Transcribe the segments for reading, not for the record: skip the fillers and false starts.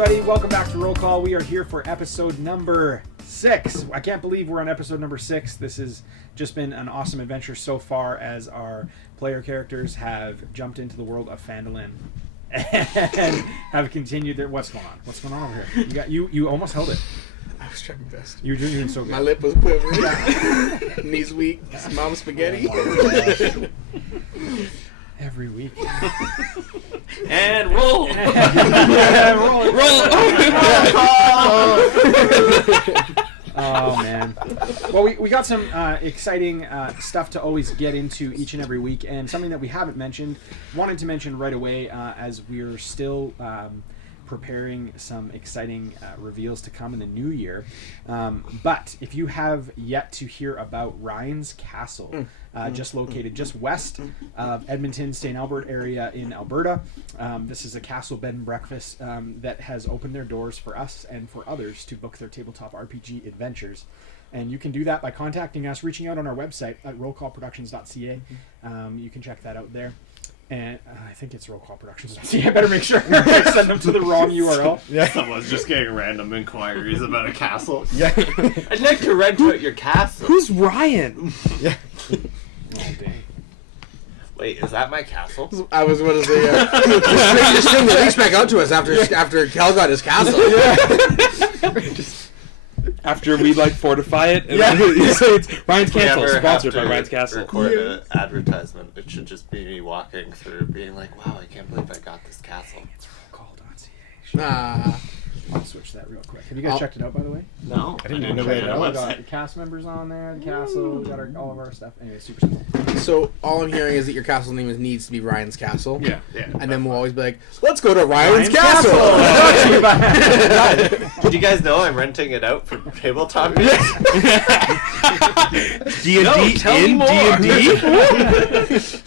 everybody. Welcome back to Roll Call. We are here for episode number 6. I can't believe we're on episode number 6. This has just been an awesome adventure so far as our player characters have jumped into the world of Phandalin and have continued their... What's going on? What's going on over here? You almost held it. I was trying my best. You're doing so good. My lip was quivering. Knees weak. Mom spaghetti. Every week. And roll. Roll. Oh, man. Well, we got some exciting stuff to always get into each and every week, and something that we haven't mentioned, wanted to mention right away as we're still preparing some exciting reveals to come in the new year. But if you have yet to hear about Ryan's Castle, just located just west of Edmonton, St. Albert area in Alberta. This is a castle bed and breakfast that has opened their doors for us and for others to book their tabletop RPG adventures. And you can do that by contacting us, reaching out on our website at rollcallproductions.ca. You can check that out there. And I think it's rollcallproductions.ca. I better make sure I send them to the wrong URL. Yeah. Someone's just getting random inquiries about a castle. Yeah. I'd like to rent out your castle. Who's Ryan? Yeah. Oh, dang. Wait, is that my castle? I was going to say, the strangest thing that reached back out to us after Cal got his castle. After we fortify it, and you say it's Ryan's Castle, sponsored by Ryan's Castle. Record an advertisement. It should just be me walking through, being like, "Wow, I can't believe I got this castle." It's rollcall.ca. I'll switch that real quick. Have you guys checked it out, by the way? No, I didn't know they had We got the cast members on there, the castle, we got all of our stuff. Anyway, super simple. So all I'm hearing is that your castle name needs to be Ryan's Castle. Yeah. And then we'll always be like, let's go to Ryan's Castle! Did you guys know I'm renting it out for tabletop games? D&D No, tell me in more. D&D?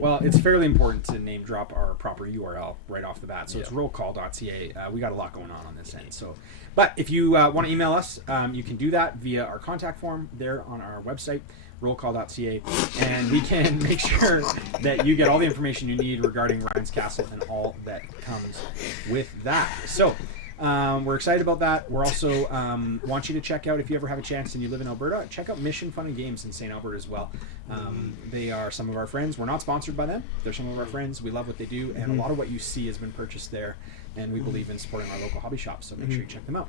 Well, it's fairly important to name drop our proper URL right off the bat. So it's rollcall.ca. We got a lot going on this end. So, but if you want to email us, you can do that via our contact form there on our website, rollcall.ca, and we can make sure that you get all the information you need regarding Ryan's Castle and all that comes with that. So, we're excited about that. We're also want you to check out, if you ever have a chance and you live in Alberta, check out Mission Fun and Games in St. Albert as well. They are some of our friends. We're not sponsored by them. They're some of our friends. We love what they do, and a lot of what you see has been purchased there, and we believe in supporting our local hobby shops, so make sure you check them out.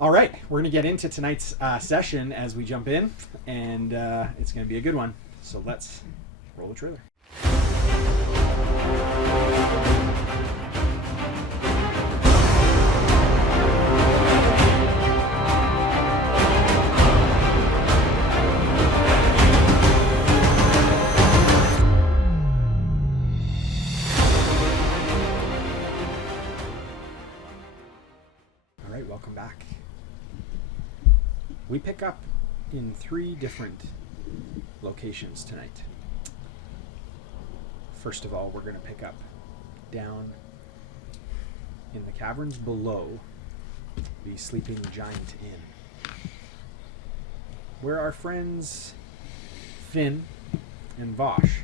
All right, we're going to get into tonight's session as we jump in, and it's going to be a good one. So let's roll the trailer. Welcome back. We pick up in 3 different locations tonight. First of all, we're going to pick up down in the caverns below the Sleeping Giant Inn, where our friends Finn and Vosh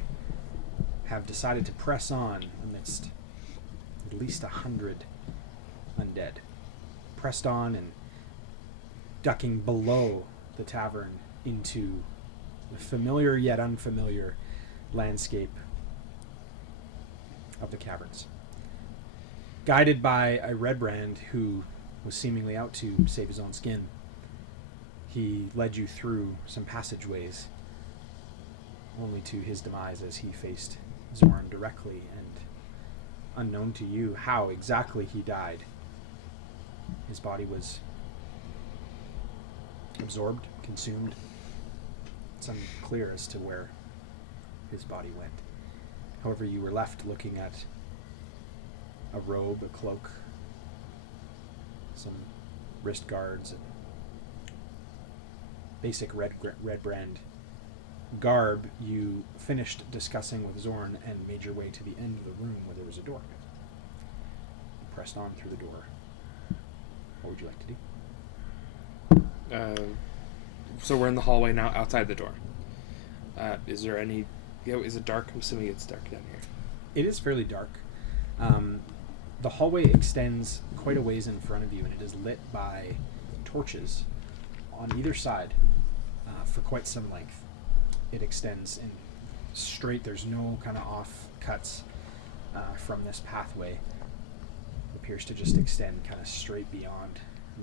have decided to press on amidst at least 100 undead. Pressed on and ducking below the tavern into the familiar yet unfamiliar landscape of the caverns. Guided by a red brand who was seemingly out to save his own skin, he led you through some passageways, only to his demise as he faced Zorn directly, and unknown to you how exactly he died. His body was absorbed, consumed. It's unclear as to where his body went. However, you were left looking at a robe, a cloak, some wrist guards, and basic red brand garb. You finished discussing with Zorn and made your way to the end of the room where there was a door. You pressed on through the door. What would you like to do? So we're in the hallway now, outside the door. Is there any... is it dark? I'm assuming it's dark down here. It is fairly dark. The hallway extends quite a ways in front of you, and it is lit by torches on either side for quite some length. It extends in straight. There's no kind of off cuts from this pathway. It appears to just extend kind of straight beyond,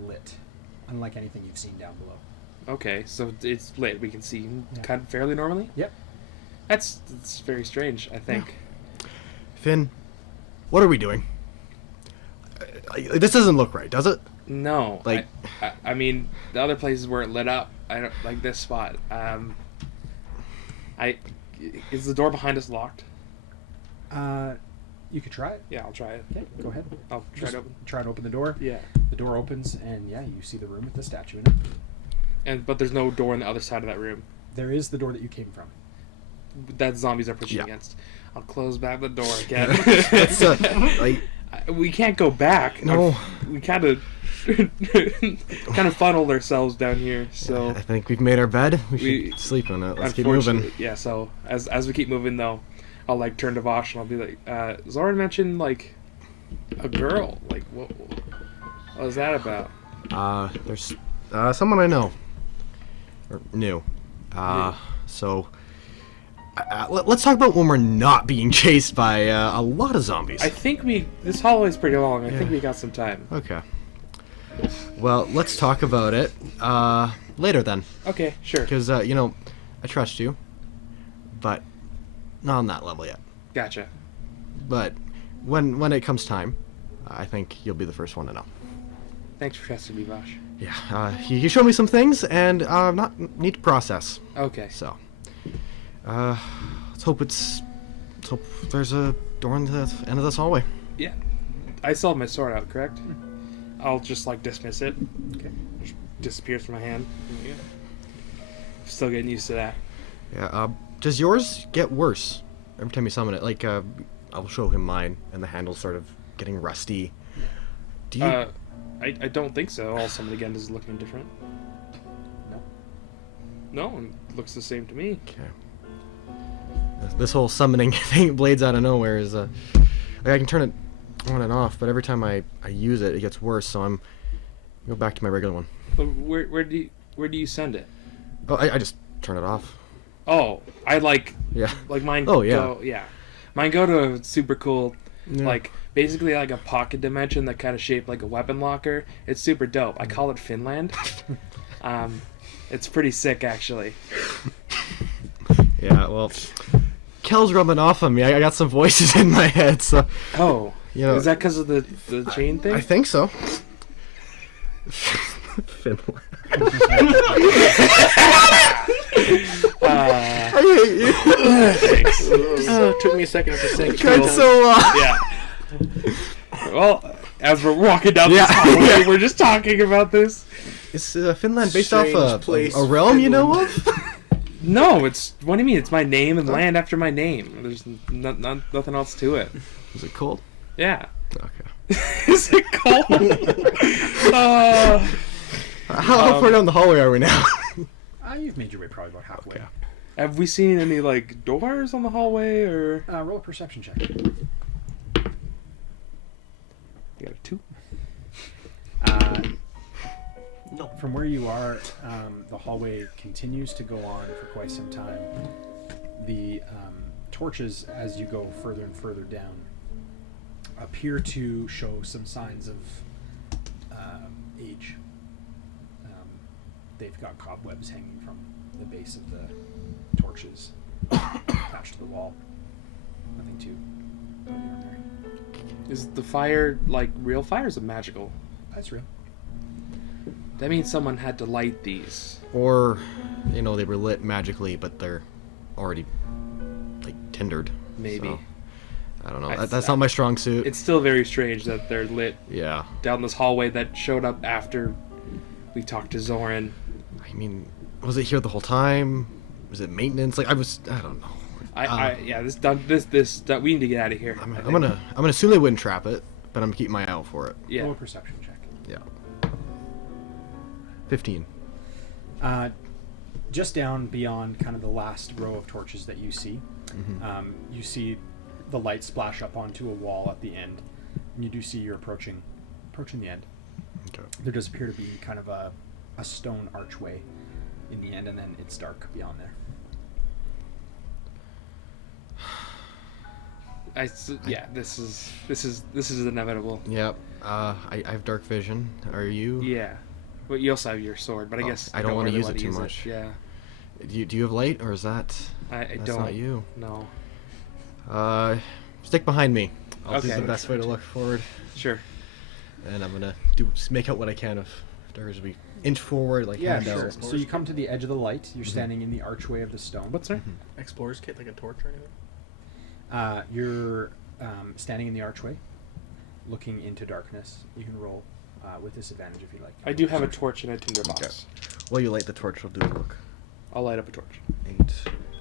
lit, unlike anything you've seen down below. Okay, so it's lit. We can see Yeah. kind of fairly normally. Yep. That's very strange, I think. Finn, what are we doing? This doesn't look right, does it? No, Like- I mean, the other places were lit up. I don't like this spot. Is the door behind us locked? You could try it. Yeah, I'll try it. Okay, go ahead. I'll try Just to open. try to open the door. Yeah, The door opens, and yeah, you see the room with the statue in it. but there's no door on the other side of that room There is the door that you came from. that zombies are pushing Yeah. against. I'll close back the door again. It's, like, We can't go back. No. We kind of funneled ourselves down here. So I think we've made our bed. We We- should sleep on it. Let's keep moving. unfortunately, yeah. So as we keep moving though, I'll like turn to Vosh and I'll be like, Zoran mentioned like a girl. Like what was that about? There's someone I know. Or knew. So let's talk about when we're not being chased by a lot of zombies. I think this hallway's pretty long. I think Yeah. we got some time. Okay. Well, let's talk about it later then. Okay, sure. Because, I trust you. But not on that level yet. Gotcha. But when it comes time, I think you'll be the first one to know. Thanks for trusting me, Vosh. Yeah, you showed me some things, and not need to process. Okay. So, let's hope there's a door in the end of this hallway. Yeah. I still have my sword out, correct? I'll just like dismiss it. Okay. Just disappears from my hand. Yeah. Still getting used to that. Yeah. Does yours get worse every time you summon it? Like, I'll show him mine, and the handle's sort of getting rusty. Do you? I don't think so. All summon again is looking different. No. No, it looks the same to me. Okay. This whole summoning thing, blades out of nowhere, is like I can turn it on and off, but every time I use it, it gets worse. So I'm go back to my regular one. But where do you send it? Oh, I just turn it off. Oh, I like Yeah. mine. Oh, yeah. Go, yeah. Mine go to a super cool, Yeah. like basically like a pocket dimension that kind of shaped like a weapon locker. It's super dope. I call it Finland. It's pretty sick actually. Yeah. Well, Kel's rubbing off on me. I got some voices in my head, so Oh, you know. is that because of the chain thing? I think so. Finland. I hate you. Thanks. Oh, it took me a second to say it. Tried so long. Yeah. Well, as we're walking down Yeah. this hallway, we're just talking about this. Is Finland based Strange off place, a realm you know Finland. of? No, it's what do you mean? It's my name and land after my name. There's nothing else to it. Is it cold? Yeah. Okay. Is it cold? How far down the hallway are we now? You've made your way probably about halfway. Okay. Have we seen any like doors on the hallway or? Roll a perception check. You got a 2. No. From where you are, the hallway continues to go on for quite some time. The torches, as you go further and further down, appear to show some signs of age. They've got cobwebs hanging from the base of the torches attached to the wall. Nothing too ordinary. Is the fire like real fire? Or is it magical? That's real. That means someone had to light these. Or, they were lit magically, but they're already, like, tindered. Maybe. So, I don't know. I- That's not my strong suit. It's still very strange that they're lit Yeah. down this hallway that showed up after we talked to Zoran. I mean, was it here the whole time? Was it maintenance? Like, I don't know. This we need to get out of here. I'm I think. gonna assume they wouldn't trap it, but I'm gonna keep my eye out for it. Roll Yeah. a perception check. Yeah. 15. Just down beyond kind of the last row of torches that you see, you see the light splash up onto a wall at the end. you do see you're approaching the end. Okay. There does appear to be kind of a stone archway in the end, and then it's dark beyond there. This is inevitable. Yep. I have dark vision. Are you? Yeah. Well, you also have your sword, but I guess I don't want to really use it too much. Yeah. Do you have light, or is that? I That's don't. not you. No. Stick behind me. I'll do Okay. the best way to look forward, Sure. and I'm gonna make out what I can of darkness. Be inch forward, like Yeah, hand sure. out. So you come to the edge of the light. You're standing in the archway of the stone. What's there? Explorer's kit, like a torch or anything? You're standing in the archway, looking into darkness. You can roll with disadvantage if you like. I do have a torch and a tinderbox. Okay. While you light the torch, I'll do a look. I'll light up a torch. 8.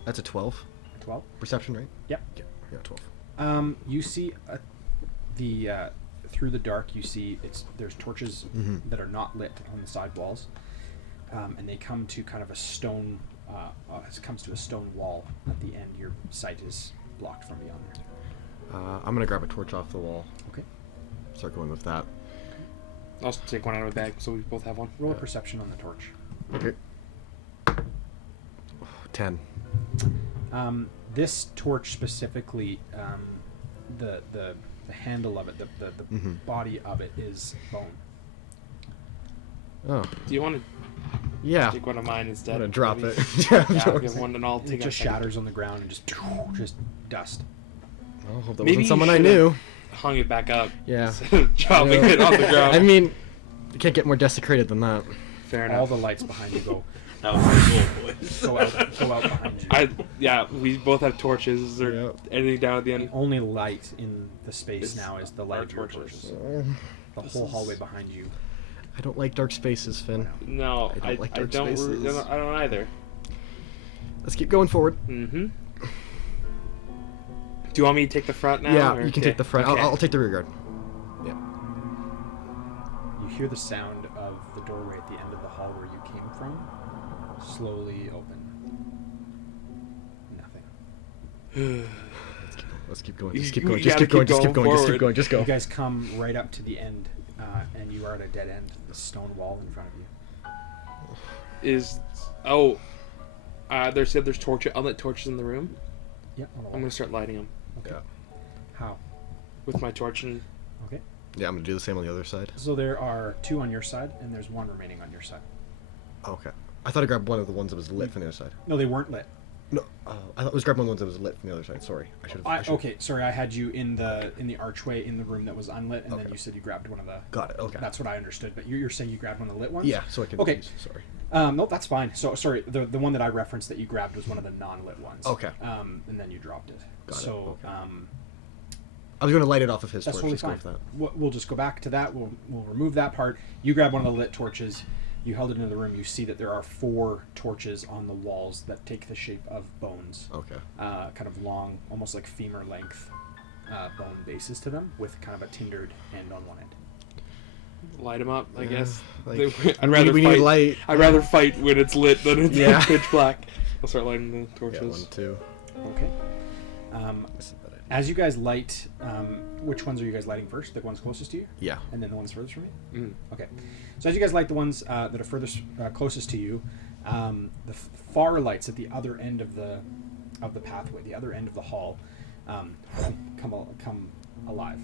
That's a 12. 12. Perception, right? Yep. Yeah, 12. You see through the dark. You see there's torches that are not lit on the side walls, and they come to kind of a stone. It comes to a stone wall at the end. Your sight is blocked from beyond there. I'm gonna grab a torch off the wall. Okay. Start going with that. I'll just take one out of my bag so we both have one. Roll a perception on the torch. Okay. 10. This torch specifically, the handle of it, the body of it is bone. Oh. Do you want to Yeah. take one of mine instead? I'm gonna drop maybe? it. Yeah, I'll give one and I'll It take just a second. shatters on the ground and just dust. I hope that Maybe wasn't you someone I should've knew. Hung it back up. Yeah. Instead of dropping it on the ground. I mean, you can't get more desecrated than that. Fair All enough. the lights behind you go That was my goal, boys. go out behind you. We both have torches. Is there Yep. anything down at the The end? only light in the space Is now is the light our of your torches. torches. The whole hallway behind you. I don't like dark spaces, Finn. No, I don't like dark spaces. I don't either. Let's keep going forward. Mm-hmm. Do you want me to take the front now? Yeah, or- you can okay. take the front. Okay. I'll take the rear guard. Yeah. You hear the sound of the doorway at the end of the hall where you came from slowly open. Nothing. Let's keep going. You- Just keep you going. Just gotta keep going. keep Just keep going going. Just keep forward. going. Just go. You guys come right up to the end, and you are at a dead end. The stone wall in front of you. There's torches, unlit torches in the room. Yep. On the I'm wall. gonna start lighting them Yeah. How? with my torch and Okay. Yeah, I'm gonna do the same on the other side. So there are 2 on your side, and there's 1 remaining on your side. Okay. I thought I grabbed one of the ones that was lit from the other side. No, they weren't lit. No, I thought I was grabbing one of the ones that was lit from the other side. Sorry, I should have. Okay, sorry. I had you in the archway in the room that was unlit, and then Okay. you said you grabbed one of the. Got it. Okay. That's what I understood. But you're saying you grabbed one of the lit ones? Yeah, so I can. Okay. Use, sorry. Nope, that's fine. So sorry, the one that I referenced that you grabbed was one of the non-lit ones. Okay. And then you dropped it. Got it, So okay. I was gonna light it off of his that's torch. totally Let's go fine. with that. We'll just go back to that. We'll remove that part. You grab one of the lit torches. You held it into the room. You see that there are 4 torches on the walls that take the shape of bones. Okay. Kind of long, almost like femur length bone bases to them, with kind of a tindered end on one end. light them up. I Yeah, guess. like, I'd rather we fight. need light. I'd rather fight when it's lit than it's Yeah. pitch black. I'll start lighting the Yeah, torches. 1, 2. Okay. This is about it. As you guys light, which ones are you guys lighting first? The ones closest to you, Yeah. and then the ones furthest from you. Mm. Okay. So as you guys light the ones that are furthest, closest to you, the far lights at the other end of the pathway, the other end of the hall, come alive,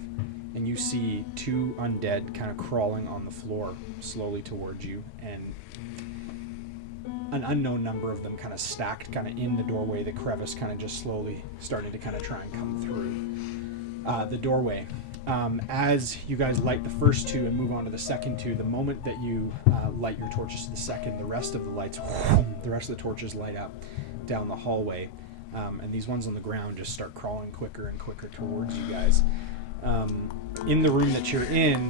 and you see 2 undead kind of crawling on the floor slowly towards you, and an unknown number of them kind of stacked kind of in the doorway, the crevice kind of just slowly starting to kind of try and come through the doorway. As you guys light the first 2 and move on to the second 2, the moment that you light your torches to the second, the rest of the lights, the rest of the torches light up down the hallway, and these ones on the ground just start crawling quicker and quicker towards you guys. In the room that you're in,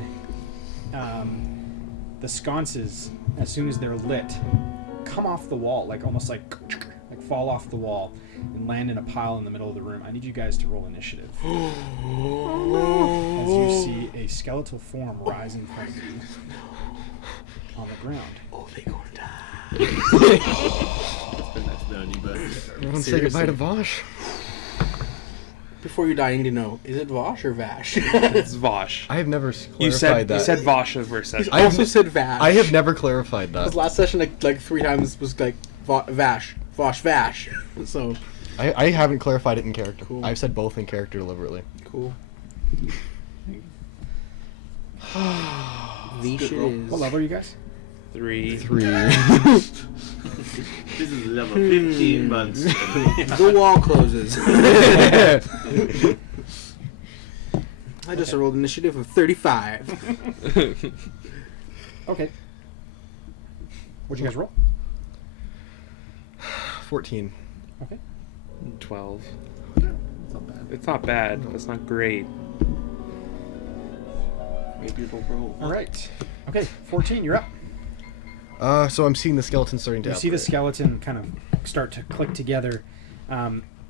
the sconces, as soon as they're lit, come off the wall, like almost like fall off the wall and land in a pile in the middle of the room. I need you guys to roll initiative. As you see a skeletal form rise in front of you on the ground. Oh, they gonna die. It's been nice knowing you, but Everyone say goodbye to Vosh. Before you die, I need to know, is it Vosh or Vash? It's Vosh. I have never You clarified said that. Vosh the first He's session. also said Vash. I have never clarified His that. last session, like 3 times, was like Vash, Vosh, Vash. So, I haven't clarified it in character. Cool. I've said both in character deliberately. cool. The shit is... What level are you guys? 3. 3. This is level 15 months. The wall closes. I just rolled initiative of 35. Okay. What'd you guys roll? 14. Okay. 12. It's not bad. It's not bad, but it's not great. Maybe it'll roll. All right. Okay, 14, you're up. So I'm seeing the skeleton starting to You see the operate. skeleton kind of start to click together.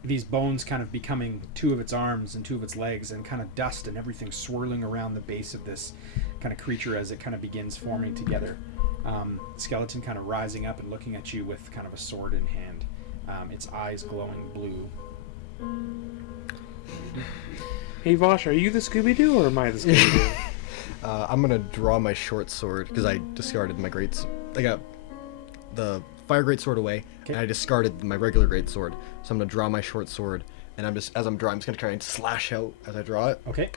These bones kind of becoming 2 of its arms and 2 of its legs, and kind of dust and everything swirling around the base of this kind of creature as it kind of begins forming together. Skeleton kind of rising up and looking at you with kind of a sword in hand. Its eyes glowing blue. Hey Vosh, are you the Scooby-Doo or am I the Scooby-Doo? I'm gonna draw my short sword because I discarded my I got the fire great sword away, Okay. and I discarded my regular great sword. So I'm gonna draw my short sword, and as I'm drawing, I'm just gonna try and slash out as I draw it. Okay,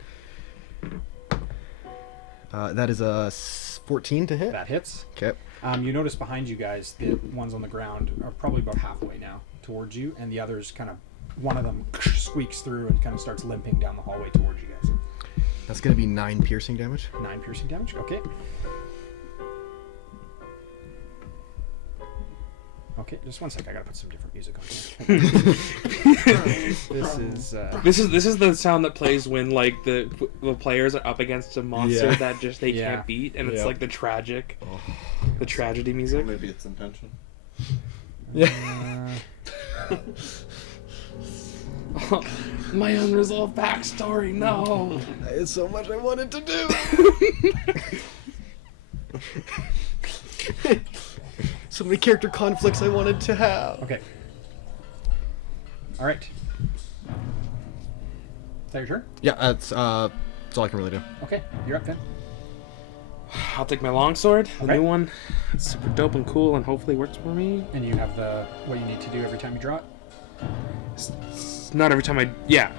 That is a 14 to hit. that hits. Okay. You notice behind you guys, the ones on the ground are probably about halfway now towards you, and the others kind of, one of them squeaks through and kind of starts limping down the hallway towards you guys. That's gonna be 9 piercing damage. 9 piercing damage. Okay. Okay, just one sec. I gotta put some different music on here. This This is the sound that plays when like the players are up against a monster Yeah. that just they Yeah. can't beat, and it's Yeah. like the tragedy music. Maybe it's intention. Yeah. My unresolved backstory. No. I had so much I wanted to do. So many character conflicts I wanted to have. Okay. All right. Is that your turn? Yeah, that's all I can really do. Okay, you're up then. I'll take my longsword, the Okay. new one. It's super dope and cool, and hopefully works for me. And you have what you need to do every time you draw it. It's not every time I. Yeah.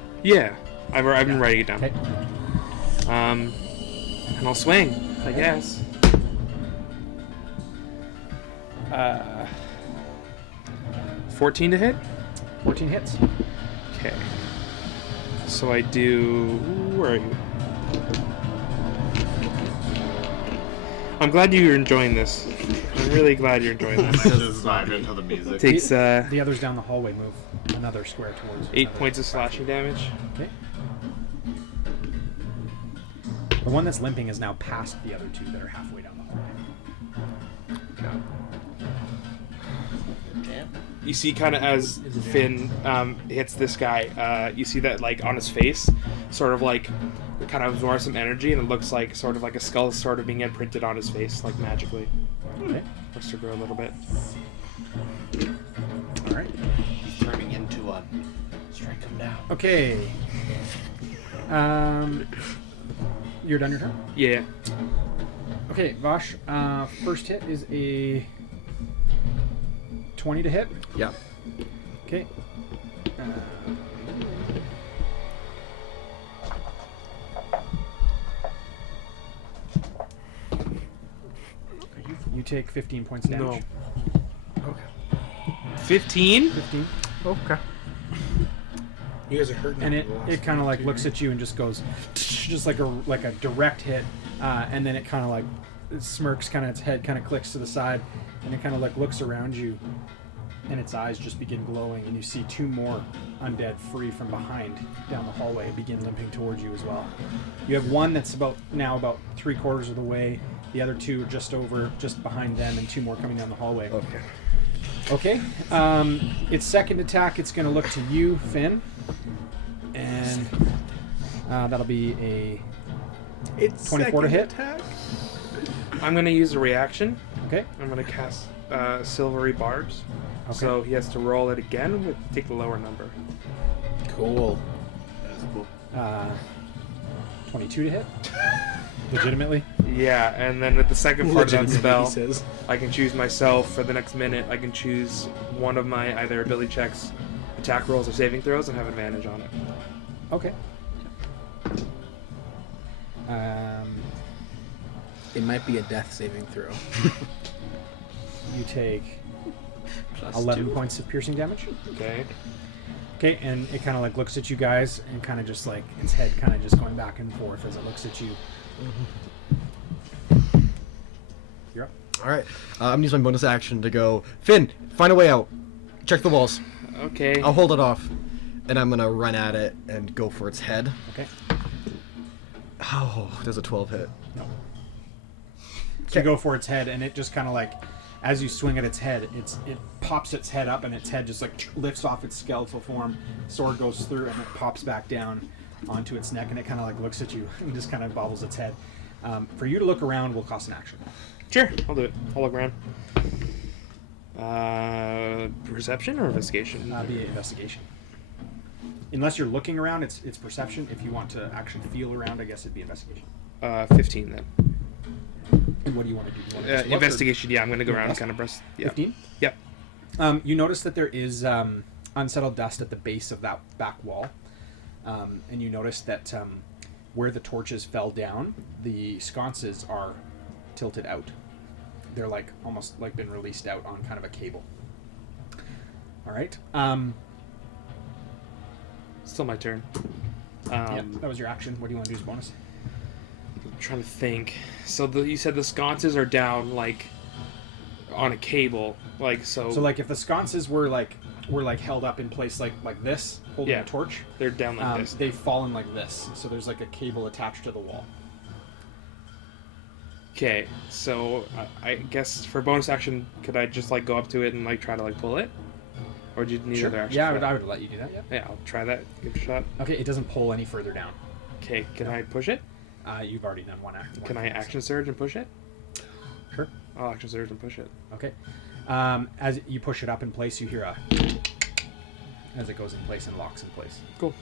I've been writing it down. Okay. And I'll swing, I guess. 14 to hit. 14 hits. Okay. So I do. Where are you? I'm glad you're enjoying this. I'm really glad you're enjoying this. Just vibe into the music. Takes The others down the hallway move another square towards. 8 another points of fraction. slashing damage. Okay. The one that's limping is now past the other 2 that are halfway down the hallway. Damn. You see, kind of as Finn hits this guy, you see that like on his face, sort of like it kind of absorbs some energy, and it looks like sort of like a skull is sort of being imprinted on his face, like magically. Okay. Looks to grow a little bit. All right. He's turning into one. Strike him down. Okay. You're done your turn? Yeah. Okay, Vosh. First hit is a 20 to hit. Yeah. Okay. You take 15 points of damage. No. 15? 15. Okay. You guys are hurting. And it kind of like looks at you and just goes, just like a direct hit, and then it kind of like it smirks, kind of its head kind of clicks to the side, and it kind of like looks around you, and its eyes just begin glowing, and you see 2 more undead free from behind down the hallway and begin limping towards you as well. You have one that's about 3/4 of the way, the other 2 are just behind them, and 2 more coming down the hallway. Okay. Okay. Its second attack, it's going to look to you, Finn. And that'll be a It's 24 to hit. Attack. I'm going to use a reaction. Okay. I'm going to cast Silvery Barbs. Okay. So he has to roll it again with take the lower number. Cool. 22 to hit. Legitimately. Yeah, and then at the second part of that spell, he says. I can choose myself for the next minute. I can choose one of my either ability checks, attack rolls, or saving throws, and have advantage on it. Okay. It might be a death saving throw. You take Plus 11 2. points of piercing damage. Okay. Okay, and it kind of like looks at you guys and kind of just like its head kind of just going back and forth as it looks at you. You're up. All right. I'm gonna use my bonus action to go. Finn, find a way out. Check the walls. Okay. I'll hold it off, and I'm gonna run at it and go for its head. Okay. Oh, there's a 12 hit. No. So you go for its head, and it just kind of like, as you swing at its head, it pops its head up, and its head just like lifts off its skeletal form. Sword goes through, and it pops back down onto its neck, and it kind of like looks at you and just kind of bobbles its head. For you to look around will cost an action. Sure, I'll do it. I'll look around. Perception or investigation? Be investigation. Unless you're looking around, it's perception. If you want to actually feel around, I guess it'd be investigation. 15 then. And what do you want to do? You want to just look, or- Investigation, yeah, I'm going to go around Invest- kind of breast. Yeah. 15? Yep. You notice that there is unsettled dust at the base of that back wall. And you notice that where the torches fell down, the sconces are tilted out. They're like almost like been released out on kind of a cable. All right. Still my turn. Yeah, that was your action. What do you want to do as bonus? I'm trying to think. So you said the sconces are down like on a cable, like so. So like if the sconces were held up in place like this, holding Yeah. a torch, they're down like this. they've fallen like this. So there's like a cable attached to the wall. Okay, so I guess for bonus action, could I just like go up to it and like try to like pull it, or do you need other action? Yeah, for that? I would let you do that. Yeah. Yeah, I'll try that. Give it a shot. Okay, it doesn't pull any further down. Okay, can I push it? You've already done one action. Can I action surge and push it? Sure. I'll action surge and push it. Okay. As you push it up in place, you hear as it goes in place and locks in place. Cool.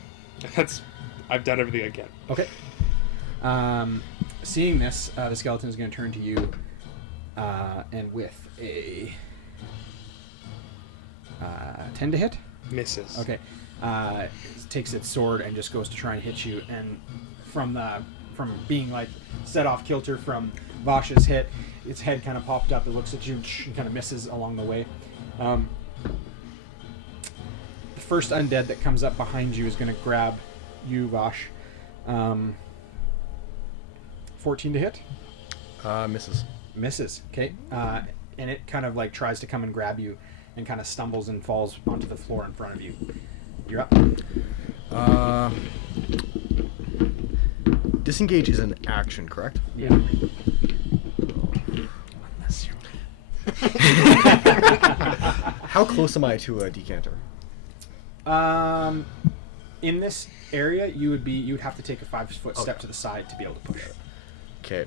I've done everything I can. Okay. Seeing this, the skeleton is going to turn to you, and with a 10 to hit. Misses. Okay. Takes its sword and just goes to try and hit you, and from being like set off kilter from Vash's hit, its head kind of popped up. It looks at you and kind of misses along the way. The first undead that comes up behind you is going to grab you, Vash. 14 to hit. Misses. Misses. Okay. And it kind of like tries to come and grab you, and kind of stumbles and falls onto the floor in front of you. You're up. Disengage is an action, correct? Yeah. Unless you're... How close am I to a decanter? In this area, you would have to take a 5-foot step to the side to be able to push it. Okay.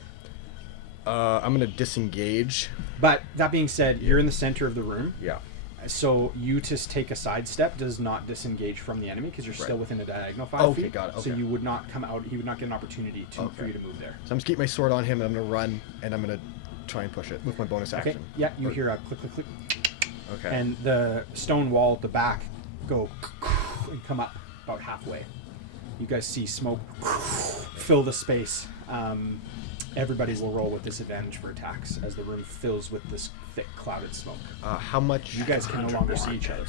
I'm gonna disengage. But that being said, you're in the center of the room, Yeah. so you to take a side step does not disengage from the enemy because you're still Right. within a diagonal 5 Okay, feet. got it, So okay. you would not come out. He would not get an opportunity for Okay. you to move there. So I'm just keep my sword on him, and I'm gonna run, and I'm gonna try and push it with my bonus Okay. action. Yeah. You hear a click, click, click, Okay. and the stone wall at the back go and come up about halfway. You guys see smoke fill the space. Everybody will roll with disadvantage for attacks as the room fills with this thick clouded smoke. How much? You guys can no longer see each other.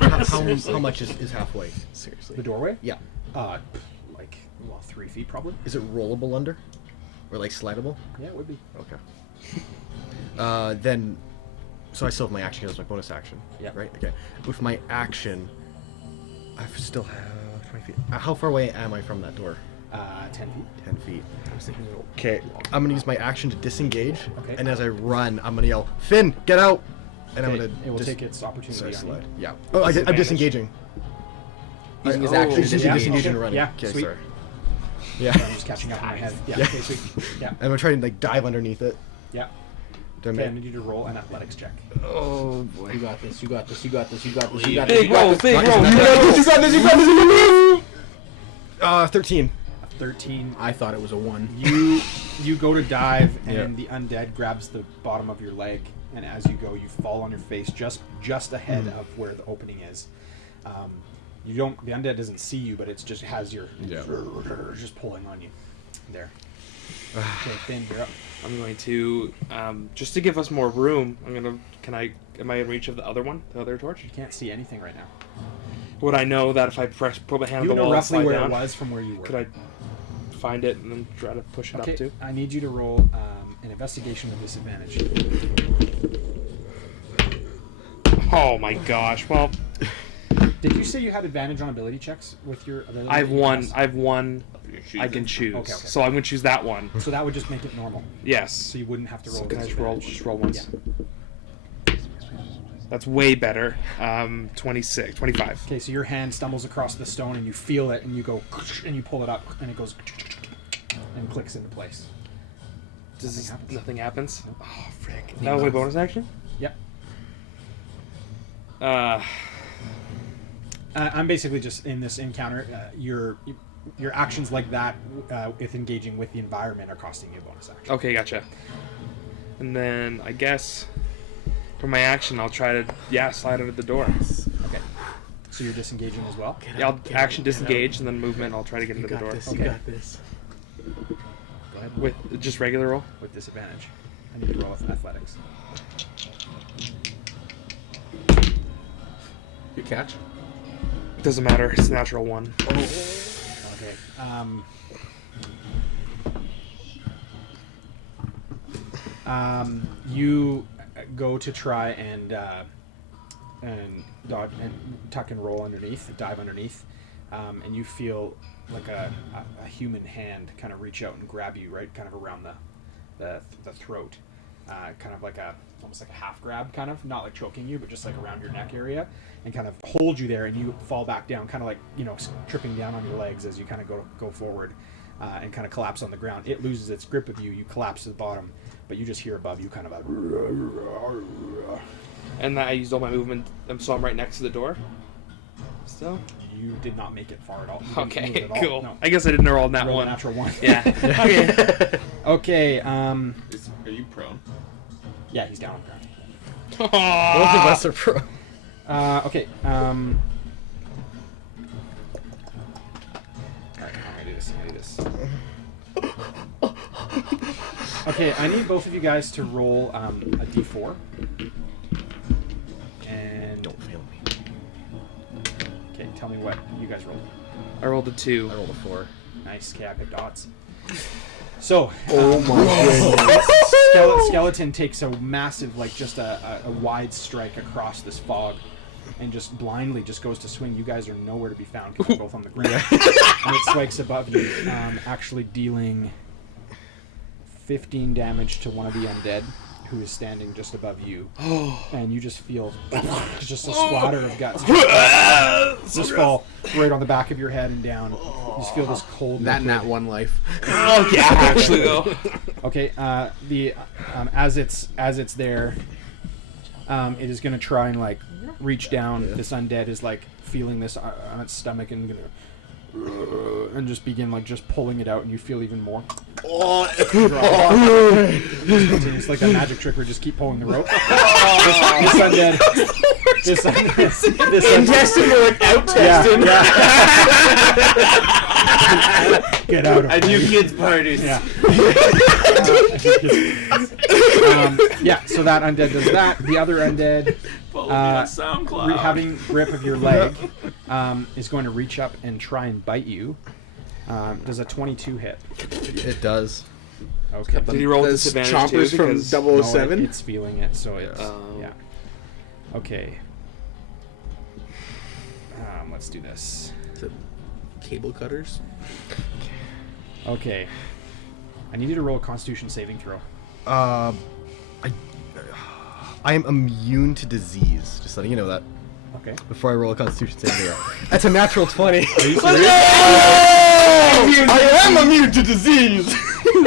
How much is halfway? Seriously. The doorway? Yeah. 3 feet probably. Is it rollable under, or like slidable? Yeah, it would be. Okay. Then, so I still have my action as my bonus action. Yeah. Right. Okay. With my action, I still have 20 feet. How far away am I from that door? 10 feet. 10 feet. Okay. I'm gonna use my action to disengage. Okay. And as I run, I'm gonna yell, "Finn, get out!" And I'm Okay, gonna. it will take its opportunity Sorry, on slide. you. Yeah. Oh, I'm Disadvantage. disengaging. Using his Oh, action to using disengage. disengage and Okay, running. yeah, Okay, sweet. sorry. Yeah. I'm just catching up in my head. Yeah. Yeah. Okay, sweet. Yeah. I'm gonna try and like dive underneath it. Yeah. Do I Okay, I make- need you to roll an athletics check. Oh boy. You got this. You got this. You got this. You got this. You got Big this. roll, big roll. You got this. You got this. You got this. 13. 13. I thought it was a 1. You go to dive, and Yeah. the undead grabs the bottom of your leg, and as you go, you fall on your face just ahead of where the opening is. The undead doesn't see you, but it's just has your just pulling on you. There. Okay, Finn, you're up. I'm going to just to give us more room. Am I in reach of the other one, the other torch? You can't see anything right now. Would I know that if I put my hand You on the know wall and roughly slide where down? it was from where you were. Could I find it and then try to push it Okay, up too? I need you to roll an investigation with disadvantage. Oh my gosh! Well, Did you say you had advantage on ability checks with your ability? I've won. Yes. I've won. You're I can choosing. choose. Okay. So I'm going to choose that one. So that would just make it normal. Yes. So you wouldn't have to roll. So can I disadvantage. just roll once? Yeah. That's way better. 26, 25. Okay, so your hand stumbles across the stone and you feel it and you go and you pull it up and it goes and clicks into place. Nothing happens? Nope. Oh, frick. That was my bonus action? Yep. Uh, I'm basically just in this encounter. Your actions like that, with engaging with the environment, are costing you a bonus action. okay, gotcha. And then I guess for my action, I'll try to slide under the door. Okay. So you're disengaging as well. Yeah, I'll action disengage and then movement. I'll try to get into the door This. Okay. You got this. Go ahead. with just regular roll. With disadvantage. I need to roll with athletics. You catch? Doesn't matter. It's a natural one. Okay. You go to try and dodge and tuck and roll underneath, dive underneath, and you feel like a human hand kind of reach out and grab you right kind of around the throat, kind of like almost like a half grab, kind of not like choking you, but just like around your neck area, and kind of hold you there, and you fall back down, kind of like tripping down on your legs as you kind of go forward, and kind of collapse on the ground. It loses its grip of you. You collapse to the bottom, but you just hear above you kind of a. And I used all my movement, so I'm right next to the door. Still. You did not make it far at all. You didn't move Okay, at all. cool. No. I guess I didn't roll on that Roll a one. natural one. Yeah. Okay. Okay. Are you prone? Yeah, he's down on the ground. Both of us are pro. Okay. Alright, I'm gonna do this. Okay, I need both of you guys to roll a d4. And Don't fail me. okay, tell me what you guys rolled. I rolled a 2. I rolled a 4. Nice. Okay, I picked dots. So, Oh my goodness. skeleton takes a massive, like just a wide strike across this fog, and just blindly just goes to swing. You guys are nowhere to be found because you're both on the ground. And it strikes above you, actually dealing 15 damage to one of the undead who is standing just above you. And you just feel just a splatter of guts. Just fall right on the back of your head and down. You just feel this cold. That and liquid. that one life. Oh, yeah, actually, though. Okay, as it's there, it is gonna try and like reach down. This undead is like feeling this on its stomach and gonna and just begin like just pulling it out, and you feel even more. It's like a magic trick where just keep pulling the rope. This undead. This Intestine like out testing. Get out of I do kids parties. Yeah. Yeah, so that undead does that. The other undead, Follow me on SoundCloud. having grip of your leg, is going to reach up and try and bite you. Does a 22 hit? It does. Okay. Did he roll with Those disadvantage too? chompers from Because- 007? It's feeling it, so it's Oh. yeah. Okay. Let's do this. Is it cable cutters? Okay. I need you to roll a Constitution saving throw. I am immune to disease. Just letting you know that Okay. before I roll a Constitution saving throw. That's a natural 20. Are you serious? I am immune to disease.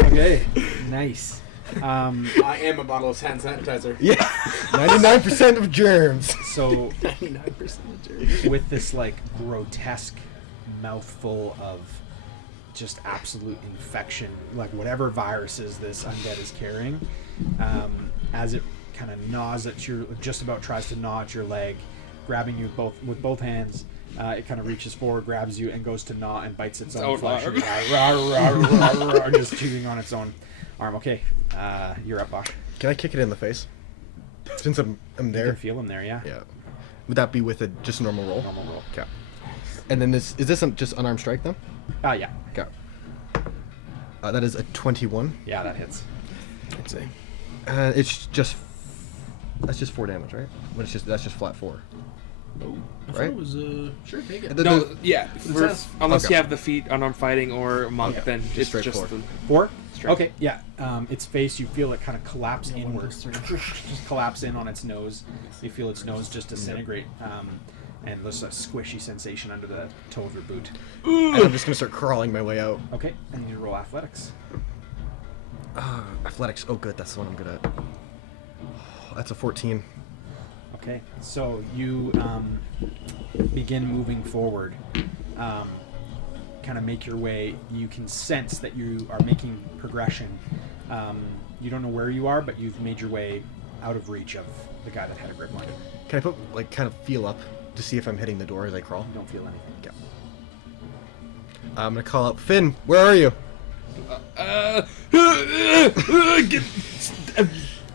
Okay. Nice. I am a bottle of hand sanitizer. Yeah, 99% of germs. So 99% of germs. with this like grotesque mouthful of just absolute infection, like whatever viruses this undead is carrying, as it kind of gnaws at your, just about tries to gnaw at your leg, grabbing you with both hands. It kind of reaches forward, grabs you, and goes to gnaw and bites its own flesh. And just chewing on its own arm. Okay, you're up, Bosch. Can I kick it in the face? Since I'm You there. can feel him there, yeah. Yeah. Would that be with a just normal roll? Normal roll. Okay. And then is this just unarmed strike then? Yeah. Okay. That is a 21. Yeah, that hits. I'd say. It's just that's just 4 damage, right? But that's just flat 4. I thought Right? it was sure, take it. No, yeah. Unless Okay. you have the feet unarmed fighting or monk, Okay. then Just it's straight just four. the 4? strike. Okay, yeah. Its face, you feel it kind of collapse inward. Just collapse in on its nose. You feel its nose just disintegrate. And there's a squishy sensation under the toe of your boot. And I'm just gonna start crawling my way out. Okay, and you roll athletics. Athletics. Oh, good. That's the one I'm good at. That's a 14. Okay, so you begin moving forward, kind of make your way. You can sense that you are making progression. You don't know where you are, but you've made your way out of reach of the guy that had a grip on you. Can I put kind of feel up to see if I'm hitting the door as I crawl? You don't feel anything. Okay. I'm gonna call out Finn. Where are you?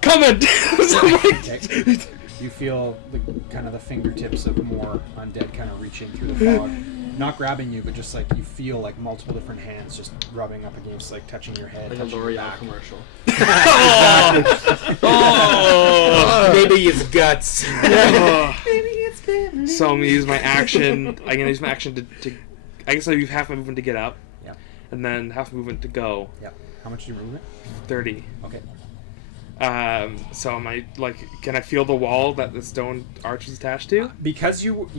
Coming. Okay. You feel the kind of the fingertips of more undead kind of reaching through the fog, not grabbing you, but just like you feel like multiple different hands just rubbing up against, like touching your head, Like a touching your L'Oreal back. commercial. Maybe his guts. So I'm gonna use my action. I'm gonna use my action to I guess I use half my movement to get up, Yeah. and then half movement to go. Yeah. How much is your movement? 30. Okay. So am I can I feel the wall that the stone arch is attached to? Because you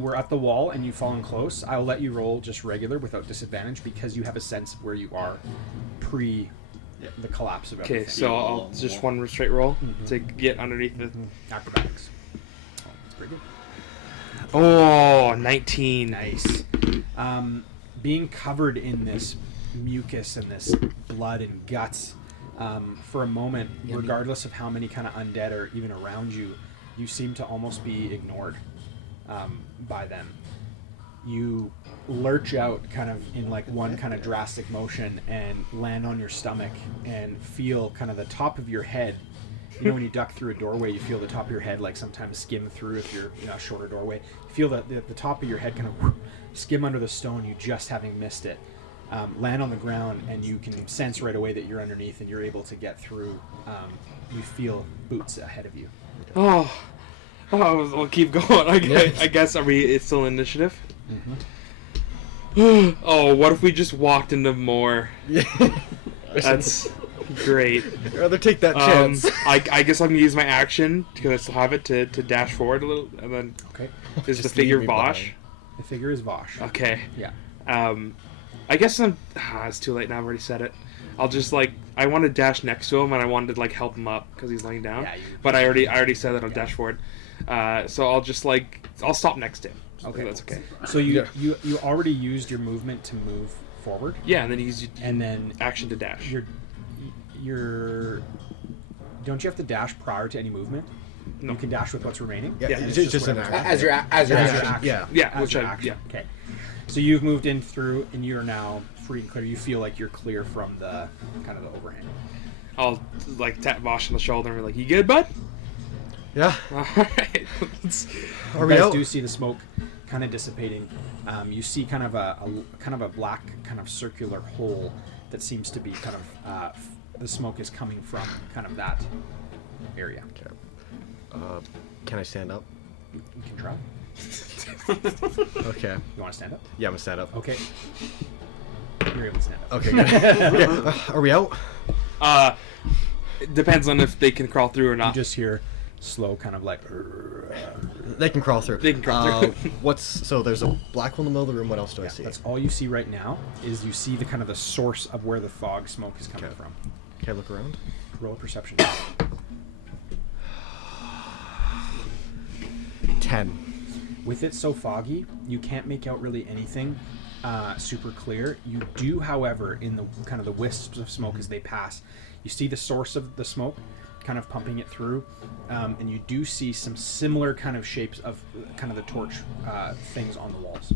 were at the wall and you've fallen close, I'll let you roll just regular without disadvantage because you have a sense of where you are pre the collapse of everything. Okay, so I'll just one straight roll to get underneath the. Acrobatics. Oh, that's pretty good. Oh, 19. Nice. Being covered in this mucus and this blood and guts, for a moment, regardless of how many kind of undead are even around you, you seem to almost be ignored by them. You lurch out kind of in like one kind of drastic motion and land on your stomach and feel kind of the top of your head. You know when you duck through a doorway, you feel the top of your head like sometimes skim through if you're in a shorter doorway. You feel that the top of your head kind of skim under the stone, you just having missed it. Land on the ground, and you can sense right away that you're underneath and you're able to get through. You feel boots ahead of you. Oh, we'll keep going. I guess it's still initiative? Oh, what if we just walked into more? That's great. I'd rather take that chance. I guess I'm going to use my action, because I still have it, to dash forward a little, and then Okay. is the Just figure leave me Vosh? behind. The figure is Vosh. Okay. Yeah. I guess it's too late now. I've already said it. I'll just I want to dash next to him, and I wanted to help him up because he's laying down. Yeah, but I already said that I'll dash forward. So I'll just I'll stop next to him. Okay. That's okay. So you already used your movement to move forward, Yeah, and then use and then action to dash. you're don't you have to dash prior to any movement? No. You can dash with what's remaining. Yeah, And it's just an whatever- action. As your As your action. action. Yeah. Yeah, As which your I action. yeah. Okay. So you've moved in through, and you're now free and clear. You feel like you're clear from the kind of the overhang. I'll tap Vosh on the shoulder and be like, "You good, bud?" Yeah. All right. Are You we guys out? do see the smoke kind of dissipating. You see kind of a black kind of circular hole that seems to be kind of the smoke is coming from kind of that area. Okay. Can I stand up? You can try. Okay. You want to stand up? Yeah, I'm gonna stand up. Okay. You're able to stand up. Okay, good. Okay, are we out? It depends on if they can crawl through or You not. just hear slow kind of like. They can crawl through. They can crawl through. So there's a black hole in the middle of the room. What else do I see? That's all you see right now. Is you see the kind of the source of where the fog smoke is coming Okay. from. Can I look around? Roll a perception. 10. With it so foggy, you can't make out really anything super clear. You do, however, in the kind of the wisps of smoke as they pass, you see the source of the smoke kind of pumping it through, and you do see some similar kind of shapes of kind of the torch things on the walls.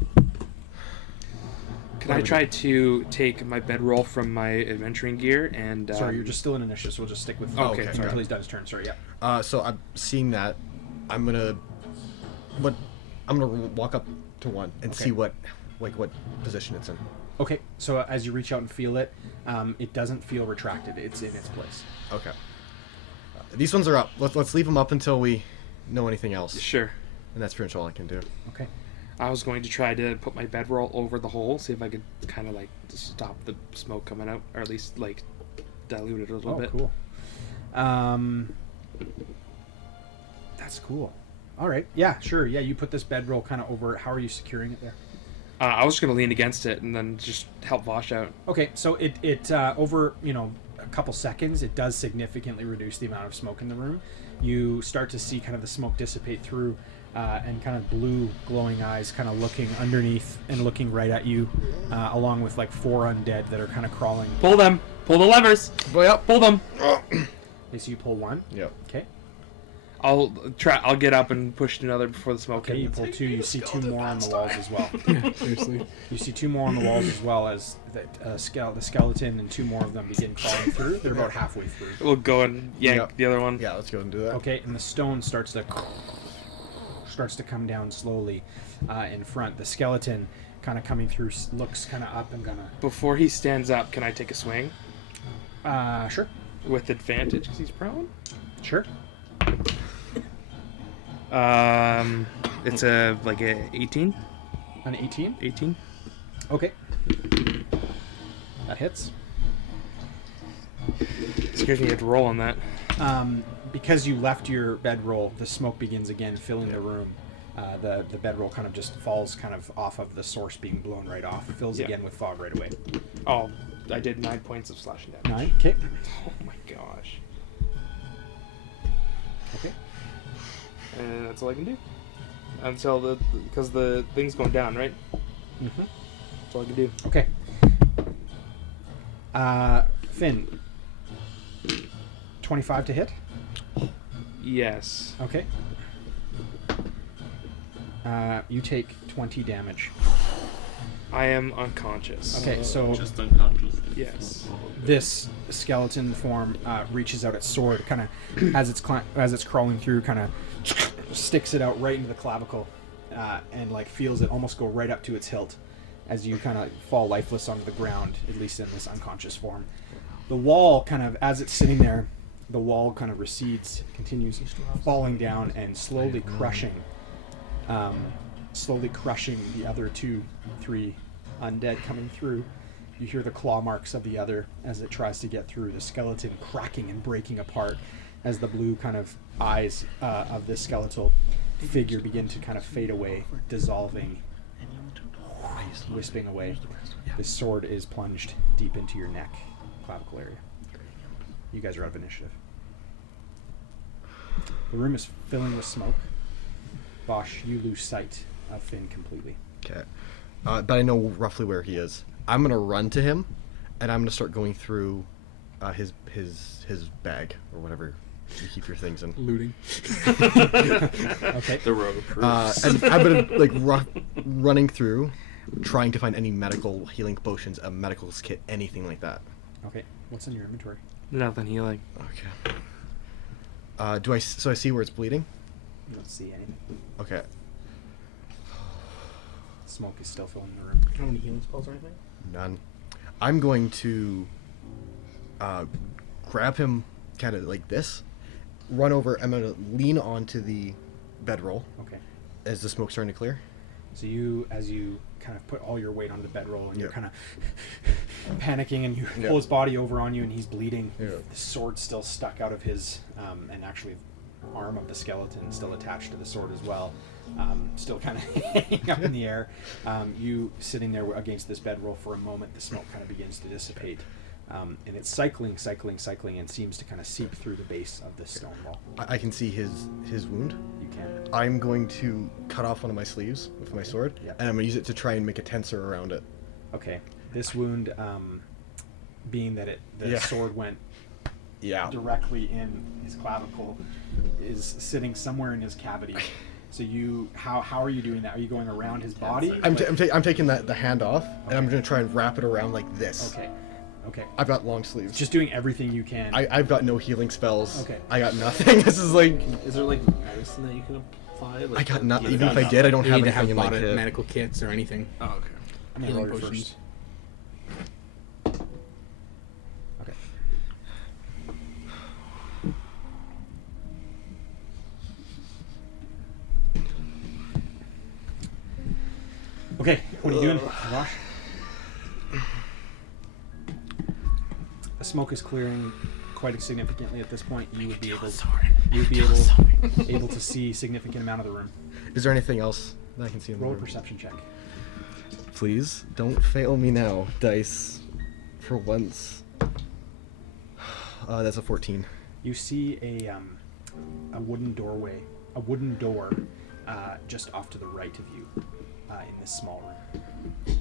Can I try to take my bedroll from my adventuring gear and... Sorry, you're just still in initiative, so we'll just stick with... Okay, sorry, sorry. until he's done his turn. Sorry, yeah. So I'm seeing that. I'm gonna walk up to one and see what position it's in. Okay, so as you reach out and feel it, it doesn't feel retracted. It's in its place. Okay. These ones are up. Let's leave them up until we know anything else. Sure. And that's pretty much all I can do. Okay. I was going to try to put my bedroll over the hole, see if I could kind of like stop the smoke coming out, or at least like dilute it a little bit. Cool. That's cool. All right. Yeah, sure. Yeah, you put this bedroll kind of over. How are you securing it there? I was just going to lean against it and then just help Vosh out. Okay, so it over, a couple seconds, it does significantly reduce the amount of smoke in the room. You start to see kind of the smoke dissipate through, and kind of blue glowing eyes kind of looking underneath and looking right at you, along with like 4 undead that are kind of crawling. Pull them! Pull the levers! Boy up. Pull them! Okay, so you pull 1. Yep. Okay. I'll get up and push another before the smoke. Okay, you pull 2. You see 2 more on the walls as well. Seriously. You see 2 more on the walls as well as the skeleton, and 2 more of them begin crawling through. They're about halfway through. We'll go and yank Yep. the other one. Yeah, let's go and do that. Okay, and the stone starts to come down slowly in front. The skeleton kind of coming through looks kind of up and gonna... Before he stands up, can I take a swing? Sure. With advantage because he's prone? Sure. It's a 18. An 18? 18. Okay. That hits. Scares me to have to roll on that. Because you left your bedroll, the smoke begins again filling the room. The bedroll kind of just falls kind of off of the source being blown right off. It fills again with fog right away. Oh, I did 9 points of slashing damage. 9? Okay. Oh my gosh. Okay. And that's all I can do. Until because the thing's going down, right? Mm-hmm. That's all I can do. Okay. Finn. 25 to hit? Yes. Okay. You take 20 damage. I am unconscious. Okay, so Just unconscious. Yes. this skeleton form reaches out its sword, kind of as it's crawling through, kind of sticks it out right into the clavicle, and like feels it almost go right up to its hilt as you kind of fall lifeless onto the ground, at least in this unconscious form. The wall kind of, as it's sitting there, the wall kind of recedes, continues falling down and slowly crushing the other 2-3 undead coming through. You hear the claw marks of the other as it tries to get through, the skeleton cracking and breaking apart as the blue kind of eyes of this skeletal figure begin to kind of fade away, dissolving, wisping away. The sword is plunged deep into your neck, clavicle area. You guys are out of initiative. The room is filling with smoke. Bosch, you lose sight of Finn completely. Okay. But I know roughly where he is. I'm gonna run to him, and I'm gonna start going through his bag or whatever you keep your things in. Looting. Okay. The road. And I'm gonna running through, trying to find any medical healing potions, a medical kit, anything like that. Okay. What's in your inventory? Nothing healing. Okay. So I see where it's bleeding? You don't see anything. Okay. Smoke is still filling the room. How many healing spells or anything? None. I'm going to grab him kind of like this, run over. I'm going to lean onto the bedroll Okay. as the smoke's starting to clear. So as you kind of put all your weight onto the bedroll and you're Yeah. kind of panicking and you Yeah. pull his body over on you and he's bleeding. Yeah. The sword's still stuck out of his, and actually arm of the skeleton still attached to the sword as well. Still kind of hanging up in the air. You sitting there against this bedroll for a moment, the smoke kind of begins to dissipate. And it's cycling, and seems to kind of seep through the base of this stone wall. I can see his wound. You can. I'm going to cut off one of my sleeves with my sword, Yeah. and I'm going to use it to try and make a tensor around it. Okay. This wound, being that the Yeah. sword went Yeah. directly in his clavicle, is sitting somewhere in his cavity. So how are you doing that? Are you going around his body? I'm taking the hand off, and I'm going to try and wrap it around like this. Okay. I've got long sleeves. Just doing everything you can. I've got no healing spells. Okay. I got nothing. This is like... Is there like medicine that you can apply? Like, I got nothing. you Even if got I did, I don't You have need to anything in have my kit. medical kits or anything. Oh, okay. I'm gonna Healing roll it potions. first. Okay. Okay, what are you doing, Josh? The smoke is clearing quite significantly at this point. You would be able to see a significant amount of the room. Is there anything else that I can see in the Roll a room? perception check. Please, don't fail me now, dice. For once. That's a 14. You see a wooden doorway, a wooden door, just off to the right of you, in this small room.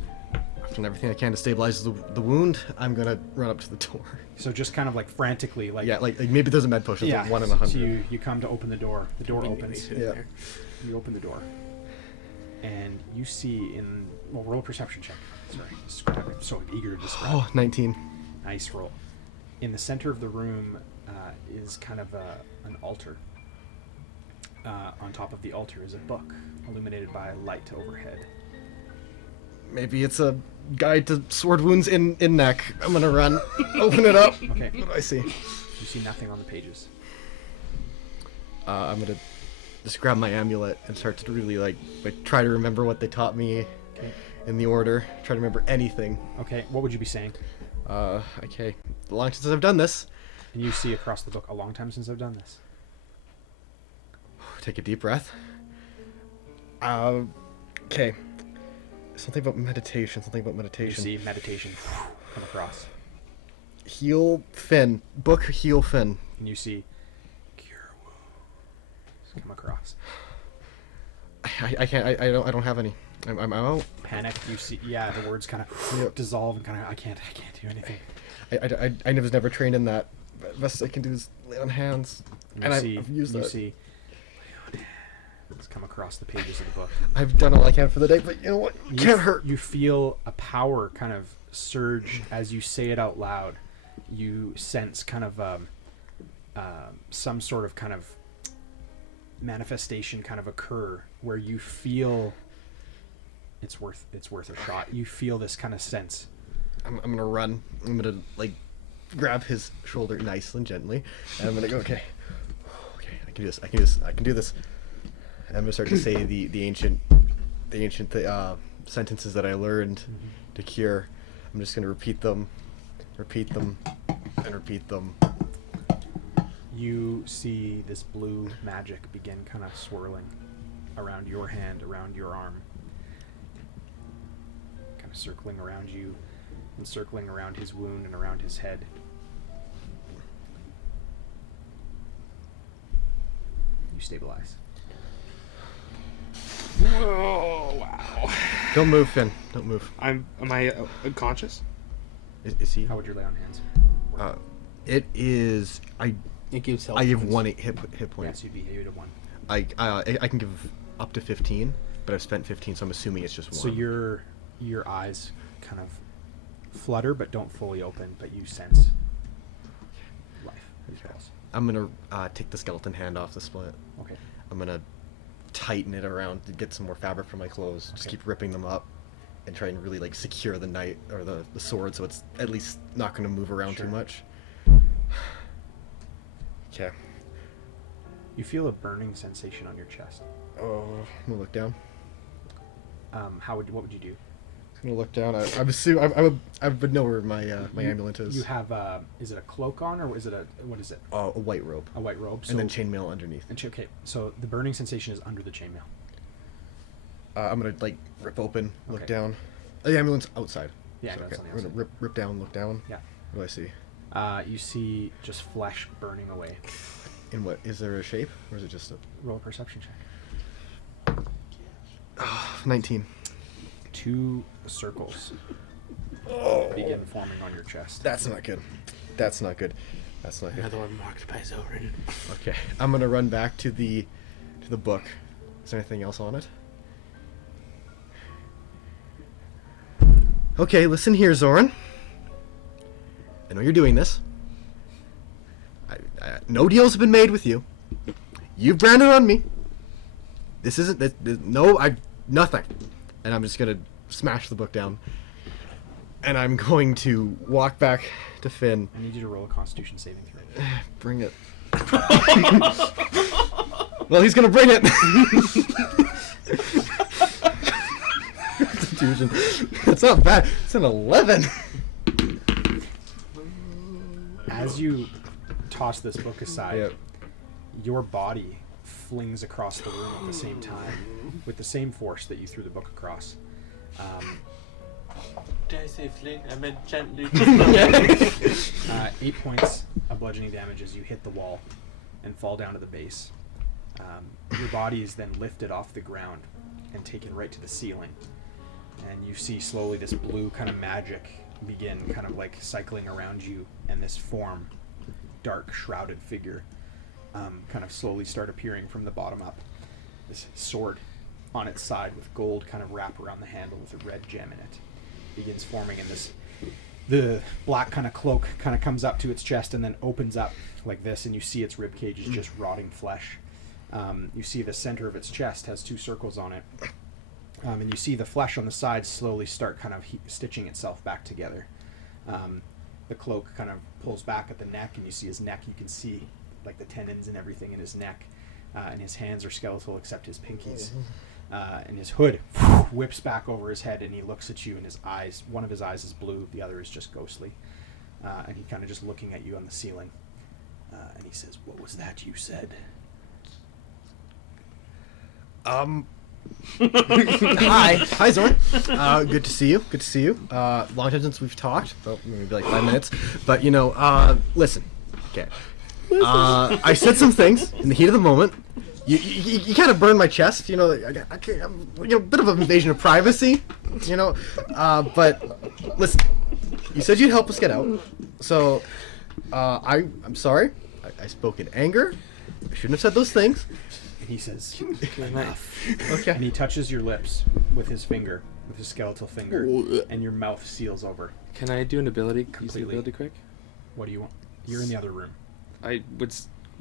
I've done everything I can to stabilize the wound. I'm gonna run up to the door. So just kind of like frantically, like Yeah, like maybe there's a med potion. yeah. Like 1 in So 100. you come to open the door. The door opens. Yeah. You open the door, and you see roll a perception check. Sorry, describe it. I'm so eager to describe. Oh, 19. Nice roll. In the center of the room is kind of an altar. On top of the altar is a book illuminated by a light overhead. Maybe it's a guide to sword wounds in neck. I'm gonna run. Open it up. Okay. What do I see? You see nothing on the pages. I'm gonna just grab my amulet and start to really like try to remember what they taught me in the order. Try to remember anything. Okay, what would you be saying? Okay. Long since I've done this. And you see across the book, a long time since I've done this. Take a deep breath. Okay. Something about meditation. You see meditation come across. Heal Finn. Book Heal Finn. And you see cure wounds come across. I can't. I don't have any. I'm out. Panic. You see, the words kind of Yep. dissolve and kind of. I can't do anything. I was never trained in that. Best I can do is lay on hands. And I've used that. You see. Let's come across the pages of the book. I've done all I can for the day, but you know what? Can't hurt. You feel a power kind of surge as you say it out loud. You sense kind of some sort of kind of manifestation kind of occur where you feel it's worth a shot. You feel this kind of sense. I'm gonna run. I'm gonna like grab his shoulder nice and gently, and I'm gonna go. Okay, I can do this. I can do this. And I'm gonna start to say the ancient sentences that I learned to cure. I'm just gonna repeat them, and repeat them. You see this blue magic begin kind of swirling around your hand, around your arm, kind of circling around you and circling around his wound and around his head. You stabilize. Oh wow! Don't move, Finn. Don't move. Am I unconscious? Is he? How would your lay on hands? It is. It gives health I give points. 1 hit points. Yes, you'd be hit at 1. I can give up to 15, but I've spent 15, so I'm assuming it's just 1. So your eyes kind of flutter but don't fully open, but you sense life. I'm gonna take the skeleton hand off the split. Okay. I'm gonna tighten it around to get some more fabric for my clothes. Just keep ripping them up and try and really like secure the knight or the sword so it's at least not gonna move around too much. Okay. You feel a burning sensation on your chest. Oh, I'm gonna look down. What would you do? I'm gonna look down. I would know where my amulet is. You have is it a cloak on or is it what is it? A white robe. A white robe. So, And then chainmail underneath. okay, so the burning sensation is under the chainmail. I'm gonna like rip open, look Okay. down. The ambulance outside. Yeah, So, that's okay. on the I'm gonna rip down, look down. Yeah. What do I see? You see just flesh burning away. In what? Is there a shape, or is it just a... Roll a perception check. 19. 2 circles begin forming on your chest. That's not good. That's not good. That's not good. Another one marked by Zorin. Okay, I'm gonna run back to the book. Is there anything else on it? Okay, listen here, Zoran. I know you're doing this. No deals have been made with you. You've branded on me. This isn't... nothing. And I'm just gonna smash the book down. And I'm going to walk back to Finn. I need you to roll a Constitution saving throw. Bring it. Well, he's gonna bring it. Constitution. That's not bad. It's an 11. As you toss this book aside, Yep. your body flings across the room at the same time with the same force that you threw the book across. Did I say fling? I meant gently. 8 points of bludgeoning damage as you hit the wall and fall down to the base. Your body is then lifted off the ground and taken right to the ceiling. And you see slowly this blue kind of magic begin kind of like cycling around you, and this form, dark, shrouded figure, kind of slowly start appearing from the bottom up. This sword on its side with gold kind of wrap around the handle with a red gem in it begins forming, and the black kind of cloak kind of comes up to its chest and then opens up like this, and you see its rib cage is just rotting flesh. You see the center of its chest has 2 circles on it, and you see the flesh on the sides slowly start kind of stitching itself back together. The cloak kind of pulls back at the neck, and you see his neck. You can see like the tendons and everything in his neck, and his hands are skeletal except his pinkies. And his hood whips back over his head, and he looks at you, and his eyes, one of his eyes is blue, the other is just ghostly. And he kind of just looking at you on the ceiling. And he says, "What was that you said?" Hi, Zoran. Good to see you. Good to see you. Long time since we've talked. Well, maybe like 5 minutes. But listen. Okay. I said some things in the heat of the moment. You kind of burned my chest. I'm a bit of an invasion of privacy. But listen. You said you'd help us get out. So, I'm sorry. I spoke in anger. I shouldn't have said those things. And he says, "Enough." Okay. And he touches your lips with his finger, with his skeletal finger, and your mouth seals over. Can I do an ability? Use the Completely. ability quick? What do you want? You're in the other room, I would.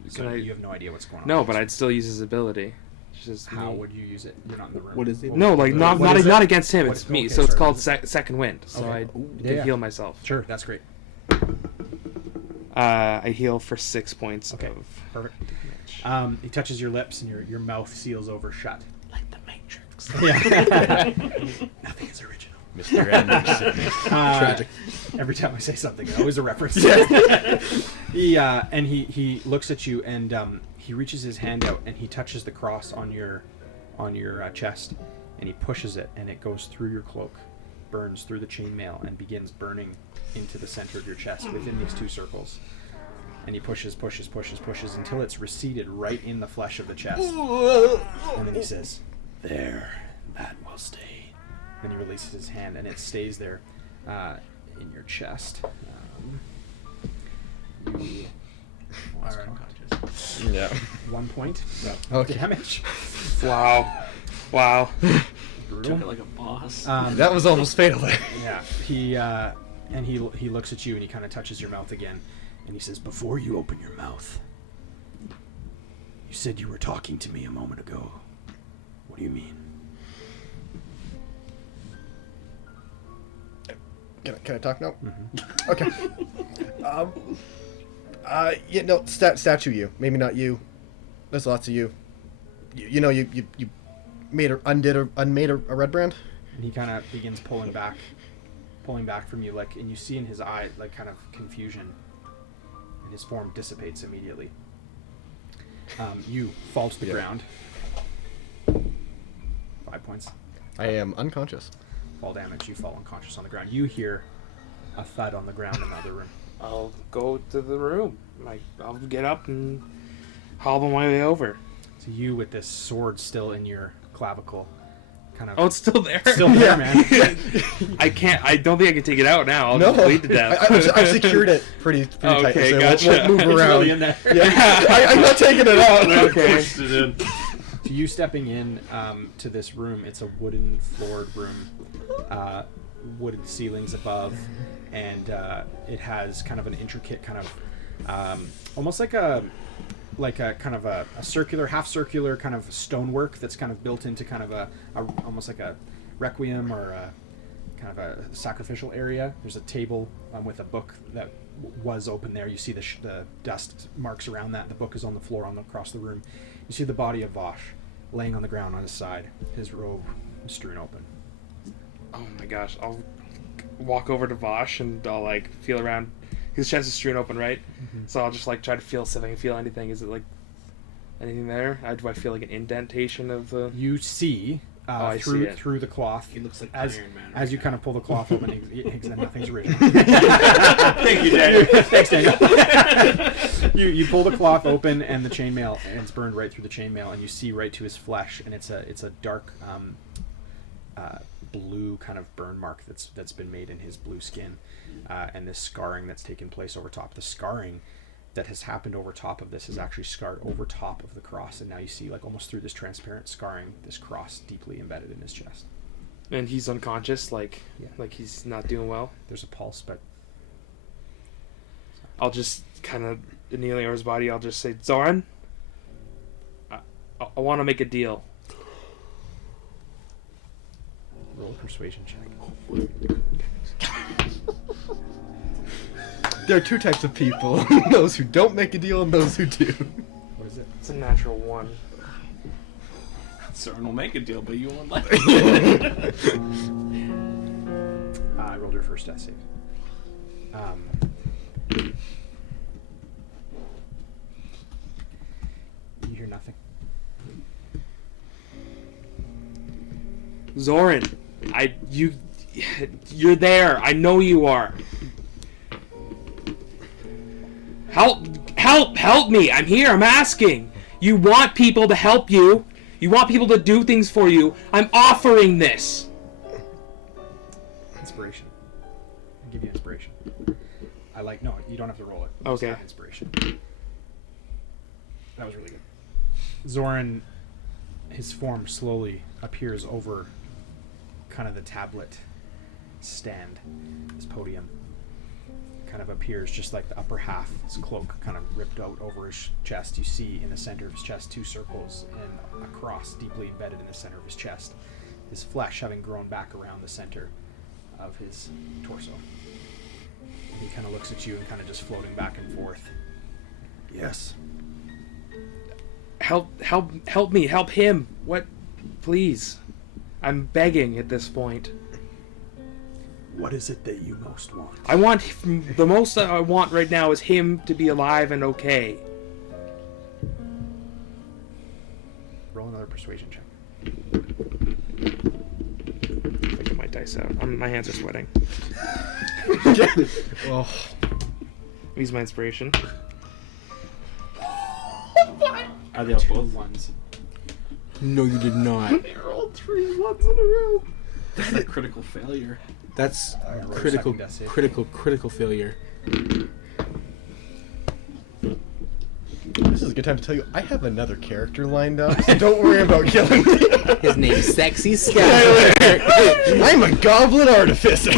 so you have no idea what's going on. No, but I'd still use his ability. It's just How me. would you use it? You're not in the room. What is it? No, like not What is it? not against him. What It's is- me. okay, So it's sorry, called what is second wind. So Okay. I Yeah. can heal myself. Sure, that's great. I heal for 6 points Okay. of Perfect. damage. He touches your lips, and your mouth seals over shut. Like the Matrix. Yeah. Nothing is original. Mr. Anderson. Tragic. Every time I say something, always a reference. He looks at you, and he reaches his hand out, and he touches the cross on your chest, and he pushes it, and it goes through your cloak, burns through the chainmail, and begins burning into the center of your chest within these 2 circles. And he pushes until it's receded right in the flesh of the chest. And then he says, "There, that will stay." Then he releases his hand, and it stays there in your chest. You are unconscious. Yeah. 1 point Okay. damage. Wow. Brutal. Took it like a boss. That was almost fatal there. Yeah. He looks at you, and he kind of touches your mouth again, and he says, "Before you open your mouth, you said you were talking to me a moment ago. What do you mean?" Can I talk now? Mm-hmm. Okay. Statue you. Maybe not you. There's lots of you. You unmade a red brand? And he kind of begins pulling back from you, and you see in his eye, kind of confusion, and his form dissipates immediately. You fall to the ground. 5 points. I am unconscious. Fall damage. You fall unconscious on the ground. You hear a thud on the ground in the other room. I'll go to the room. I'll get up and hobble my way over. So you with this sword still in your clavicle, kind of. Oh, it's still there. Still there, man. I can't. I don't think I can take it out now. I'll No, just bleed to death. I've secured it pretty tight. Okay, So gotcha. it won't move around. Really in there. Yeah, I'm not taking it out. Okay. Pushed it in. To you stepping in to this room, it's a wooden floored room, wooden ceilings above, and it has kind of an intricate kind of almost like a kind of a circular, half circular kind of stonework that's kind of built into kind of a almost like a requiem or a kind of a sacrificial area. There's a table with a book that was open there. You see the dust marks around that. The book is on the floor across the room. You see the body of Vosh laying on the ground on his side, his robe strewn open. Oh my gosh! I'll walk over to Vosh and I'll like feel around. His chest is strewn open, right? Mm-hmm. So I'll just like try to feel if I can feel anything. Is it like anything there? Do I feel like an indentation of the? You see I through see it. through the cloth. He looks like as Iron Man. as you kind of pull the cloth open, nothing's original. Thank you, Daniel. Thanks, Daniel. you pull the cloth open and the chainmail, and it's burned right through the chainmail, and you see right to his flesh, and it's a dark blue kind of burn mark that's been made in his blue skin, and this scarring that's taken place over top. The scarring that has happened over top of this is actually scarred over top of the cross, and now you see like almost through this transparent scarring, this cross deeply embedded in his chest. And he's unconscious, like Yeah. like he's not doing well. There's a pulse, but I'll just kind of kneeling over his body. I'll just say, Zoran, I want to make a deal. roll a persuasion check. There are two types of people: those who don't make a deal and those who do. What is it? It's a natural 1. Someone will make a deal, but you won't let I rolled your first death save. You hear nothing. Zoran, you're there. I know you are. Help me. I'm here. I'm asking. You want people to help you. You want people to do things for you. I'm offering this. Inspiration. I'll give you inspiration. No, you don't have to roll it. You just Okay. have inspiration. That was really good. Zoran, his form slowly appears over kind of the tablet stand, his podium. Kind of appears just like the upper half, his cloak kind of ripped out over his chest. You see in the center of his chest 2 circles and a cross deeply embedded in the center of his chest. His flesh having grown back around the center of his torso. He kind of looks at you and kind of just floating back and forth. Yes. Help me. Help him. What? Please. I'm begging at this point. What is it that you most want? I want the most I want right now is him to be alive and okay. Roll another persuasion check. Get my dice out. My hands are sweating. Oh, Use my inspiration. Are they all Two both? ones. No, you did not. They rolled 3 ones in a row. That's a critical failure. That's roll a critical, second death save. critical failure. this is a good time to tell you I have another character lined up, so don't worry about killing me. His name is Sexy Skylar. I'm a goblin artificer.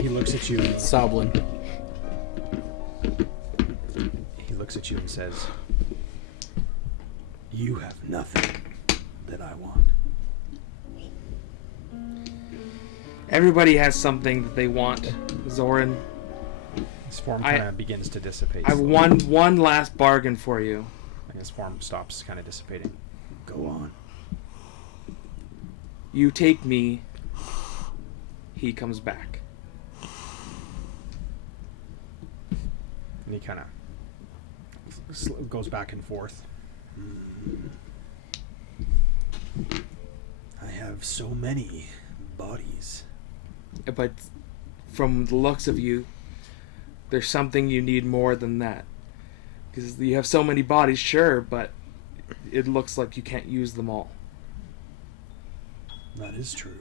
He looks at you. Soblin. He looks at you and says, "You have nothing that I want." Everybody has something that they want, Zoran. His form I- kind of begins to dissipate. I have slowly. one last bargain for you. And his form stops kind of dissipating. Go on. You take me, he comes back. And he kind of goes back and forth. I have so many bodies. But from the looks of you, there's something you need more than that. Because you have so many bodies, sure, but it looks like you can't use them all. That is true.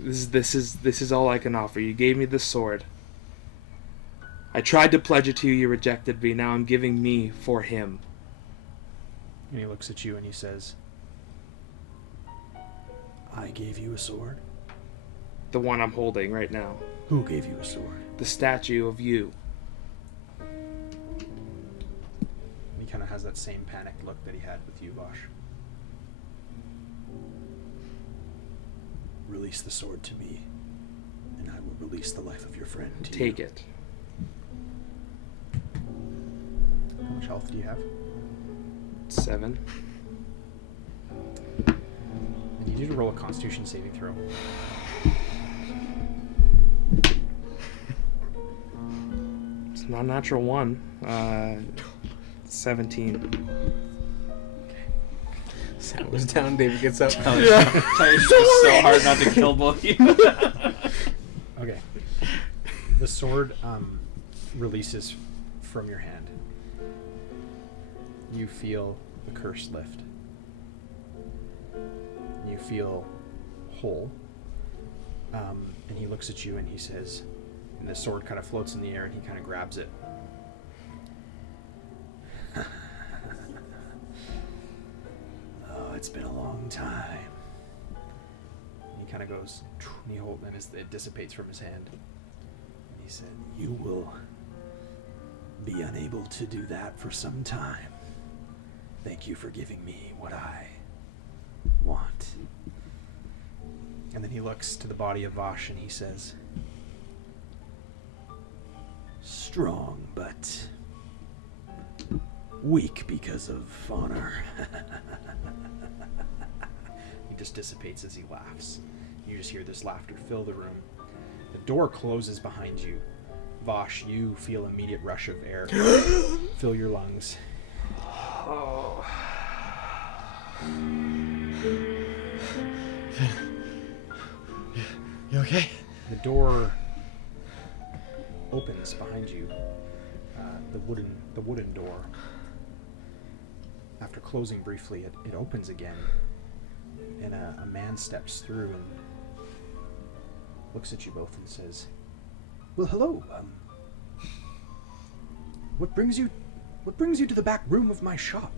This is all I can offer. You gave me this sword. I tried to pledge it to you, you rejected me. Now I'm giving me for him. And he looks at you and he says, I gave you a sword? The one I'm holding right now. Who gave you a sword? The statue of you. He kind of has that same panicked look that he had with you, Bosch. Release the sword to me, and I will release the life of your friend to you. Take it. How much health do you have? 7. I need you to roll a Constitution saving throw. It's not a natural 1. 17. Sam was down. David gets up. Trying so hard not to kill both of you. Okay. The sword releases from your hand. You feel the curse lift. You feel whole. And he looks at you and he says, and the sword kind of floats in the air and he kind of grabs it. Oh, it's been a long time. And he kind of goes, and he holds, and it dissipates from his hand. And he said, you will be unable to do that for some time. Thank you for giving me what I want. And then he looks to the body of Vosh and he says, strong, but weak because of honor. He just dissipates as he laughs. You just hear this laughter fill the room. The door closes behind you. Vosh, you feel immediate rush of air fill your lungs. Oh. You okay? The door opens behind you. The wooden door. After closing briefly, it opens again, and a man steps through and looks at you both and says, "Well, hello. What brings you to the back room of my shop?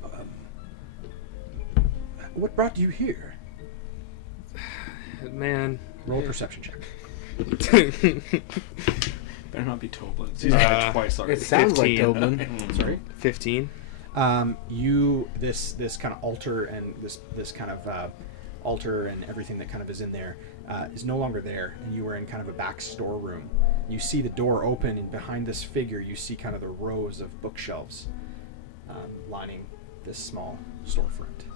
What brought you here?" Man. Roll a perception check. Better not be Toblin. He's died twice already. It sounds 15. like Tobin. Sorry. 15. This kind of altar and this kind of altar and everything that kind of is in there is no longer there, and you are in kind of a back storeroom. You see the door open, and behind this figure you see kind of the rows of bookshelves lining this small storefront.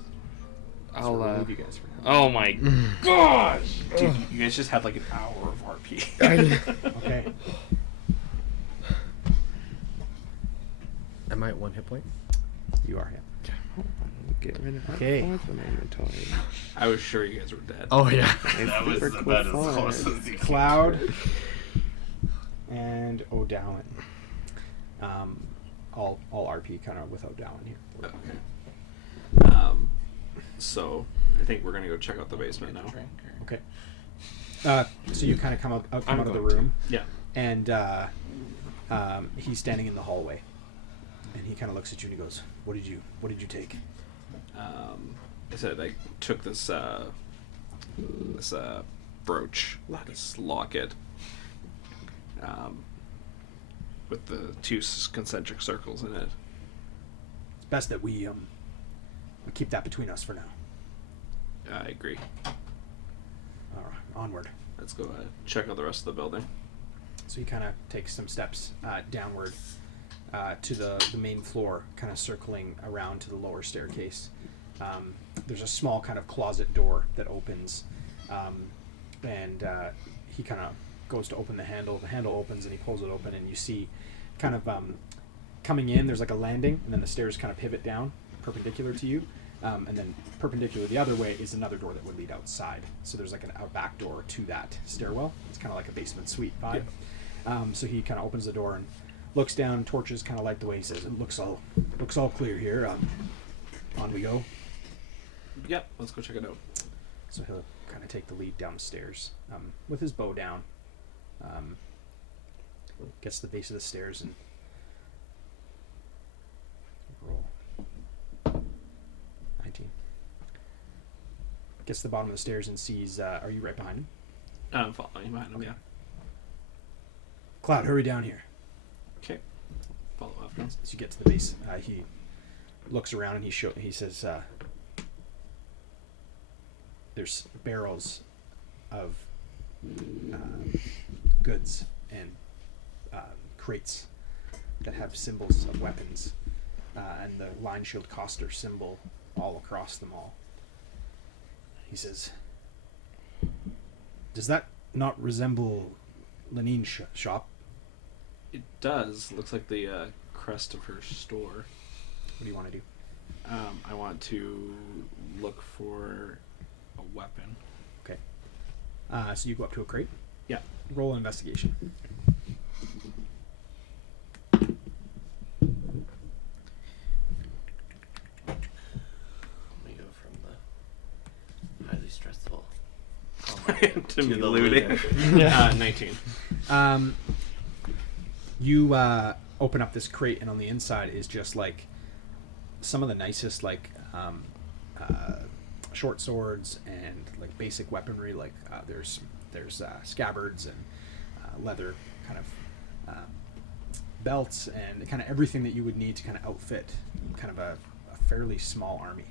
I'll we'll leave you guys for now. Oh my gosh! Dude, you guys just had like an hour of RP. Okay. Am I at 1 hit point? You are him. Get rid of that Okay. point from my inventory. I was sure you guys were dead. Oh yeah. That was Super about as cool close fun. as you Cloud and O'Dowin. All RP kind of with O'Dowin here. Okay. So I think we're gonna go check out the basement now. Okay. So you kind of come out of the going room, Yeah. and he's standing in the hallway, and he kind of looks at you and he goes, "What did you take?" I said I took this brooch, this locket, with the 2 concentric circles in it. It's best that we keep that between us for now. I agree. All right, onward. Let's go check out the rest of the building. So he kind of takes some steps downward to the main floor, kind of circling around to the lower staircase. There's a small kind of closet door that opens, and he kind of goes to open the handle. The handle opens and he pulls it open, and you see kind of coming in, there's like a landing, and then the stairs kind of pivot down perpendicular to you, And then perpendicular the other way is another door that would lead outside. So there's like a back door to that stairwell. It's kind of like a basement suite vibe. So he kind of opens the door and looks down. Torches kind of light the way. He says, "It looks all clear here. On we go." Yep, let's go check it out. So he'll kind of take the lead down the stairs with his bow down. Gets to the base of the stairs and roll 19. Gets to the bottom of the stairs and sees. Are you right behind him? I'm following behind him, yeah. Cloud, hurry down here. Okay. Follow after him. As you get to the base, he looks around and he says, "There's barrels of goods and crates that have symbols of weapons, and the line shield coster symbol all across them all." He says, "Does that not resemble Lynn's shop?" It does. Looks like the crest of her store. What do you want to do? I want to look for a weapon. Okay. So you go up to a crate? Yeah. Roll an investigation. Let me go from the highly stressful to me the looting. looting. 19. You open up this crate, and on the inside is just like some of the nicest like short swords and like basic weaponry. Like there's scabbards and leather kind of belts and kind of everything that you would need to kind of outfit kind of a fairly small army.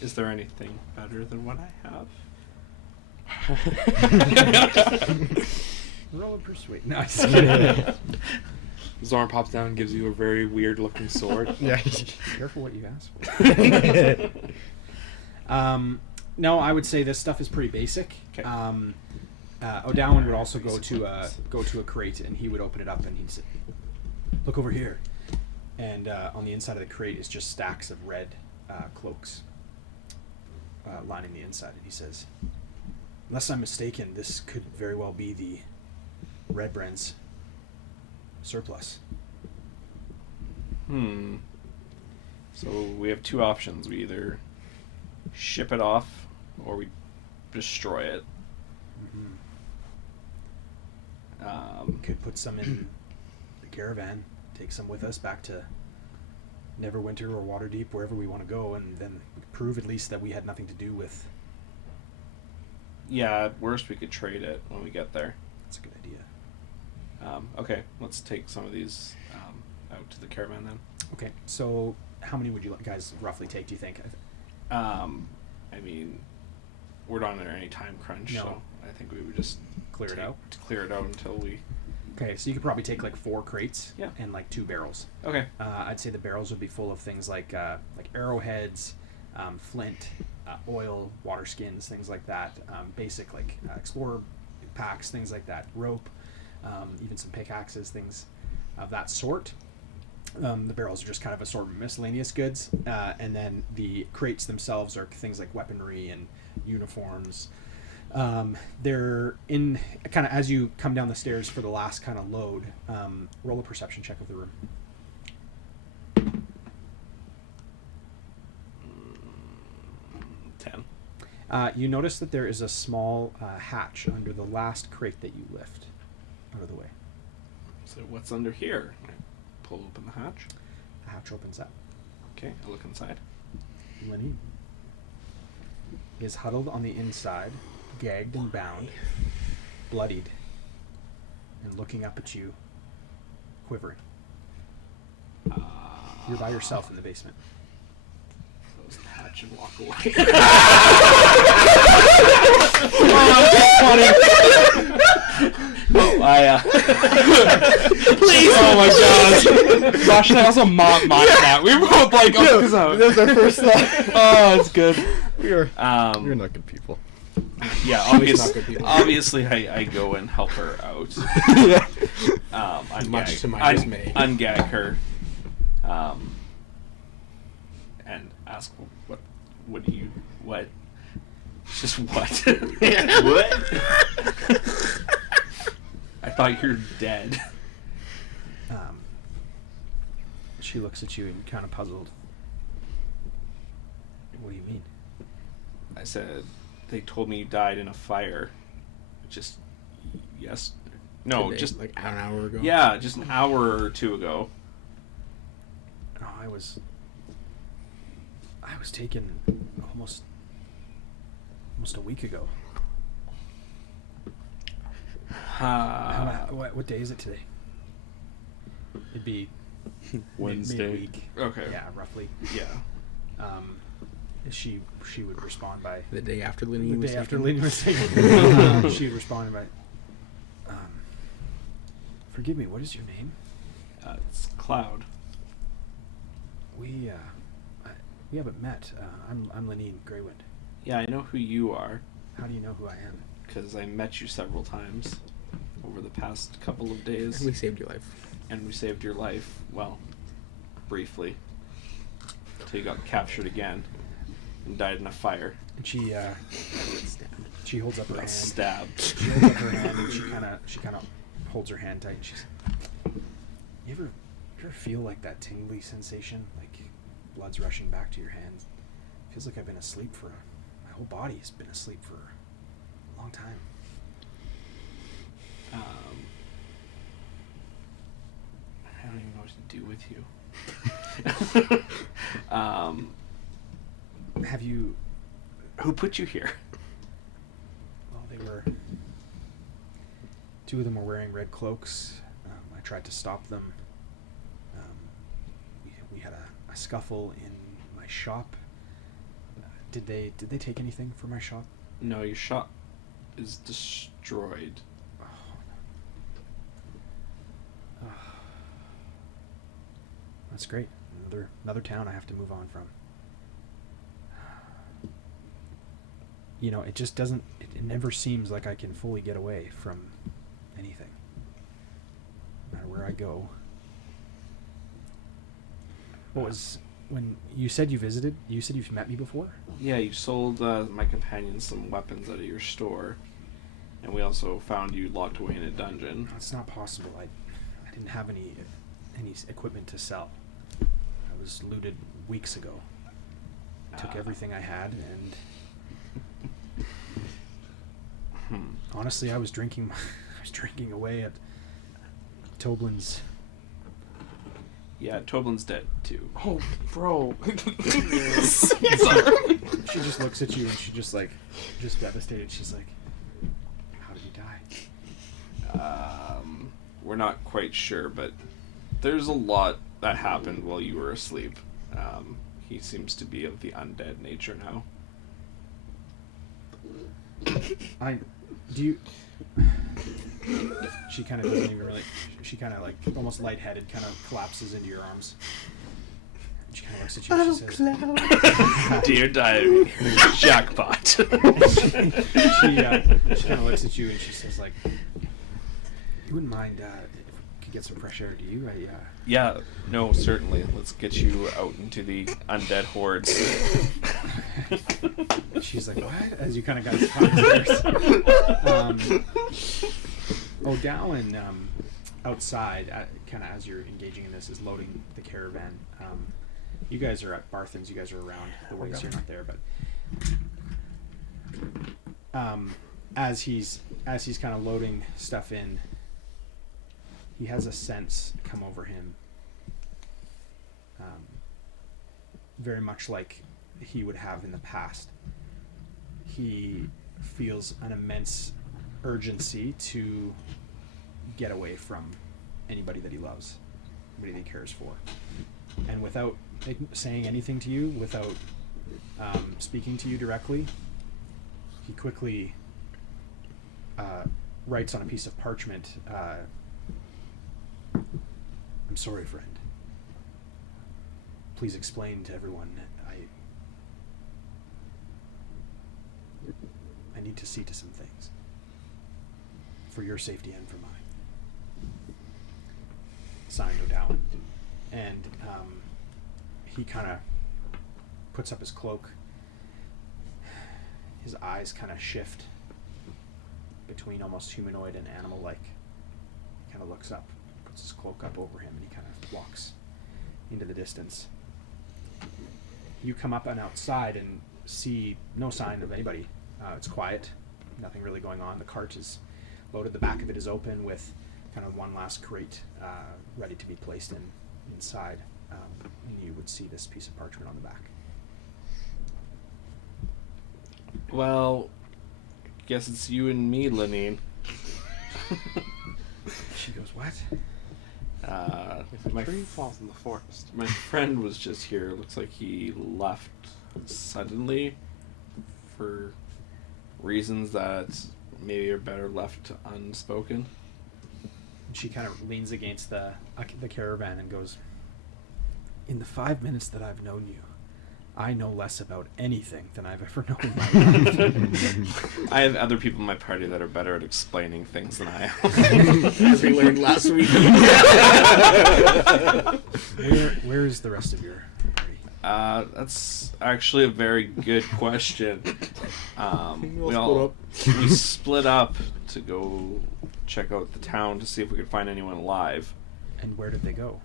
Is there anything better than what I have? Roll a persuade. No, just kidding. Zorn pops down and gives you a very weird looking sword. Yeah. Careful what you ask for. No, I would say this stuff is pretty basic. Okay. O'Dowan would also go to a crate, and he would open it up, and he'd say, "Look over here." And on the inside of the crate is just stacks of red cloaks lining the inside. And he says, "Unless I'm mistaken, this could very well be the Red Brand's surplus." So we have two options. We either ship it off or we destroy it. Could put some in the caravan, take some with us back to Neverwinter or Waterdeep, wherever we want to go, and then prove at least that we had nothing to do with. Yeah, at worst we could trade it when we get there. That's a good idea. Okay, let's take some of these out to the caravan then. Okay, so how many would you guys roughly take, do you think? I mean, we're not under any time crunch, No. so I think we would just Clear it out? Clear it out until we... Okay, so you could probably take like 4 crates Yeah. and like 2 barrels. Okay. I'd say the barrels would be full of things like arrowheads, flint, oil, water skins, things like that. Basic like explorer packs, things like that. Rope, even some pickaxes, things of that sort. The barrels are just kind of a sort of miscellaneous goods, and then the crates themselves are things like weaponry and uniforms. They're in kind of as you come down the stairs for the last kind of load. Roll a perception check of the room. 10. You notice that there is a small hatch under the last crate that you lift out of the way. So what's under here? I pull open the hatch. The hatch opens up. Okay, I look inside. Lenny is huddled on the inside, gagged and bound, bloodied, and looking up at you, quivering. You're by yourself in the basement. Close the hatch and walk away. Oh, Please! Oh my gosh. Josh and I also mind that. We were both like, oh, this out. That was our first thought. Oh, it's good. We're Um, not good people. yeah, not good people. obviously I go and help her out. Yeah. Much to my dismay. Ungag her. And ask What do you... What? Just what? What? I thought you're dead. She looks at you and kind of puzzled. What do you mean? I said, they told me you died in a fire. Just... Yes. No, Today, just... like an hour ago. Yeah, just an hour or two ago. No, I was taken almost a week ago. What day is it today? It'd be Wednesday. midweek. Okay. Yeah, roughly. Yeah. She would respond by The day after Lynn the was day after taken. Lynn was taken. She would respond by, "Forgive me. What is your name?" It's Cloud. We haven't met. I'm Lynn Greywind. Yeah, I know who you are, How do you know who I am? because I met you several times over the past couple of days. And we saved your life. And we saved your life, well, briefly. Until you got captured again and died in a fire. And she holds up her Got hand. stabbed. She holds up her hand and she kind of holds her hand tight and she's, you ever feel like that tingly sensation, like blood's rushing back to your hands? Feels like I've been asleep my whole body's been asleep for a long time. I don't even know what to do with you. Have you? Who put you here? Well, two of them were wearing red cloaks. I tried to stop them. We had a scuffle in my shop. Did they take anything from my shop? No, your shop is destroyed. That's great. Another town I have to move on from. You know, it just doesn't. It never seems like I can fully get away from anything. No matter where I go. When you said you visited? You said you've met me before? Yeah, you sold my companions some weapons out of your store, and we also found you locked away in a dungeon. That's not possible. I didn't have any equipment to sell. I was looted weeks ago. Took everything I had, and honestly, I was drinking away at Toblin's. Yeah, Toblin's dead too. Oh, bro. Sorry. She just looks at you and she just devastated. She's like, "How did he die?" We're not quite sure, but there's a lot that happened while you were asleep. He seems to be of the undead nature now. She kind of doesn't even really. She kind of like almost lightheaded, kind of collapses into your arms. She kind of looks at you and she says, Dear diary, jackpot. she kind of looks at you and she says, like, "You wouldn't mind if we could get some fresh air, do you?" Yeah, no, certainly. Let's get you out into the undead hordes. She's like, "What?" As you kind of got downstairs. O'Dowin, outside, kind of as you're engaging in this, is loading the caravan. You guys are at Barthen's. You guys are around the ways. You're not there, but as he's kind of loading stuff in, he has a sense come over him, very much like he would have in the past. He feels an immense urgency to get away from anybody that he loves, anybody that he cares for, and without saying anything to you, without speaking to you directly, he quickly writes on a piece of parchment, "I'm sorry, friend. Please explain to everyone. I need to see to some things. For your safety and for mine." Signed, O'Dowin. And he kind of puts up his cloak his eyes kind of shift between almost humanoid and animal-like. He kind of looks up, puts his cloak up over him, and he kind of walks into the distance. You come up and outside and see no sign of anybody. It's quiet, nothing really going on. The cart is loaded, the back of it is open with kind of one last crate ready to be placed inside. And you would see this piece of parchment on the back. Well, guess it's you and me, Lynn. She goes, what? My Tree falls in the forest. My friend was just here. Looks like he left suddenly for reasons that maybe are better left unspoken. And she kind of leans against the caravan and goes, in the 5 minutes that I've known you, I know less about anything than I've ever known in my life. I have other people in my party that are better at explaining things than I am. As we learned last week. Where is the rest of your party? That's actually a very good question. We'll we split up to go check out the town to see if we could find anyone alive. And where did they go?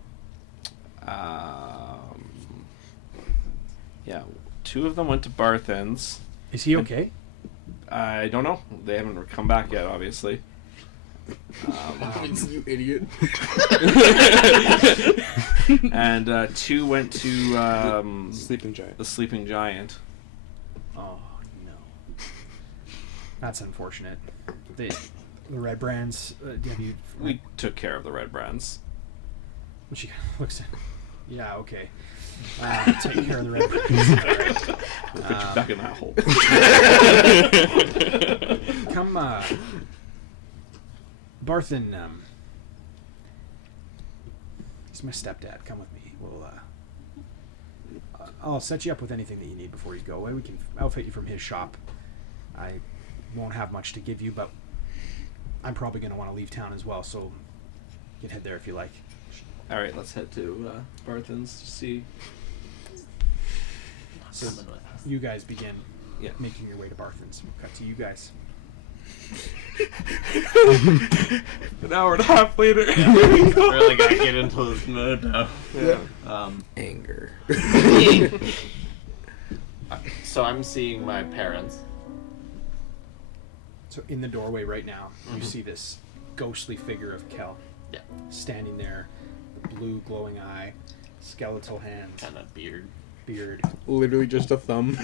Yeah, 2 of them went to Barthen's. Is he okay? I don't know. They haven't come back yet, obviously. You idiot. And 2 went to Sleeping giant. the Sleeping Giant. Oh no, that's unfortunate. The Red Brands. Have you? We took care of the Red Brands. She looks at. Yeah, okay. Take care of the Red Brands. We'll put you back in that hole. Come, Barthen. He's my stepdad. Come with me. We'll. I'll set you up with anything that you need before you go away. We can outfit you from his shop. I won't have much to give you, but I'm probably going to want to leave town as well, so you can head there if you like. All right, let's head to Barthen's to see. So you guys begin Yeah. making your way to Barthen's. We'll cut to you guys. An hour and a half later. Really gotta get into this mood now. Yeah. Anger. So I'm seeing my parents. So in the doorway right now, you see this ghostly figure of Kel. Yeah. Standing there, the blue glowing eye, skeletal hands, Kind of beard. beard. Literally just a thumb.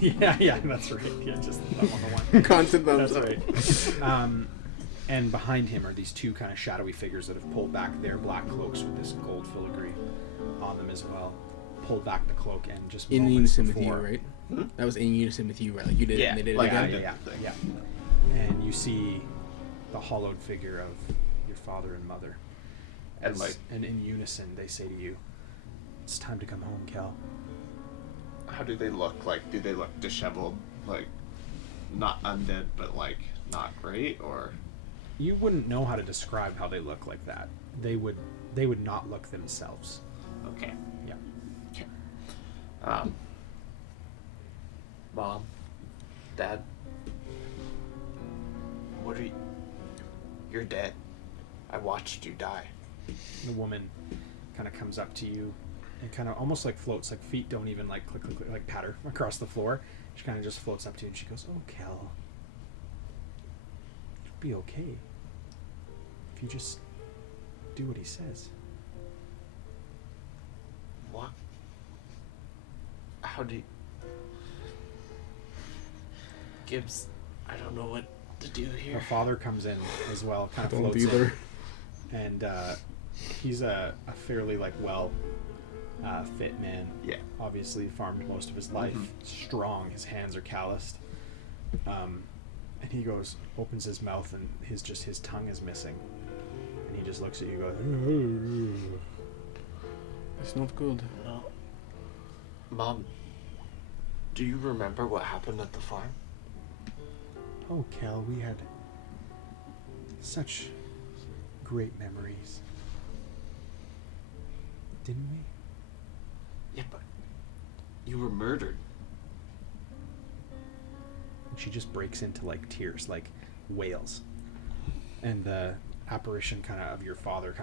yeah, that's right. Yeah, just the thumb on the one. Constant thumbs That's up. right. And behind him are these 2 kind of shadowy figures that have pulled back their black cloaks with this gold filigree on them as well. Pulled back the cloak and just In moments unison with you, before- right? That was in unison with you, right? Like you did it and they did it like again. I did. Yeah. And you see the hollowed figure of your father and mother. And like, And in unison, they say to you, "It's time to come home, Kel." how do they look? Like, do they look disheveled? Like, not undead, but like not great, or? You wouldn't know how to describe how they look like that. They would not look themselves. Okay. Yeah. Okay. Mom, Dad, what are you? You're dead. I watched you die. The woman kind of comes up to you and kind of almost like floats, like feet don't even like click, like patter across the floor. She kind of just floats up to you and she goes, "Oh, Kel, you'll be okay if you just do what he says." What? How do you... Gibbs, I don't know what to do Her here. father comes in as well, kind of Don't floats either. in, and he's a fairly like well fit man. Yeah. Obviously farmed most of his life. Strong. His hands are calloused. And he goes, opens his mouth, and his tongue is missing. And he just looks at you, and goes, It's not good. No. Mom, do you remember what happened at the farm? "Oh, Kel, we had such great memories, didn't we?" Yeah, but you were murdered. and she just breaks into like tears, like wails. And the apparition kind of your father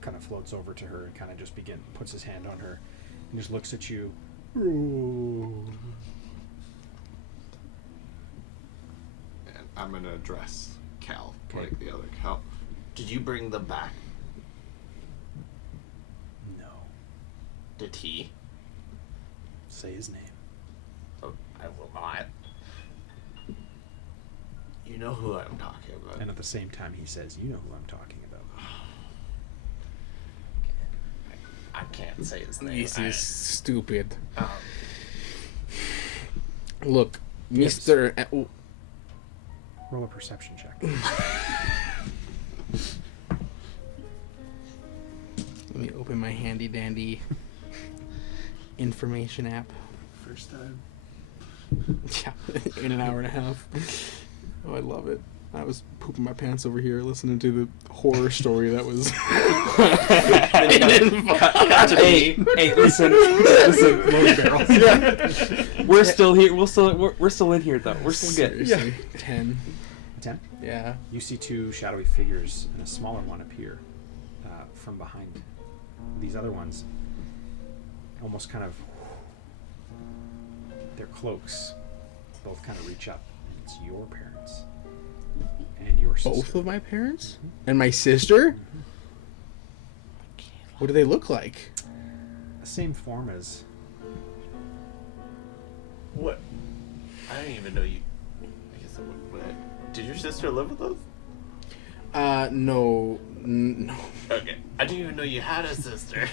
kind of floats over to her and kind of just puts his hand on her and just looks at you. And I'm gonna address Cal, Okay. like the other Cal. Did you bring them back? no, Did he? say his name. Oh, I will not. You know who I'm talking about. And at the same time, he says, "You know who I'm talking about." I can't say his name. This is stupid. Um, Look, Yes. Mr. Roll a perception check. Let me open my handy dandy information app. first time. Yeah, in an hour and a half. Oh, I love it. I was pooping my pants over here listening to the horror story that was. Hey, listen, load barrels. We're still here. We're still in here though. We're still good. Seriously, 10. 10. Yeah. You see two shadowy figures and a smaller one appear from behind these other ones. Almost kind of their cloaks both kind of reach up. And it's your parents and your sister. Both of my parents? And my sister? What do they look like? The same form as What? I didn't even know you. I guess I would. Did your sister live with us? No. No. Okay. I didn't even know you had a sister.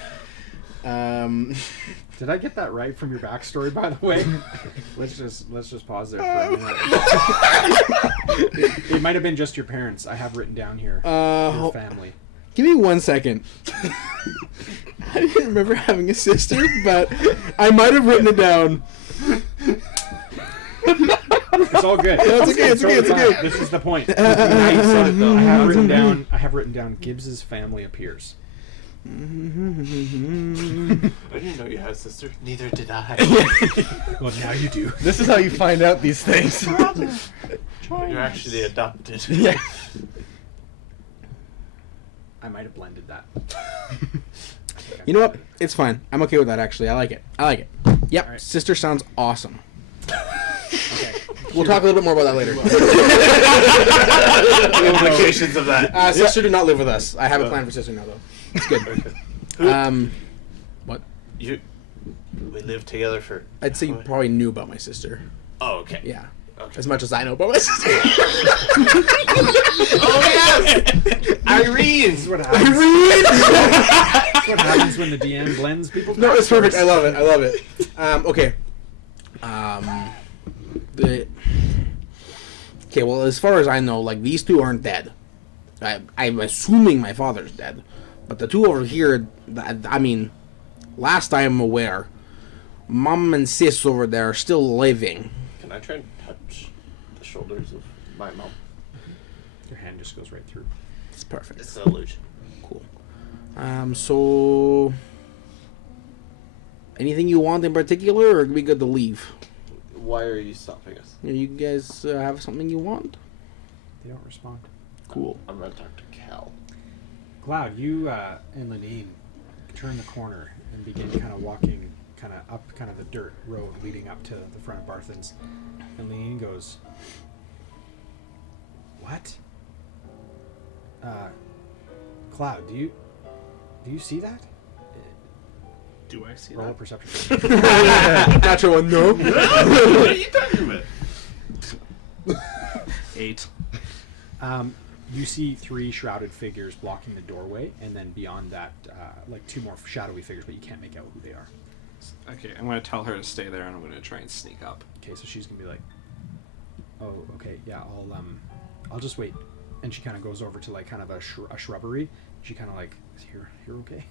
Did I get that right from your backstory, by the way? let's just pause there for a minute. It might have been just your parents. I have written down here your family. Give me 1 second. I didn't remember having a sister, but I might have written it down. It's all good. It's okay, it's okay. fine. This is the point. Now you said it, though. I have written down Gibbs's family appears. I didn't know you had a sister. Neither did I. Well, now you do. This is how you find out these things. You're actually adopted. Yeah. I might have blended that. You know what? It's fine. I'm okay with that, actually. I like it. Yep. All right. Sister sounds awesome. Okay. We'll talk a little bit more about that later. The implications of that. Sister did not live with us. I have a plan for sister now, though. It's good. What? We lived together for. I'd say you probably knew about my sister. Oh, okay. Yeah. Okay. As much as I know about my sister. Oh yes, Irene. This is what happens. This is what happens when the DM blends people's No, it's perfect. I backstories. love it. Okay. Okay, well, as far as I know, like, these two aren't dead. I'm assuming my father's dead. But the two over here, I mean, last I'm aware, Mom and Sis over there are still living. Can I try and touch the shoulders of my mom? Your hand just goes right through. It's perfect. It's an illusion. Cool. So... Anything you want in particular, or are we good to leave? Why are you stopping us? You guys have something you want? They don't respond. Cool. I'm gonna talk to Cal. Cloud, you and Lynn turn the corner and begin kind of walking kind of up kind of the dirt road leading up to the front of Barthen's. And Lynn goes, "What? Cloud, do you see that?" Do I see Roll a that? perception. Natural one, no. What are you talking about? 8. You see 3 shrouded figures blocking the doorway, and then beyond that, like 2 more shadowy figures, but you can't make out who they are. Okay, I'm gonna tell her to stay there, and I'm gonna try and sneak up. Okay, so she's gonna be like, "Oh, okay, yeah, I'll just wait." And she kind of goes over to like kind of a shrubbery. She kind of like, "Is you're okay?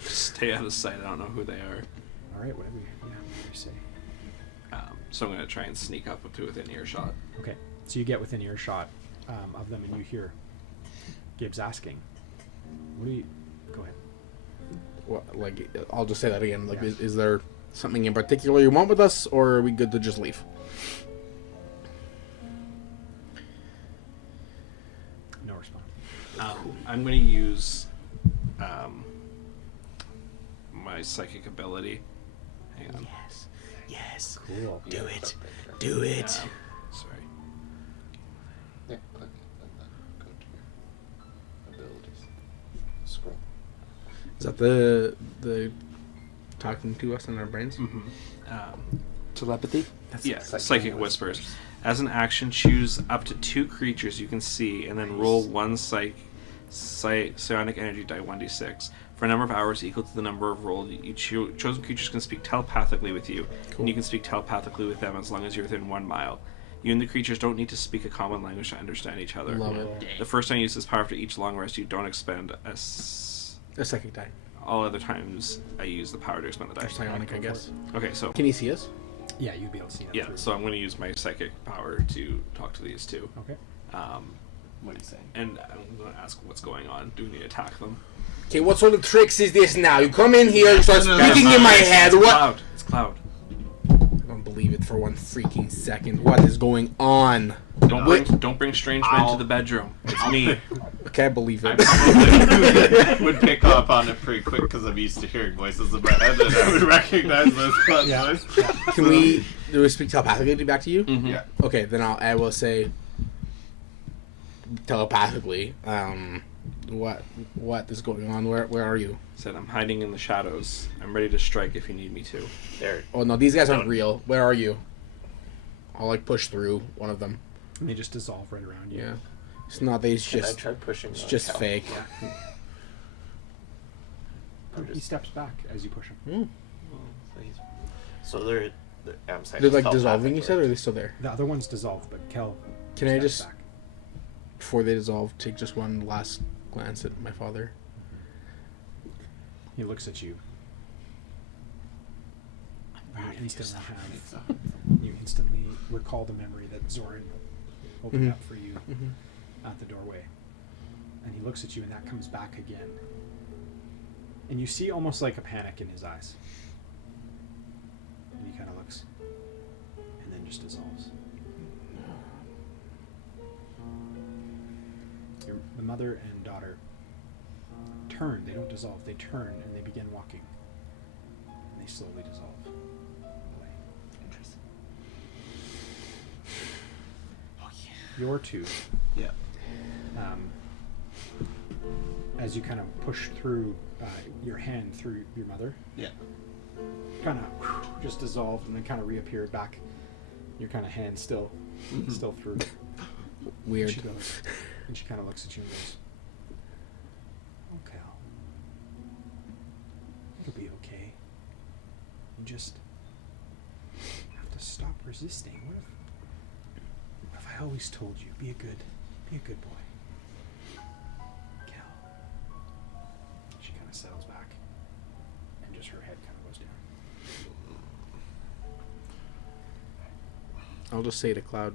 Stay out of sight. I don't know who they are. All right, whatever you say." So I'm gonna try and sneak up to within earshot. Okay, so you get within earshot of them, and you hear Gibbs asking, "What do you?" Go ahead. Well, like, I'll just say that again. Like, Yeah. is there something in particular you want with us, or are we good to just leave? I'm going to use my psychic ability. Hang on. Yes. Cool. Do it. Do it. Sorry. Yeah, click and then go to your abilities. Scroll. Is that the talking to us in our brains? Telepathy? Yeah, psychic whispers. As an action, choose up to 2 creatures you can see, and then roll 1 psionic energy die 1d6. For a number of hours equal to the number of rolled, chosen creatures can speak telepathically with you, and you can speak telepathically with them as long as you're within 1 mile. You and the creatures don't need to speak a common language to understand each other. Love it. The first time you use this power after each long rest, you don't expend A psychic die. all other times I use the power to expend the die. Or psionic, I guess. Okay, so Can he see us? Yeah, you'd be able to see that. yeah, through. so I'm going to use my psychic power to talk to these two. Okay. What are you saying? And I'm going to ask what's going on. Do we need to attack them? Okay, what sort of tricks is this now? You come in here, you start speaking in my head. What? Cloud. It's Cloud. I don't believe it for one freaking second. What is going on? Don't bring strange men to the bedroom. It's me. Okay, I believe I it. probably would pick up on it pretty quick because I'm used to hearing voices in my head and I would recognize those voice. Can we do we speak telepathically back to you? Mm-hmm. Yeah. Okay, then I will say telepathically. What is going on? Where are you? Said I'm hiding in the shadows. I'm ready to strike if you need me to. There. Oh no, these guys aren't real. Where are you? I'll like push through one of them. And they just dissolve right around you. Yeah. It's not. It's Can I just. try pushing? It's on just Cal? fake. He steps back as you push him. So they're I'm saying They're it's like dissolving. You said, or telepathically. are they still there? The other one's dissolved, but Kel. Can I steps just, back. before they dissolve, take just one last glance at my father? He looks at you. You instantly recall the memory that Zoran opened Mhm. up for you at the doorway. And he looks at you, and that comes back again. And you see almost like a panic in his eyes. And he kind of looks, and then just dissolves. The mother and daughter turn. They don't dissolve. They turn, and they begin walking. And they slowly dissolve away. Interesting. Your two. Yeah. As you kind of push through your hand through your mother, Yeah. kind of just dissolved and then kind of reappeared back. Your kind of hand still through. Weird. And she goes, and she kind of looks at you and goes, "Oh, Cal, it'll be okay. You just have to stop resisting. What if I always told you, be a good boy, Cal?" She kind of settles back, and just her head kind of goes down. I'll just say to Cloud,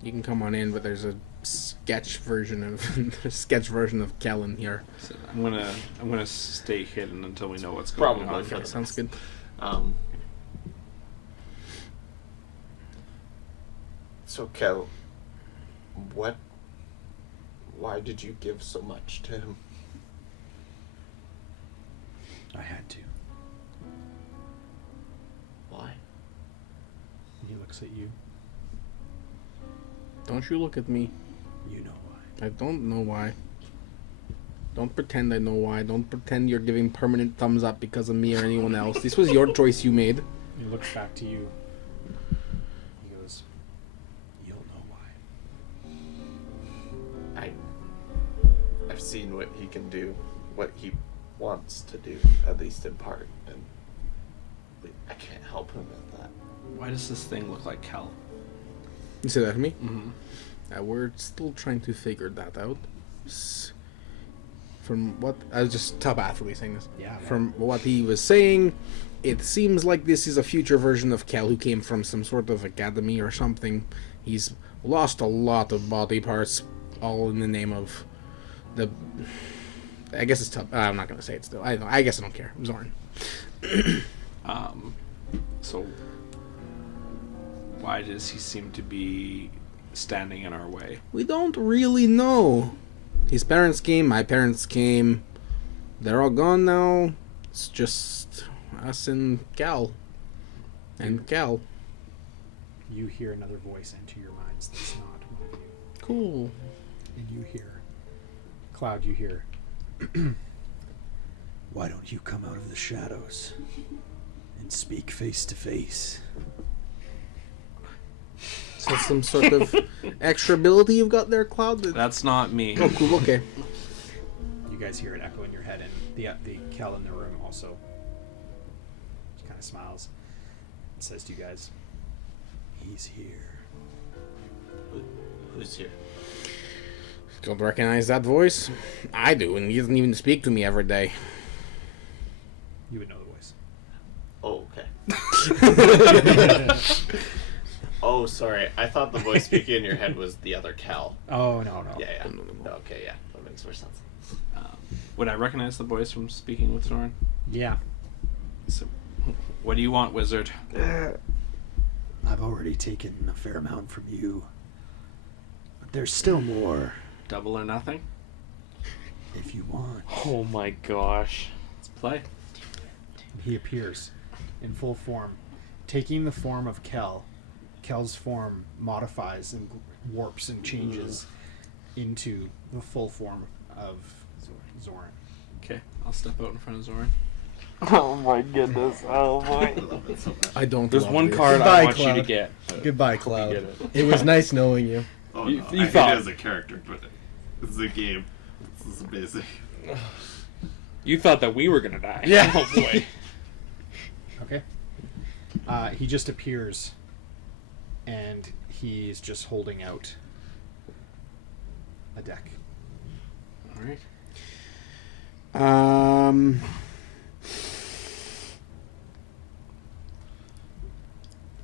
you can come on in, but there's a sketch version of Kel in here. So I'm gonna stay hidden until we know what's going Probably on. for the Sounds good. So Kel, why did you give so much to him? I had to. Why? And he looks at you. Don't you look at me. You know why. I don't know why. Don't pretend I know why. Don't pretend you're giving permanent thumbs up because of me or anyone else. This was your choice you made. He looks back to you. He goes, "You'll know why." I've seen what he can do, what he wants to do, at least in part, and I can't help him at that. Why does this thing look like Kel? You say that to me? Mm-hmm. We're still trying to figure that out. From what I was just telepathically saying this. Yeah. From what he was saying, it seems like this is a future version of Kel who came from some sort of academy or something. He's lost a lot of body parts, all in the name of the. I guess it's tough. I'm not gonna say it still. I guess I don't care. Zoran. So why does he seem to be standing in our way? We don't really know. His parents came, my parents came. They're all gone now. It's just us and Cal. And Cal. You hear another voice enter your minds that's not one of you. Cool. And you hear, Cloud, you hear, why don't you come out of the shadows and speak face to face? Is that some sort of extra ability you've got there, Cloud? That's not me. Oh, cool. Okay. You guys hear it echo in your head, and the Kel in the room also just kind of smiles and says to you guys, he's here. Who's here? Don't recognize that voice? I do, and he doesn't even speak to me every day. You would know the voice. Oh, okay. Oh, sorry. I thought the voice speaking in your head was the other Cal. Oh, no. Yeah. Okay, yeah. That makes more sense. Would I recognize the voice from speaking with Zoran? Yeah. So, what do you want, wizard? I've already taken a fair amount from you. But there's still more Double or nothing? if you want. Oh my gosh. Let's play. He appears in full form, taking the form of Kel. Kel's form modifies and warps and changes into the full form of Zoran. Okay, I'll step out in front of Zoran. Oh my goodness. Oh I my. love it so much. I don't. There's love one this. card Goodbye, I want you to Cloud. get. Goodbye, You Cloud. get it. It was nice knowing you. Oh, You- no. you I hate thought- it as a character, but this is a game. This is amazing. You thought that we were gonna die. Yeah. Oh boy. Okay. He just appears, and he's just holding out a deck. All right.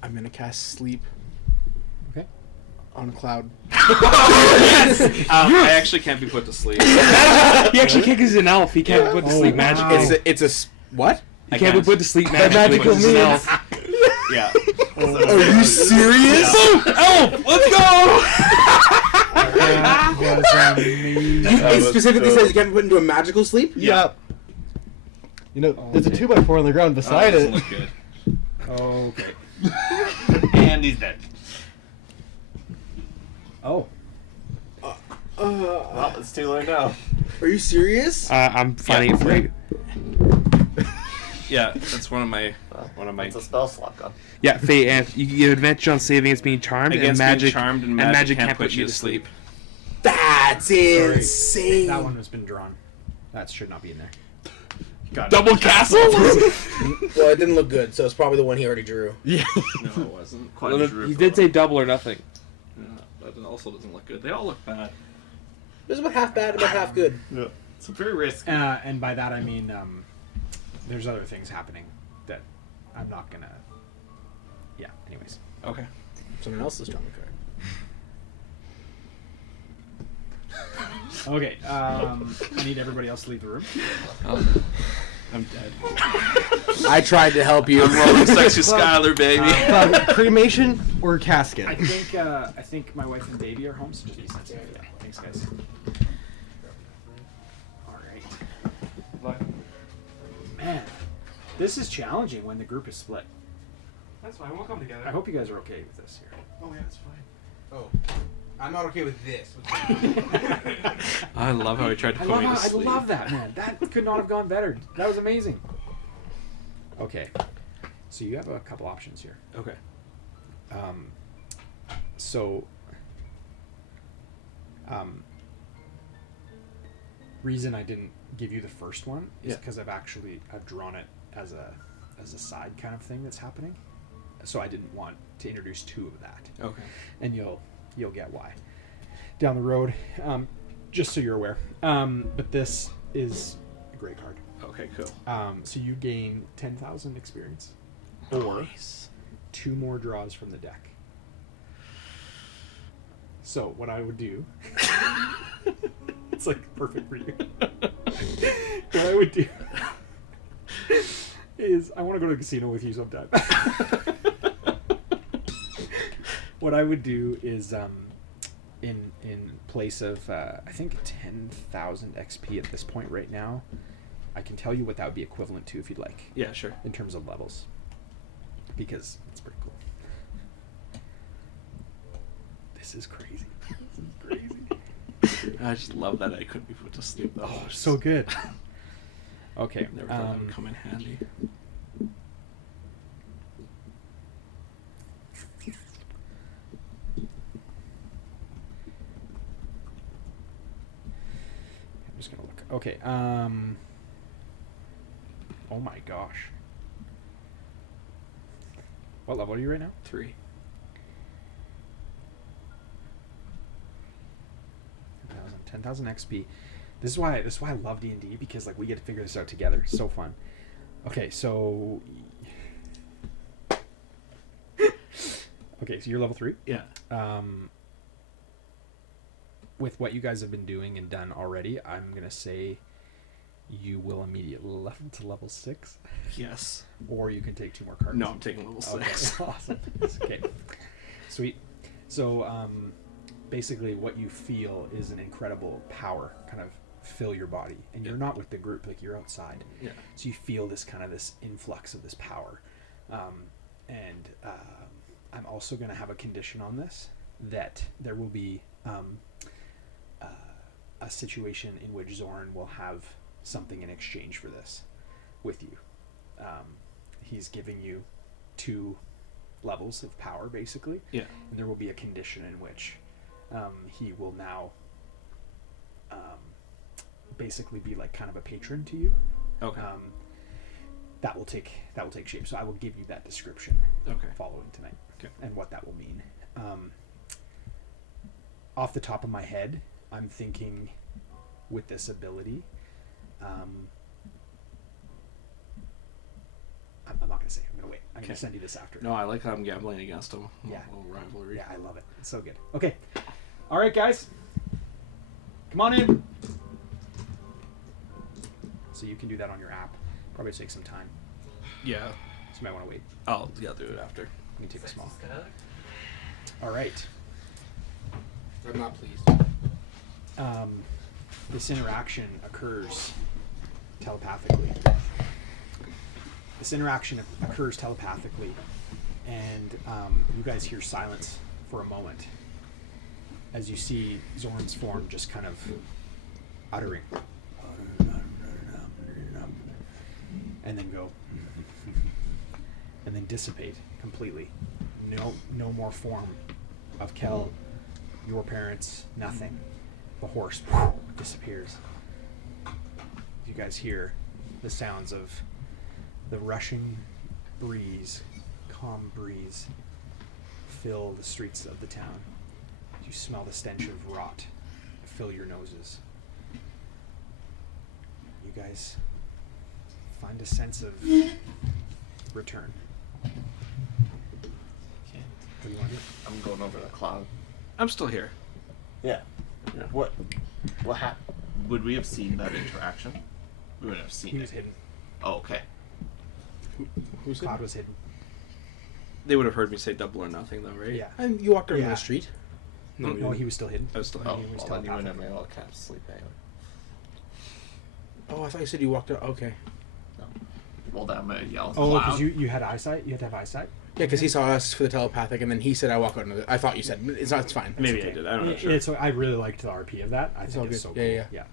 I'm gonna cast sleep Okay. on Cloud. I actually can't be put to sleep. He actually can't 'cause he's an elf. He can't be put to Oh, sleep wow. magically. What? He can't be put to sleep magically. magical 'cause he's an means. elf. Yeah. Are you serious? Elf! Let's go! That was amazing. It specifically says you can't be put into a magical sleep? Yeah. You know, there's a 2x4 on the ground beside doesn't it. look good. Okay. And he's dead. Oh. Well, it's too late now. Are you serious? I'm finding it for you. Yeah, that's one of my It's a spell slot gun. Yeah, Fate, and you get advantage on saving against being charmed, against and magic, being charmed and magic can't put you to sleep. That's insane. That one has been drawn. That should not be in there. God, Double castle. Well, it didn't look good, so it's probably the one he already drew. Yeah. No, it wasn't. Quite Well, as rude, he did say double or nothing. Yeah, but it also doesn't look good. They all look bad. This is about half bad, about half good. Yeah. It's very risky. And by that I mean, there's other things happening that I'm not gonna. Yeah. Anyways. Okay. Someone else is drawing a card. Okay. I need everybody else to leave the room. I'm dead. I tried to help you. I'm rolling sexy Skylar, baby. Cremation or casket? I think my wife and baby are home, so just be sensitive. Yeah. Thanks, guys. All right. Man, this is challenging when the group is split. That's fine. We'll come together. I hope you guys are okay with this here. Oh, yeah, it's fine. Oh, I'm not okay with this. I love how he tried to I put me to I sleep. love that, man. That could not have gone better. That was amazing. Okay, so you have a couple options here. Okay. Reason I didn't give you the first one is Yeah. because I've drawn it as a side kind of thing that's happening. So I didn't want to introduce two of that. Okay. And you'll get why down the road, just so you're aware. But this is a great card. Okay, cool. So you gain 10,000 experience, or 2 more draws from the deck. So what I would do, it's like perfect for you. What I would do is I want to go to the casino with you sometime. What I would do is in place of I think 10,000 XP at this point right now. I can tell you what that would be equivalent to if you'd like. Yeah, sure. In terms of levels, because it's pretty cool. This is crazy. This is crazy. I just love that I couldn't be put to sleep. Oh, so good. Okay. Never thought that would come in handy. I'm just gonna look. Okay. Oh my gosh. What level are you right now? 3. 10,000 XP. This is why I love D&D, because like we get to figure this out together. It's so fun. Okay, so okay, so you're level 3. Yeah. With what you guys have been doing and done already, I'm gonna say you will immediately level to level 6. Yes. Or you can take 2 more cards. No, I'm taking level 6. Okay, awesome. Okay, sweet. So basically, what you feel is an incredible power kind of fill your body, and you're not with the group, like you're outside. Yeah. So you feel this kind of this influx of this power, and I'm also going to have a condition on this, that there will be a situation in which Zorn will have something in exchange for this with you. He's giving you 2 levels of power, basically. Yeah. And there will be a condition in which he will now basically be like kind of a patron to you. Okay. That will take shape. So I will give you that description following tonight. Okay. And what that will mean. Off the top of my head, I'm thinking with this ability, I'm not going to say. I'm going to wait. I'm going to send you this after. No, I like how I'm gambling against him. Yeah. A little rivalry. Yeah, I love it. It's so good. Okay. All right, guys. Come on in. So you can do that on your app. Probably take some time. Yeah. So you might want to wait. I'll do it after. Let me take a small. All right. I'm not pleased. This interaction occurs telepathically. And you guys hear silence for a moment as you see Zorn's form just kind of uttering, and then go, and then dissipate completely. No more form of Kel, your parents, nothing. The horse disappears. You guys hear the sounds of the rushing breeze, calm breeze, fill the streets of the town. You smell the stench of rot fill your noses. You guys find a sense of return. Okay. What do you want to do? I'm going over to Cloud. I'm still here. Yeah. Yeah. What happened? Would we have seen that interaction? We wouldn't have seen He it. was hidden. Oh, okay. Who's Cloud was hidden. They would have heard me say double or nothing, though, right? Yeah. And you walked around Yeah. the street. No, he was still hidden. I was still Oh, here. He was well, then you wouldn't have telepathic. my all caps sleep anyway. Oh, I thought you said you walked out. Okay. No. Well, then I'm gonna yell. Oh, Cloud. because you had eyesight. You had to have eyesight. Yeah, because he saw us for the telepathic, and then he said I walk out. I thought you said it's not. It's fine. Maybe Okay. I did. I don't know. It- it's, I really liked the RP of that. I think all it's good. so Yeah, cool. yeah.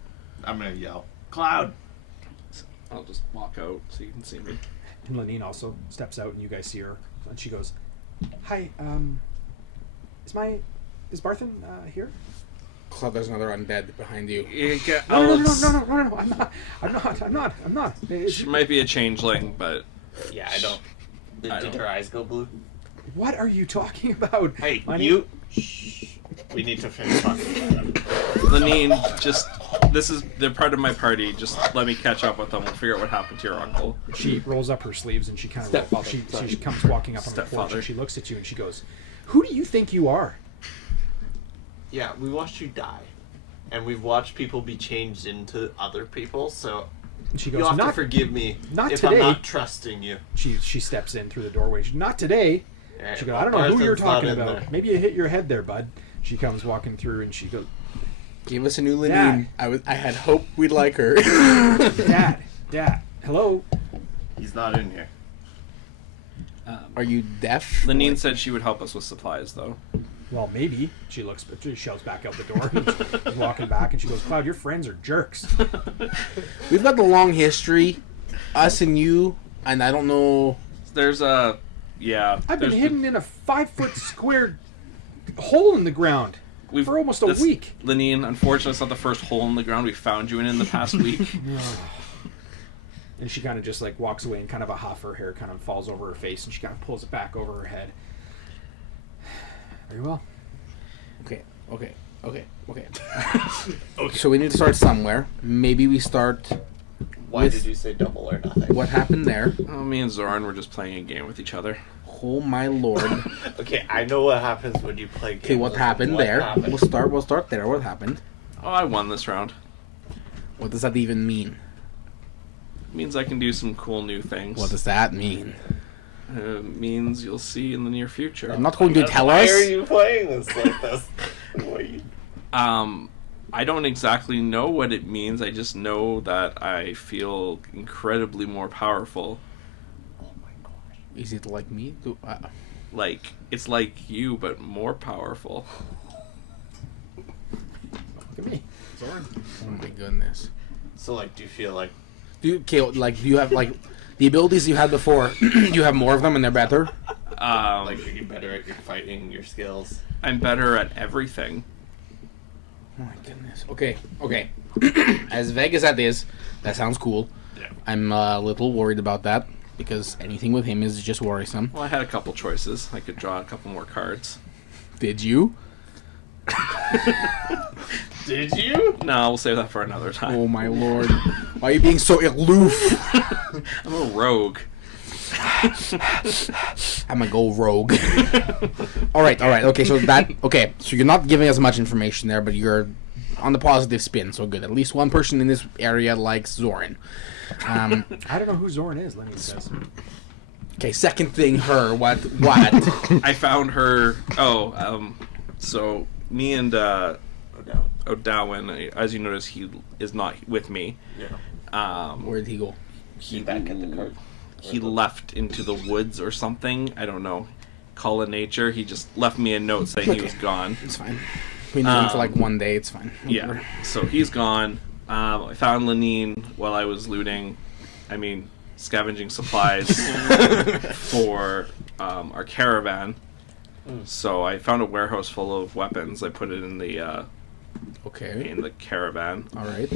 I'm gonna yell. Cloud. I'll just walk out so you can see me. And Lynn also steps out, and you guys see her, and she goes, "Hi, is Barthen here?" Club, there's another undead behind you. No, I'm not. She might be a changeling, but Yeah, I don't. Did her eyes go blue? What are you talking about? Hey, My you. Shh. We need to finish talking. Lenine, they're part of my party. Just let me catch up with them. We'll figure out what happened to your uncle. She rolls up her sleeves and she kind of Stepfather. she comes walking up on the porch Stepfather. and she looks at you and she goes, "Who do you think you are?" Yeah, we watched you die, and we've watched people be changed into other people. So And she you'll goes, have to "Not forgive me not if today." I'm not trusting you. She steps in through the doorway. She, "Not today." Yeah, She goes, "I don't know who you're Barthen's not talking in about. there. Maybe you hit your head there, bud." She comes walking through and she goes, Give us a new Dad. Lynn. I had hoped we'd like her. Dad, hello. He's not in here. Are you deaf? Lenine said she would help us with supplies, though. Well, maybe. She shouts back out the door. She's walking back and she goes, Cloud, your friends are jerks. We've got the long history, us and you, and I don't know. There's a... Yeah. I've been there's- hidden in a 5-foot square hole in the ground for almost a week. Lenine, unfortunately, it's not the first hole in the ground we found you in the past week. And she kind of just like walks away and kind of a huff, her hair kind of falls over her face and she kind of pulls it back over her head. Very well. Okay. So we need to start somewhere. Maybe we start. Why With- did you say double or nothing? What happened there? Oh, me and Zoran were just playing a game with each other. Oh my lord. Okay, I know what happens when you play games. Okay, what happened there? happened? We'll start there. What happened? Oh, I won this round. What does that even mean? It means I can do some cool new things. What does that mean? Means you'll see in the near future. I'm not going to tell Why us. are you playing this like this? What are you... I don't exactly know what it means. I just know that I feel incredibly more powerful. Oh my gosh. Is it like me? Like, it's like you, but more powerful. Look at me. Zoran. Oh my goodness. So, like, do you feel like... Do you have like the abilities you had before? You have more of them and they're better. Like, are you better at your fighting, your skills? I'm better at everything. Oh my goodness. Okay. As vague as that is, that sounds cool. Yeah. I'm a little worried about that because anything with him is just worrisome. Well, I had a couple choices. I could draw a couple more cards. Did you? Did you? No, we'll save that for another time. Oh my lord. Why are you being so aloof? I'm a rogue. I'm gonna go rogue. All right. Okay, so you're not giving us much information there, but you're on the positive spin, so good. At least one person in this area likes Zoran. I don't know who Zoran is, Lenny says. Okay, second thing, her. What? I found her. So me and O'Dowin, as you notice, he is not with me. Yeah. Where did he go? He back at the card. He left into the woods or something. I don't know. Call it nature. He just left me a note saying he was gone. It's fine. We knew him for like one day. It's fine. Yeah. So he's gone. I found Lenine while I was scavenging supplies for our caravan. So I found a warehouse full of weapons. I put it in the Okay. caravan. All right.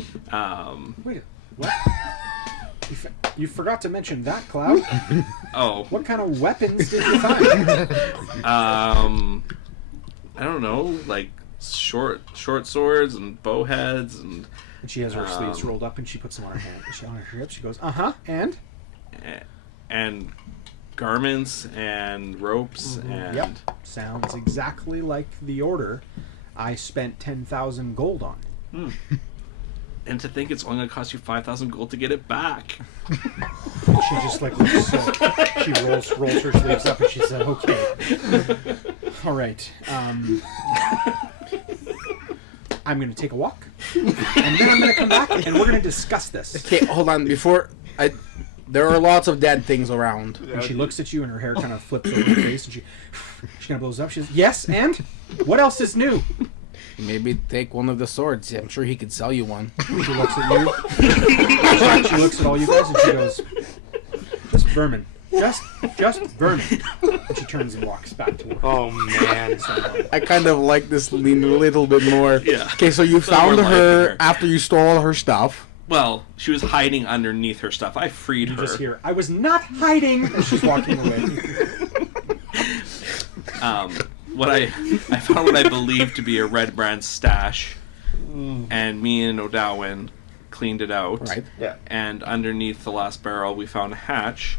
Wait, what? You forgot to mention that, Cloud. Oh. What kind of weapons did you find? I don't know, like short swords and bow heads and she has her sleeves rolled up and she puts them on her hand. On her hip. She goes, and garments and ropes and Yep. Sounds exactly like the order I spent 10,000 gold on. And to think it's only going to cost you 5,000 gold to get it back. She just like looks, she rolls her sleeves up and she said, "Okay, all right. I'm going to take a walk, and then I'm going to come back and we're going to discuss this." Okay, hold on. There are lots of dead things around. And she looks at you and her hair kind of flips over her face and she kind of blows up. She says, "Yes, and what else is new?" Maybe take one of the swords. I'm sure he could sell you one. She looks at you. She looks at all you guys and she goes, "Just vermin. Just vermin." And she turns and walks back to work. Oh man. I kind of like this Lynn a little bit more. Yeah. Okay, so you Feel found more like her her. after you stole all her stuff. Well, she was hiding underneath her stuff. I freed You her. just hear, "I was not hiding," as she's walking away. I found what I believe to be a red brand stash, and me and O'Dowin cleaned it out. Right. Yeah. And underneath the last barrel, we found a hatch,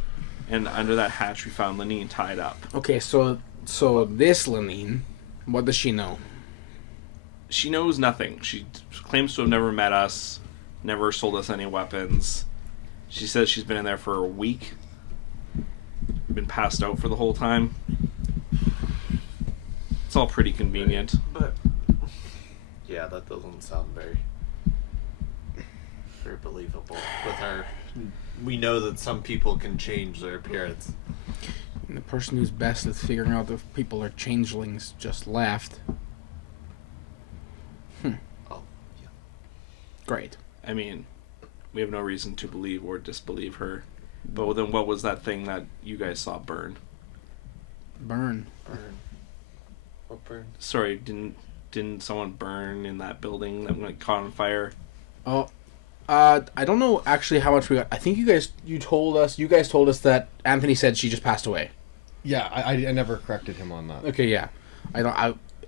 and under that hatch, we found Lenine tied up. Okay, so this Lenine, what does she know? She knows nothing. She claims to have never met us, never sold us any weapons. She says she's been in there for a week, been passed out for the whole time. It's all pretty convenient. But yeah, that doesn't sound very believable. With our, we know that some people can change their appearance. And the person who's best at figuring out if people are changelings just left. Oh, yeah. Great. I mean, we have no reason to believe or disbelieve her. But then what was that thing that you guys saw burn? Burn. What burn? Sorry, didn't someone burn in that building that like caught on fire? Oh, I don't know actually how much we got. I think you guys told us that Anthony said she just passed away. Yeah, I never corrected him on that. Okay, yeah.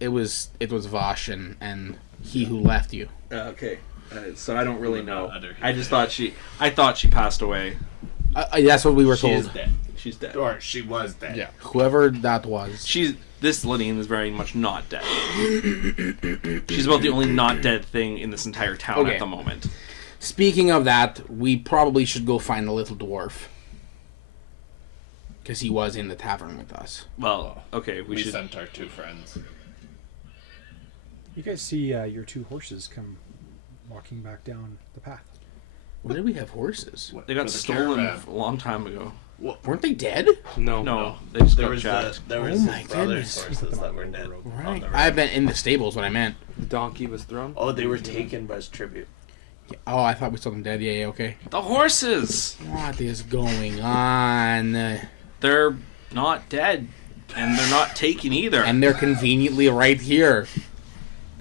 It was Vosh and he who left you. Okay. So I don't really know. I just thought she passed away. That's what we were She told. is dead. She's dead. Or she was dead. Yeah. Whoever that was. This Lydian is very much not dead. She's about the only not dead thing in this entire town Okay. at the moment. Speaking of that, we probably should go find the little dwarf. Because he was in the tavern with us. Well, okay, We should. sent our 2 friends. You guys see your 2 horses come walking back down the path. When did we have horses? They got For the stolen caravan. a long time ago. Weren't they dead? No. No, they just There got was jacked. there Oh was my his brother's goodness. horses that were dead. on Right. the road. I've been in the stables, what I meant. The donkey was thrown. Oh, they were taken as tribute. Oh, I thought we saw them dead. Yeah, okay. The horses! What is going on? They're not dead. And they're not taken either. And they're conveniently right here.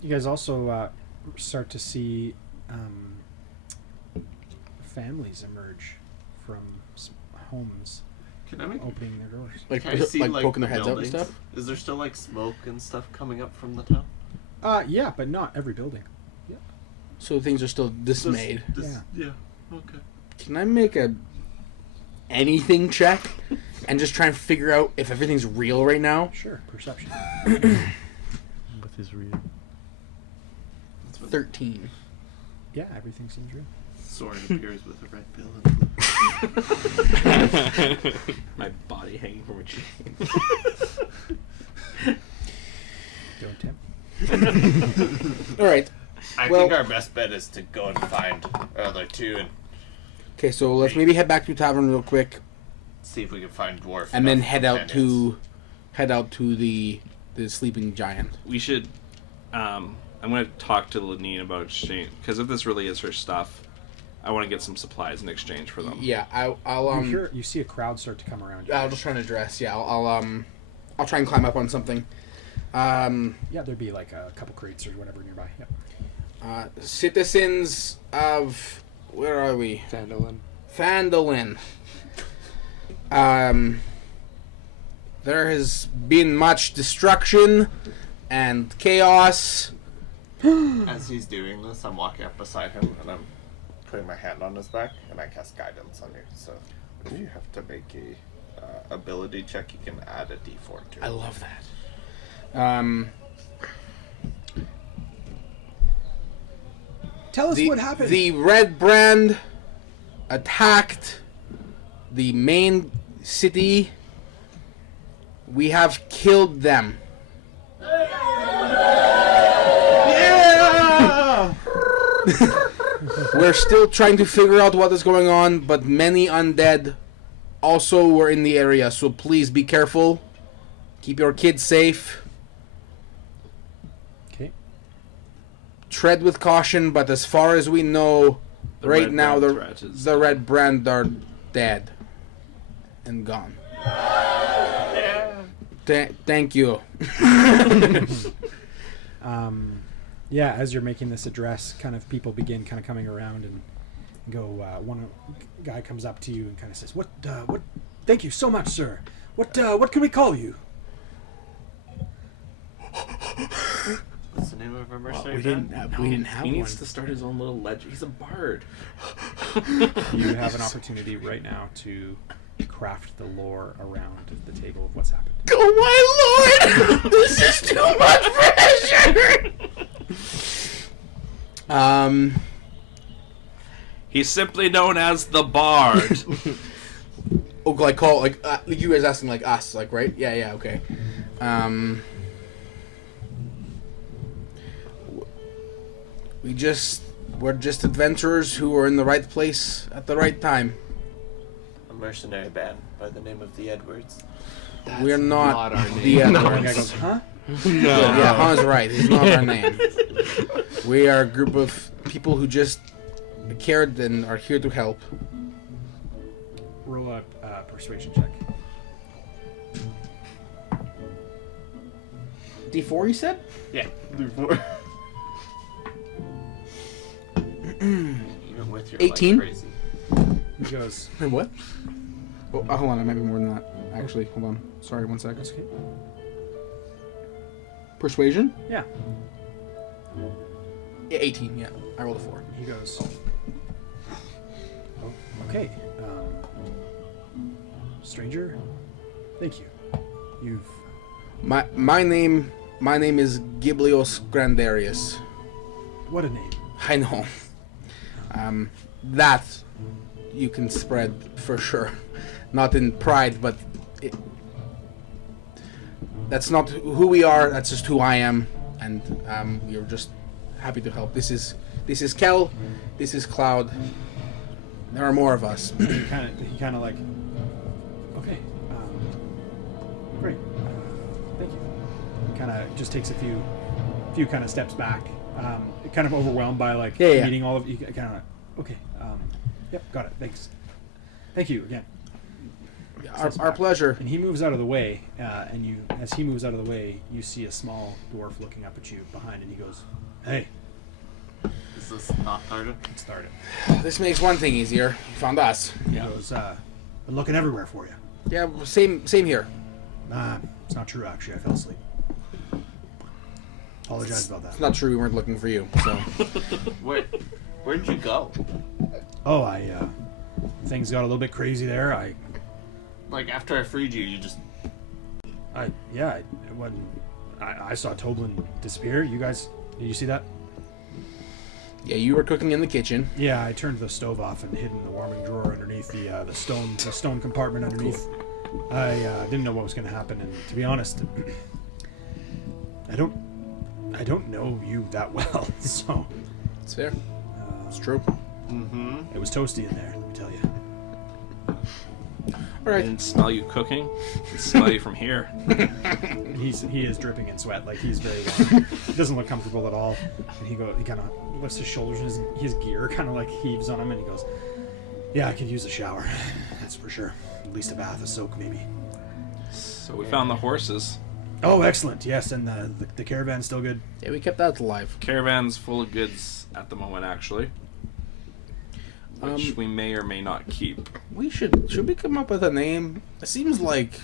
You guys also start to see families emerge from homes Can I make? opening their doors. Like, Can I see, like poking their heads out and buildings? stuff. Is there still like smoke and stuff coming up from the town? Yeah, but not every building. So things are still dismayed. Yeah. Okay. Can I make a anything check and just try and figure out if everything's real right now? Sure, perception. With his reading. 13. Yeah, everything seems real. Soren appears with a red bill. My body hanging from a chain. Don't tempt. All right. I Well- think our best bet is to go and find our other 2 and Okay, so let's maybe head back to tavern real quick, see if we can find dwarf. and then enough head out companions. to the sleeping giant. We should. I'm going to talk to Lynn about exchange. Because if this really is her stuff, I want to get some supplies in exchange for them. Yeah, I'll You see a crowd start to come around you. I'll just try and address. Yeah, I'll try and climb up on something. Yeah, there'd be like a couple crates or whatever nearby. Yep. Citizens of where are we? Phandalin. There has been much destruction and chaos. As he's doing this, I'm walking up beside him and I'm putting my hand on his back and I cast guidance on you. So if you have to make a ability check, you can add a d4 to it. I love that. Tell us what happened. The Red Brand attacked the main city. We have killed them. Yeah! We're still trying to figure out what is going on, but many undead also were in the area, so please be careful. Keep your kids safe. Okay. Tread with caution, but as far as we know, The right Red now Brand threat is- the Red Brand are dead and gone. Thank you. Yeah, as you're making this address, kind of people begin kind of coming around and go. One guy comes up to you and kind of says, "What? Thank you so much, sir. What can we call you?" What's the name of our mercenary? We didn't have He one. needs to start his own little legend. He's a bard. You have an opportunity right now to craft the lore around the table of what's happened. Oh my lord! This is too much pressure! He's simply known as the Bard. Oh, like call like you guys asking like us, like right? Yeah, okay. We're just adventurers who are in the right place at the right time. A mercenary band by the name of the Edwards. We're not our the name. And the guy Edwards. goes, huh? Yeah, Han's right. It's not our name. We are a group of people who just cared and are here to help. Roll a persuasion check. D4, you said? Yeah. Even with your 18. Like, crazy. He goes, What? Oh, hold on. It might be more than that. Actually, hold on. Sorry, 1 second. that's okay. Persuasion? Yeah. Yeah, 18. Yeah, I rolled a 4. He goes, oh, okay. Stranger, thank you. You've My name is Giblios Grandarius. what a name. I know. That you can spread for sure. Not in pride, but that's not who we are. That's just who I am, and we're just happy to help. This is Kel. This is Cloud. There are more of us. He kind of like, okay, great, thank you. He kind of just takes a few kind of steps back, kind of overwhelmed by like Yeah. meeting all of you. Kind of, okay, yep, got it. Thanks, thank you again. Our pleasure. And he moves out of the way, and as he moves out of the way, you see a small dwarf looking up at you behind, and he goes, "Hey, Is this not started? it started." This makes one thing easier. You found us. He goes, "Been looking everywhere for you." Yeah, same here. Nah, it's not true. Actually, I fell asleep. Apologize about It's that. not true. We weren't looking for you. So Where'd you go? Oh, things got a little bit crazy there. Like after I freed you, you just I saw Toblin disappear. You guys, did you see that? yeah, you were cooking in the kitchen. Yeah, I turned the stove off and hid in the warming drawer underneath the stone compartment underneath. I didn't know what was going to happen, and to be honest, I don't know you that well, so It's fair. It's true. it was toasty in there. Let me tell you. All I right. didn't smell you cooking. I can smell you from here. He is dripping in sweat, like he's very warm. He doesn't look comfortable at all, and he kind of lifts his shoulders, and his gear kind of like heaves on him, and he goes, "Yeah, I could use a shower, that's for sure. At least a bath, a soak, maybe." So we found the horses. Oh, excellent. Yes, and the caravan's still good. Yeah, we kept that alive. Caravan's full of goods at the moment, actually, which we may or may not keep. Should we come up with a name? It seems like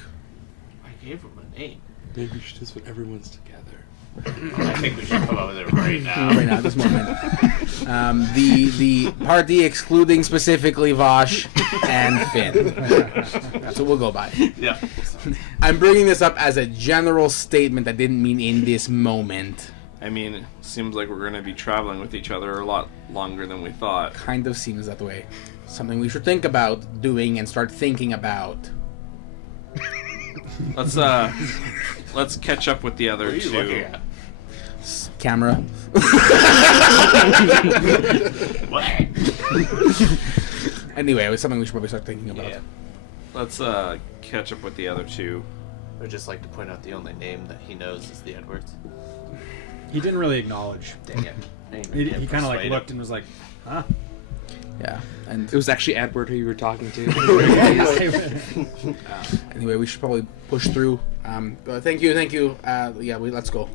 I gave him a name. Maybe we should just put everyone's together. I think we should come up with it right now. right now at this moment. The party excluding specifically Vosh and Finn. That's what we'll go by. Yeah. I'm bringing this up as a general statement. I didn't mean in this moment. I mean, it seems like we're going to be traveling with each other a lot longer than we thought. Kind of seems that way. Something we should think about doing and start thinking about. Let's catch up with the other What are you two. looking at? Camera. What? Anyway, it was something we should probably start thinking about. Yeah. Let's catch up with the other two. I would just like to point out the only name that he knows is the Edwards. He didn't really acknowledge. Dang it. He kind of like looked and was like, "Huh." Yeah. And It was actually Edward who you were talking to. anyway, we should probably push through. Thank you. Yeah, let's go.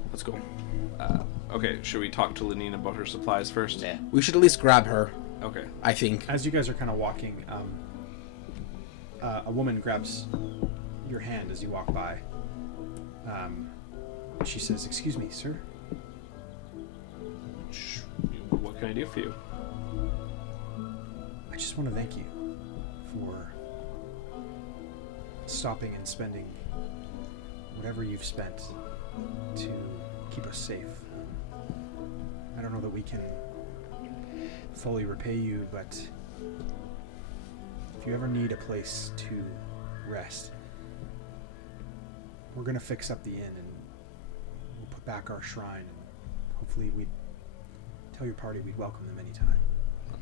Okay, should we talk to Lenine about her supplies first? Nah. We should at least grab her. Okay. I think. As you guys are kind of walking, a woman grabs your hand as you walk by. She says, "Excuse me, sir." What can I do for you? I just want to thank you for stopping and spending whatever you've spent to keep us safe. I don't know that we can fully repay you, but if you ever need a place to rest, we're going to fix up the inn and we'll put back our shrine, and hopefully we'd tell your party we'd welcome them anytime.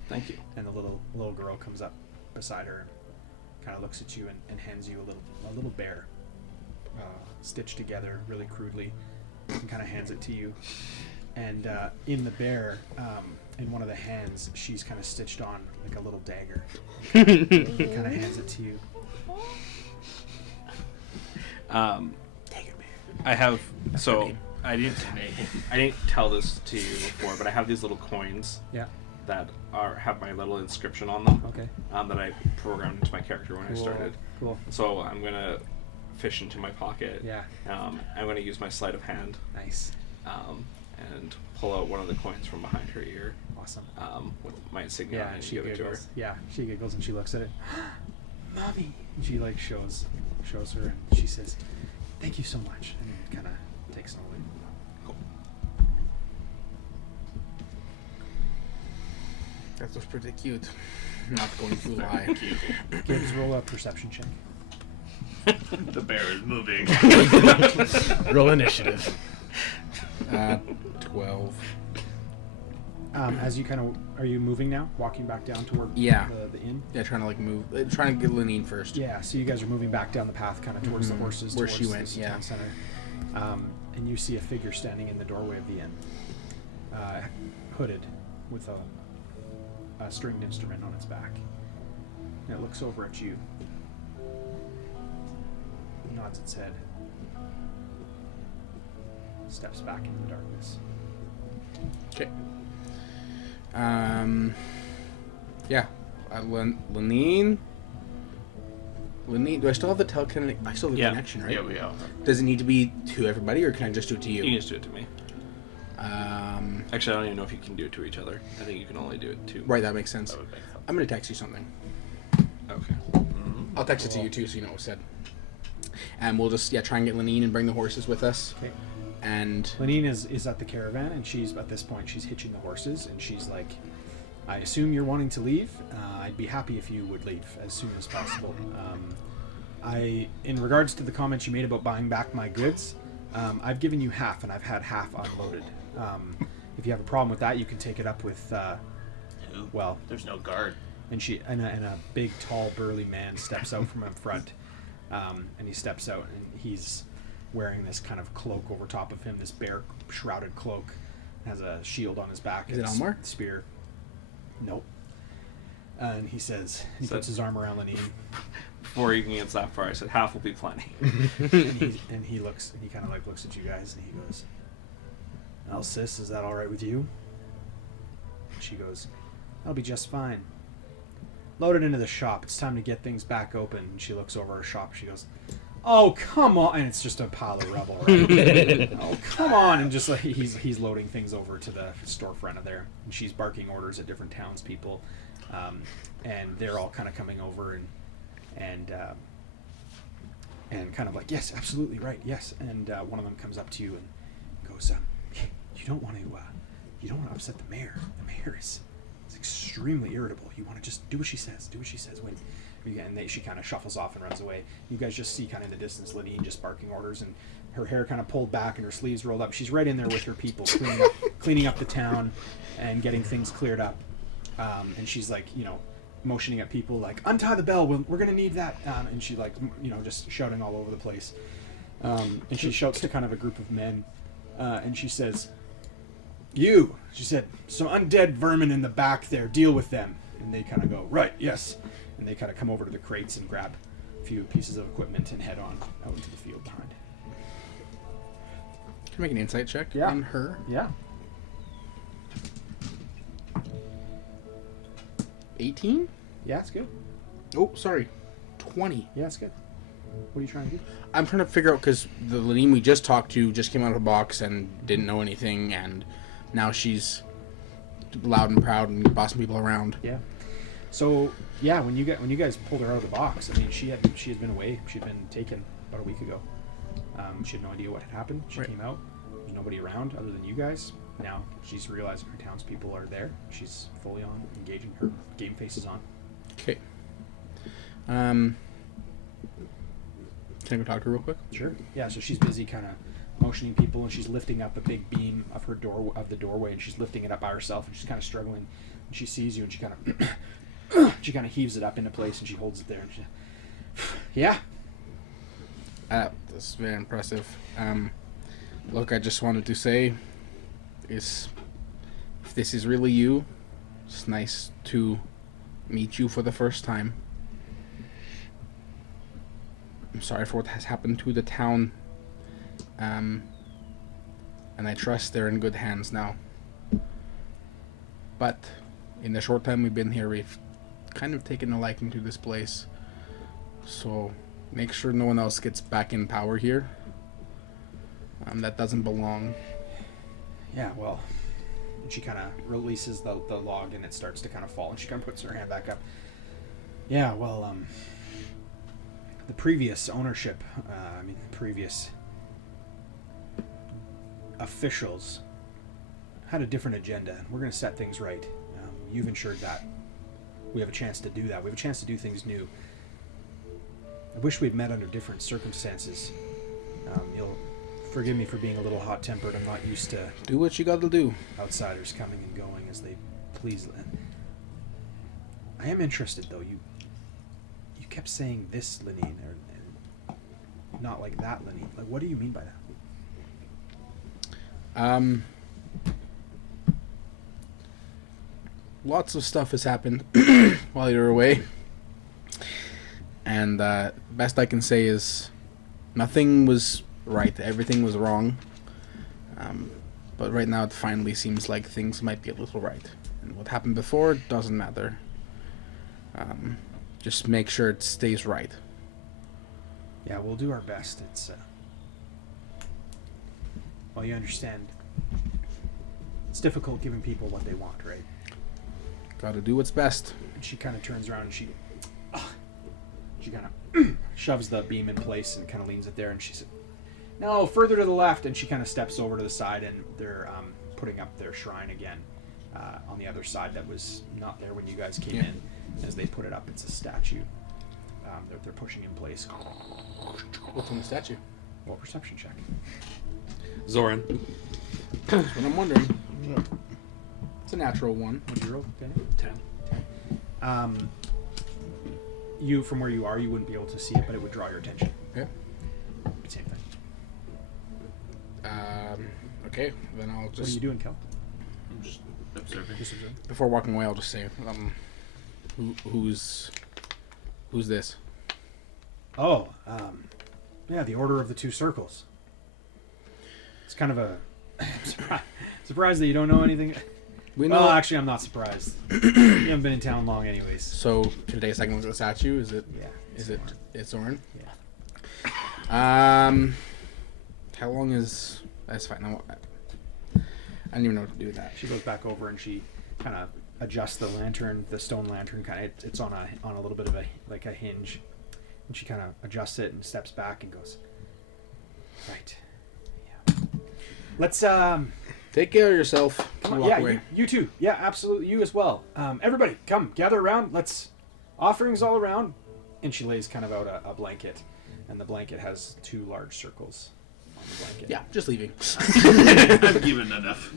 Thank you. And the little girl comes up beside her and kind of looks at you and hands you a little bear, stitched together really crudely, and kind of hands it to you. And in the bear, in one of the hands, she's kind of stitched on like a little dagger. Kind of hands it to you. Dagger bear. I have I didn't tell this to you before, but I have these little coins. Yeah. That have my little inscription on them. Okay. That I programmed into my character when I started. Cool. So I'm gonna fish into my pocket. Yeah. I'm gonna use my sleight of hand. Nice. And pull out one of the coins from behind her ear. Awesome. With my insignia Yeah, and she give it to her. giggles. Yeah, she giggles and she looks at it. Mommy. And she like shows her and she says, "Thank you so much," and kind of takes it away. That was pretty cute. Not going to lie. Gibbs, roll a perception check. The bear is moving. Roll initiative. 12. As you are you moving now? Walking back down toward Yeah. the inn? Yeah, trying to like move. Trying to get Lynn first. Yeah, so you guys are moving back down the path kind of towards the horses. Where towards she went, the yeah. town center. And you see a figure standing in the doorway of the inn. Hooded with a stringed instrument on its back. And it looks over at you. Nods its head. Steps back into the darkness. Okay. Yeah. Lynn, do I still have the telekinetic? I still have the connection, right? Yeah, we are. Does it need to be to everybody, or can I just do it to you? You can just do it to me. Actually, I don't even know if you can do it to each other. I think you can only do it to... Right, that makes sense. That would make sense. I'm going to text you something. Okay. I'll text it to you, too, so you know what was said. And we'll just, try and get Lynn and bring the horses with us. Okay. And... Lynn is at the caravan, and at this point, she's hitching the horses, and she's like, "I assume you're wanting to leave. I'd be happy if you would leave as soon as possible. In regards to the comments you made about buying back my goods, I've given you half, and I've had half unloaded. If you have a problem with that, you can take it up with, well..." There's no guard. And a big, tall, burly man steps out from up front, and he steps out, and he's wearing this kind of cloak over top of him, this bear-shrouded cloak, has a shield on his back. Is it and Almar? Spear. Nope. And he says, he puts his arm around Lynn. Before you can get that far, I said half will be plenty. and he kind of like looks at you guys, and he goes, "Well, sis, is that all right with you?" And she goes, "That'll be just fine. Load it into the shop. It's time to get things back open." And she looks over her shop. She goes, "Oh, come on!" And it's just a pile of rubble, right? "Oh, come on!" And just like he's loading things over to the storefront of there, and she's barking orders at different townspeople, and they're all kind of coming over and kind of like, "Yes, absolutely right, yes." And one of them comes up to you and goes, "You don't want to upset the mayor. The mayor is extremely irritable. You want to just do what she says. Do what she says." She kind of shuffles off and runs away. You guys just see kind of in the distance Lynn just barking orders, and her hair kind of pulled back and her sleeves rolled up. She's right in there with her people, cleaning up the town and getting things cleared up. And she's like, motioning at people like, "Untie the bell. We're gonna need that." And she like, just shouting all over the place. And she shouts to kind of a group of men, and she says, she said, "Some undead vermin in the back there. Deal with them." And they kind of go, "Right, yes." And they kind of come over to the crates and grab a few pieces of equipment and head on out into the field behind. Can I make an insight check Yeah. on her? Yeah. 18? Yeah, it's good. Oh, sorry. 20. Yeah, it's good. What are you trying to do? I'm trying to figure out, because the Lynn we just talked to just came out of a box and didn't know anything, and now she's loud and proud and bossing people around. Yeah. So yeah, when you guys pulled her out of the box, I mean, she had been away. She'd been taken about a week ago. She had no idea what had happened. She Right. came out. There's nobody around other than you guys. Now she's realizing her townspeople are there. She's fully on, engaging. Her game face is on. Okay. Can I go talk to her real quick? Sure. Yeah. So she's busy kind of motioning people, and she's lifting up a big beam of the doorway, and she's lifting it up by herself, and she's kind of struggling. And she sees you, and she kind of heaves it up into place, and she holds it there. And yeah. That's very impressive. Look, I just wanted to say, if this is really you, it's nice to meet you for the first time. I'm sorry for what has happened to the town. And I trust they're in good hands now. But in the short time we've been here, we've kind of taken a liking to this place. So make sure no one else gets back in power here. That doesn't belong. Yeah, well, and she kind of releases the log, and it starts to kind of fall, and she kind of puts her hand back up. Yeah, well, the previous ownership, previous officials had a different agenda, and we're going to set things right. You've ensured that. We have a chance to do that. We have a chance to do things new. I wish we'd met under different circumstances. You'll forgive me for being a little hot-tempered. I'm not used to Do what you gotta do. outsiders coming and going as they please. I am interested, though. You kept saying this, Lenine, or not like that, Lenine. Like, what do you mean by that? Lots of stuff has happened while you're away. And best I can say is nothing was right. Everything was wrong. But right now it finally seems like things might be a little right. And what happened before doesn't matter. Just make sure it stays right. Yeah, we'll do our best. It's well, you understand. It's difficult giving people what they want, right? Gotta do what's best. And she kind of turns around and she kind of shoves the beam in place and kind of leans it there, and she said, "No, further to the left." And she kind of steps over to the side, and they're putting up their shrine again on the other side that was not there when you guys came in. As they put it up, it's a statue. They're pushing in place. What's on the statue? Well, perception check. Zoran. That's what I'm wondering. It's a natural one. What'd you roll? 10. You, from where you are, you wouldn't be able to see it, but it would draw your attention. Okay. Same thing. Okay, then I'll just... What are you doing, Kel? I'm just observing. Before walking away, I'll just say, who's this? Oh, yeah, the Order of the Two Circles. It's kind of a... surprised that you don't know anything. Well, actually, I'm not surprised. You haven't been in town long anyways. So, can I take a second look at the statue? Is it... Yeah. Is it... It's Zoran? Yeah. How long is... That's fine. I don't even know what to do with that. She goes back over and she kind of adjusts the lantern, the stone lantern. Kind of, it's on a little bit of a hinge, and she kind of adjusts it and steps back and goes, "Right, yeah. Let's Take care of yourself. come on, Walk yeah, away. you too, yeah, absolutely, you as well. Everybody, come gather around. Let's offerings all around." And she lays kind of out a blanket, and the blanket has two large circles on the blanket. Yeah, just leaving. I'm given enough.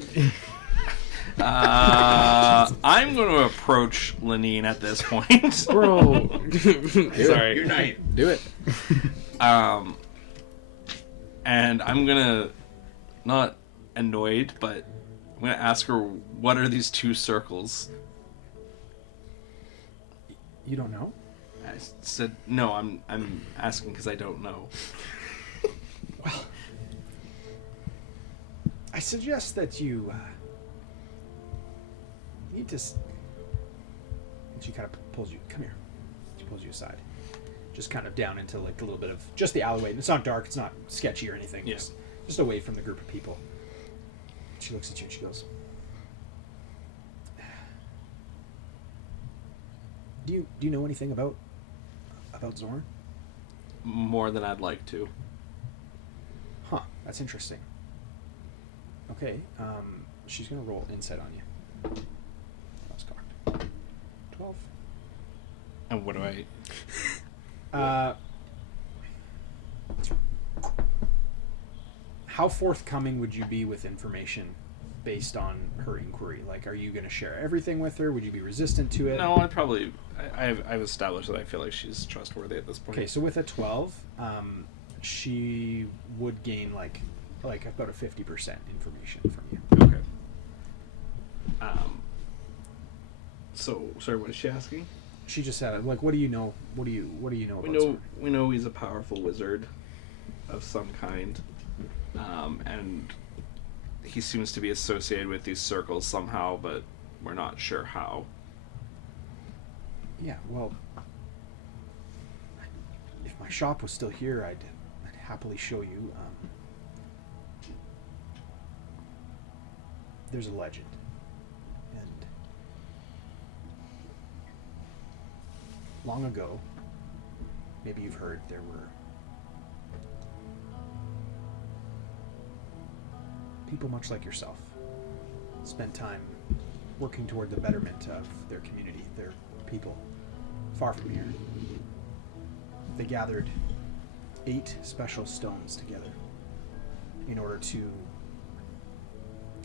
I'm going to approach Lenine at this point. Bro. Sorry. Your night. Do it. And I'm going to, not annoyed, but I'm going to ask her, what are these two circles? You don't know? I said, no, I'm asking because I don't know. Well, I suggest that you need to. And she kind of pulls you. Come here. She pulls you aside, just kind of down into like a little bit of just the alleyway. It's not dark. It's not sketchy or anything. Yeah. Just away from the group of people. She looks at you and she goes, "Do you know anything about Zorn?" More than I'd like to. Huh. That's interesting. Okay. She's gonna roll insight on you. That's cocked. 12. And what do how forthcoming would you be with information based on her inquiry? Like, are you going to share everything with her? Would you be resistant to it? No, I've established that I feel like she's trustworthy at this point. Okay, so with a 12, she would gain like about a 50% information from you. Okay. So, sorry, what is she asking? She just said, like, what do you know? What do you know about Zoran? We know he's a powerful wizard of some kind, and he seems to be associated with these circles somehow, but we're not sure how. Yeah, well, if my shop was still here, I'd happily show you. There's a legend, and long ago, maybe you've heard, there were people much like yourself spent time working toward the betterment of their community, their people, far from here. They gathered 8 special stones together in order to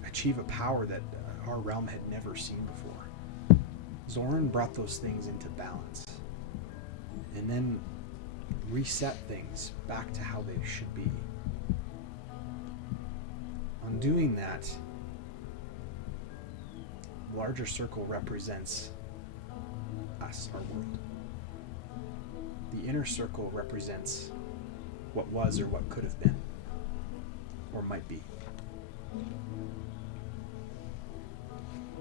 achieve a power that our realm had never seen before. Zoran brought those things into balance and then reset things back to how they should be. On doing that, the larger circle represents us, our world. The inner circle represents what was or what could have been, or might be.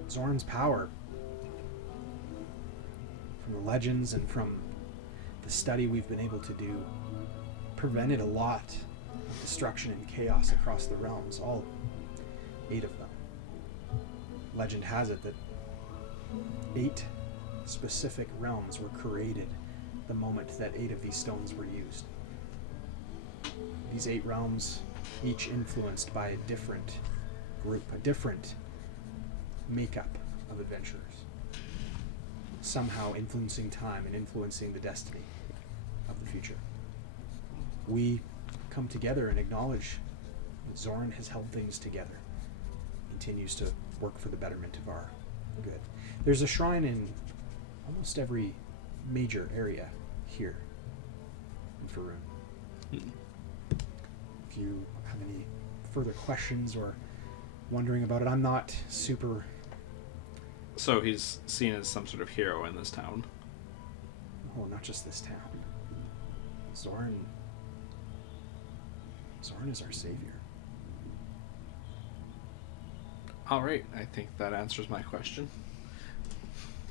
Zoran's power, from the legends and from the study we've been able to do, prevented a lot of destruction and chaos across the realms, all 8 of them. Legend has it that 8 specific realms were created the moment that 8 of these stones were used. These 8 realms, each influenced by a different group, a different makeup of adventurers, somehow influencing time and influencing the destiny of the future. We come together and acknowledge that Zoran has held things together, continues to work for the betterment of our good. There's a shrine in almost every major area here in Faerun. If you have any further questions or wondering about it, I'm not super... So he's seen as some sort of hero in this town. Oh, not just this town. Zoran is our savior. All right, I think that answers my question.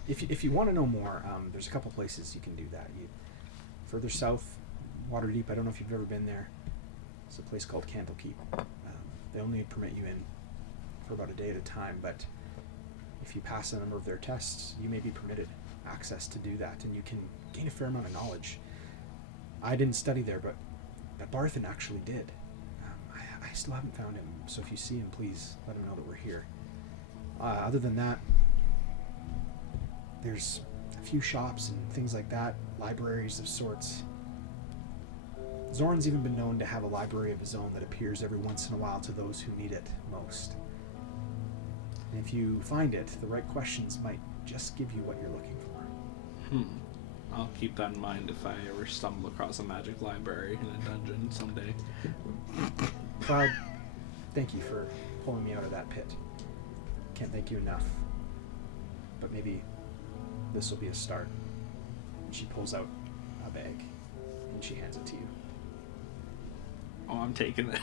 If you want to know more, there's a couple places you can do that. Further south, Waterdeep, I don't know if you've ever been there. It's a place called Candlekeep. They only permit you in for about a day at a time, but if you pass a number of their tests, you may be permitted access to do that, and you can gain a fair amount of knowledge. I didn't study there, but Barthen actually did. I still haven't found him, so if you see him, please let him know that we're here. Other than that, there's a few shops and things like that, libraries of sorts. Zoran's even been known to have a library of his own that appears every once in a while to those who need it most. And if you find it, the right questions might just give you what you're looking for. I'll keep that in mind if I ever stumble across a magic library in a dungeon someday. Cloud, thank you for pulling me out of that pit. Can't thank you enough. But maybe this will be a start. She pulls out a bag and she hands it to you. Oh, I'm taking it.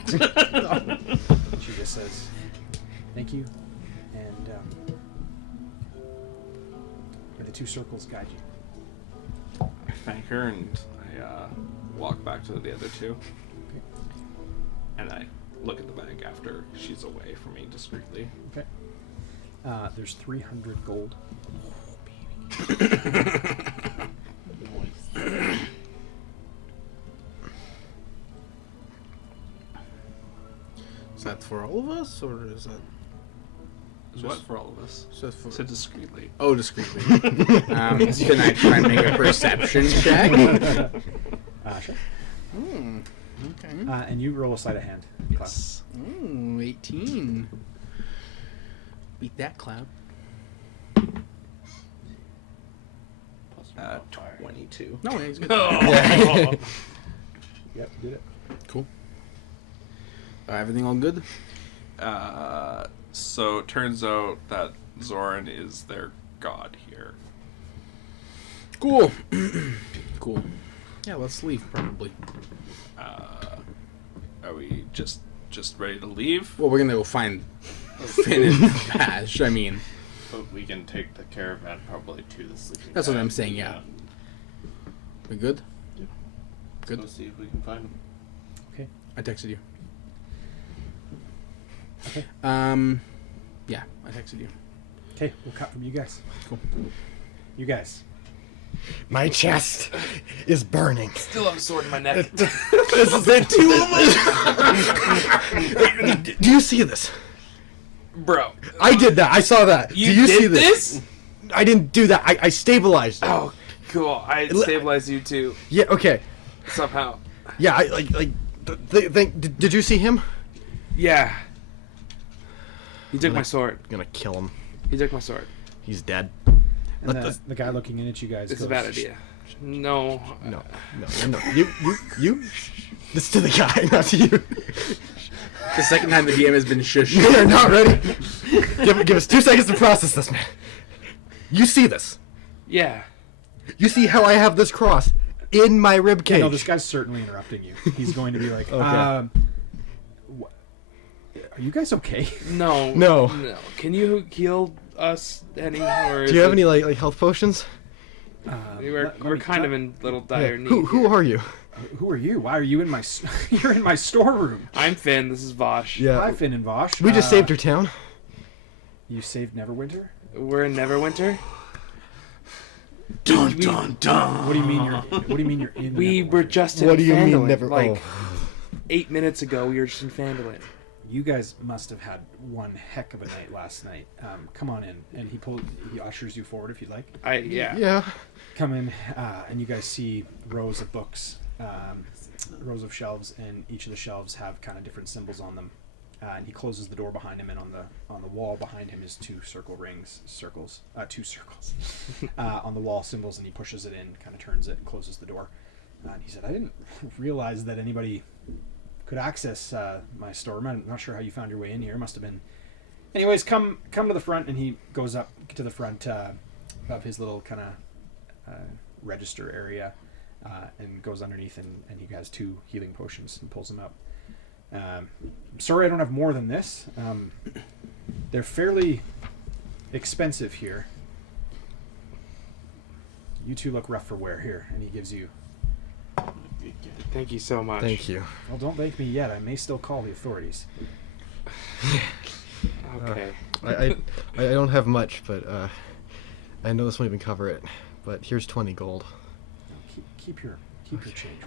She just says, thank you, and may the 2 circles guide you. I thank her and I walk back to the other 2. Okay. And I look at the bag after she's away from me discreetly. Okay. There's 300 gold. Is that for all of us, or is that... Is what for all of us? Just for... So discreetly. Oh, discreetly. Can I try and make a perception check? Sure. Okay. And you roll a sleight of hand. Yes. Ooh, 18. Beat that, Cloud. 22. No, he's good. Yep, did it. Cool. Everything all good? So it turns out that Zoran is their god here. Cool. Cool. Yeah, let's leave, probably. Are we just ready to leave? Well, we're gonna go find Finn and Bash. I mean, But we can take the caravan probably to the sleeping that's what bag. I'm saying, yeah. We good? Let's go see if we can find them. Okay. I texted you. Okay. Yeah, I texted you. Okay, we'll cut from you guys. Cool. You guys. My chest is burning. Still have a sword in my neck. This is the two of them. Do you see this? Bro. I did that. I saw that. You do you did see this? I didn't do that. I stabilized it. Oh, cool. I stabilized you too. Yeah. Okay. Somehow. Yeah. Did you see him? Yeah. He took my sword. I'm gonna kill him. He took my sword. He's dead. And the guy looking in at you guys It's goes, a bad idea. No. No. You. This is to the guy, not to you. The second time the DM has been shush. We are not ready. Give us 2 seconds to process this, man. You see this? Yeah. You see how I have this cross in my rib Yeah, cage? no, this guy's certainly interrupting you. He's going to be like, Okay. are you guys okay? No. No. Can you heal us any? Or Do you have any like health potions? We're kind of in little dire need. Who here. are you? Who are you? Why are you in my... You're in my storeroom. I'm Finn. This is Vosh. Yeah. Hi, Finn and Vosh. We just saved your town. You saved Neverwinter? We're in Neverwinter. Dun dun dun. What do you mean you're in We Neverwinter? were just in What do you mean Phandalin. never? Like oh. 8 minutes ago, we were just in Phandalin. You guys must have had one heck of a night last night. Come on in. And he ushers you forward if you'd like. Yeah. Yeah. Come in, and you guys see rows of books, rows of shelves, and each of the shelves have kind of different symbols on them. And he closes the door behind him, and on the wall behind him is two circles on the wall, symbols, and he pushes it in, kind of turns it, and closes the door. And he said, "I didn't realize that anybody could access my storeroom. I'm not sure how you found your way in here. Must have been. Anyways, come to the front." And he goes up to the front of his little kind of register area, and goes underneath, and he has 2 healing potions and pulls them out. I'm sorry I don't have more than this. They're fairly expensive here. You 2 look rough for wear here, and he gives you... Thank you so much. Thank you. Well, don't thank me yet. I may still call the authorities. Okay. I don't have much, but I know this won't even cover it. But here's 20 gold. Keep your change.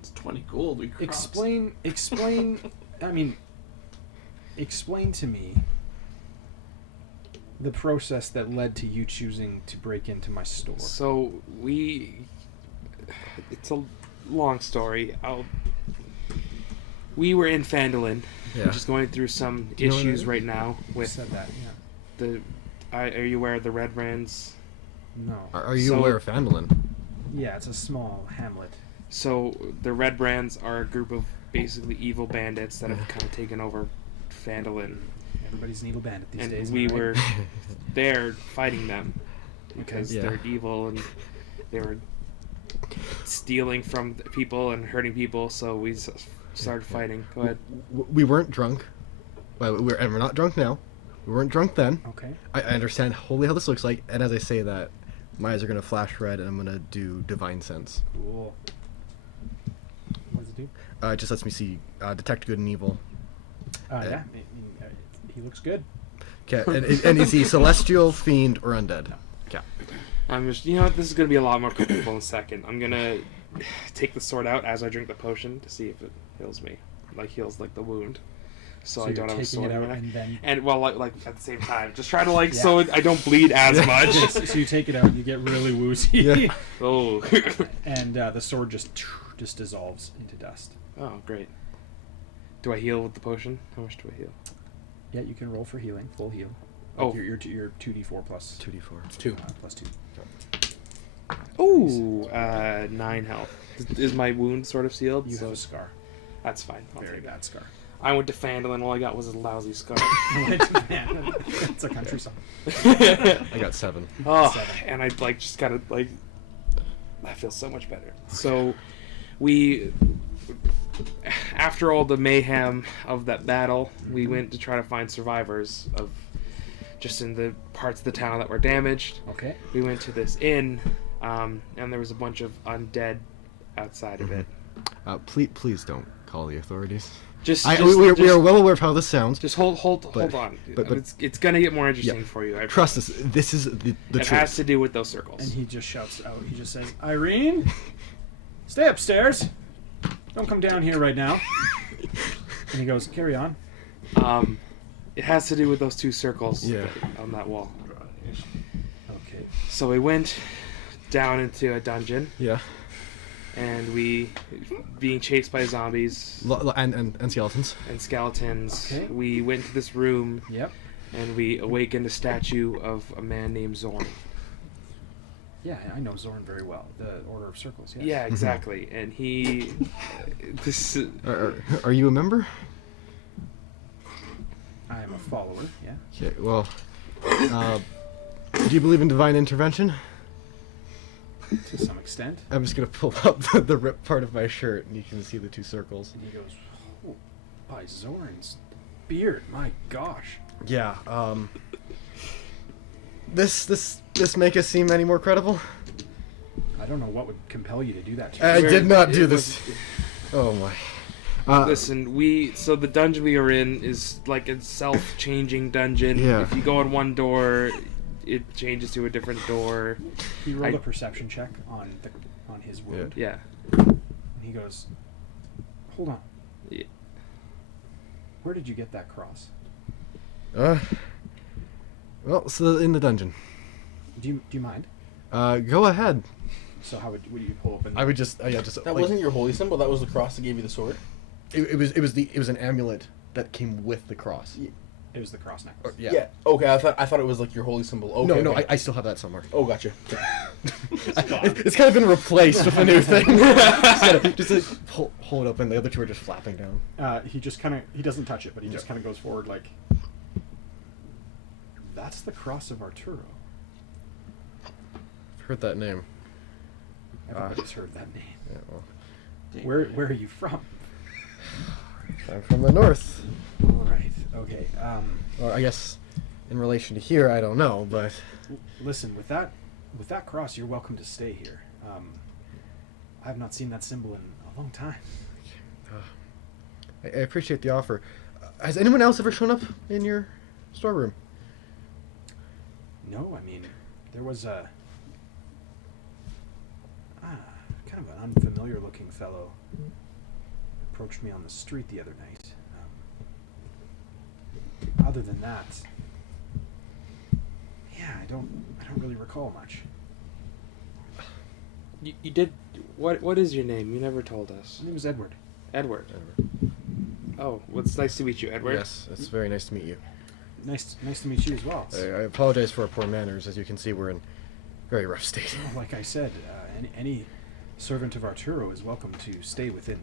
It's 20 gold. We crossed. Explain. I mean, explain to me the process that led to you choosing to break into my store. So it's a long story. We were in Phandalin, Yeah. which is going through some Do you know what issues it is? right now You with said that, yeah. Are you aware of the Red Brands? No. Are you So- aware of Phandalin? Yeah, it's a small hamlet. So the Red Brands are a group of basically evil bandits that have kind of taken over Phandalin, Everybody's an evil bandit these and days. we am I right? were there fighting them because Yeah. they're evil and they were stealing from people and hurting people. So we started fighting. Go ahead. We weren't drunk. Well, we're not drunk now. We weren't drunk then. Okay. I understand wholly how this looks like, and as I say that, my eyes are gonna flash red, and I'm gonna do divine sense. Cool. What does it do? It just lets me see detect good and evil. Yeah. I mean, he looks good. Okay, and is he celestial, fiend, or undead? Okay. I'm just, you know what, this is going to be a lot more comfortable in a second. I'm going to take the sword out as I drink the potion to see if it heals me. Like, heals, like, the wound. So I you're don't have a taking sword it in out my and then... And, well, like at the same time. Just try to, like, Yeah. so I don't bleed as much. So you take it out and you get really woozy. Yeah. Oh. And the sword just just dissolves into dust. Oh, great. Do I heal with the potion? How much do I heal? Yeah, you can roll for healing, full heal. Oh. Your 2d4 plus 2d4. 2. plus 2. Ooh, 9 health. Is my wound sort of sealed? You So have a scar. that's fine. I'll Very take it. bad scar. I went to Fandolin, all I got was a lousy scar. It's a country song. I got 7. Oh, 7. and I like just kind of like I feel so much better. So we, after all the mayhem of that battle, we went to try to find survivors of just in the parts of the town that were damaged. Okay. We went to this inn, and there was a bunch of undead outside of it. Please don't call the authorities. We We are well aware of how this sounds. Just hold But- on. but- It's gonna get more interesting Yeah. for you. I Trust promise. us. This is the It truth. has to do with those circles. And he just shouts out. He just says, "Irene, stay upstairs. Don't come down here right now." And he goes, "Carry on." It has to do with those 2 circles Yeah. on that wall. Okay. So we went down into a dungeon, Yeah. and we, being chased by zombies And skeletons. and skeletons, Okay. we went to this room, Yep. and we awakened a statue of a man named Zorn. Yeah, I know Zorn very well. The Order of Circles. Yes. Yeah, exactly. And he, this, Are you a member? I am a follower. Yeah. Okay. Well, do you believe in divine intervention? To some extent. I'm just gonna pull up the ripped part of my shirt, and you can see the 2 circles. And he goes, "Oh, by Zorn's beard, my gosh." Yeah. This make us seem any more credible? I don't know what would compel you to do that. I Where did not do it this. Oh my. listen, so the dungeon we are in is like a self-changing dungeon. Yeah. If you go in one door, it changes to a different door. He rolled I- a perception check on his wound. Yeah. And he goes, "Hold on. Yeah. Where did you get that cross? Well, so in the dungeon. Do you mind?" Go ahead. So how would you pull open? I would just, just. That wasn't your holy symbol. That was the cross that gave you the sword. It was an amulet that came with the cross. It was the cross necklace. Yeah. Okay. I thought it was like your holy symbol. Okay. No, okay. I still have that somewhere. Oh, gotcha. It's kind of been replaced with a new thing. just like, hold it open. The other 2 are just flapping down. He just kind of he doesn't touch it, but he just kind of goes forward like. That's the cross of Arturo. I've heard that name. Everybody's heard that name. Yeah, well, Where are you from? I'm from the north. All right. Okay. Or I guess, in relation to here, I don't know, but Listen, with that cross, you're welcome to stay here. I have not seen that symbol in a long time. I appreciate the offer. Has anyone else ever shown up in your storeroom? No, I mean, there was a kind of an unfamiliar-looking fellow approached me on the street the other night. Other than that, yeah, I don't really recall much. You did. What is your name? You never told us. My name is Edward. Edward. Oh, well, it's nice to meet you, Edward. Yes, it's very nice to meet you. Nice to meet you as well. I apologize for our poor manners. As you can see, we're in very rough state. Like I said, any servant of Arturo is welcome to stay within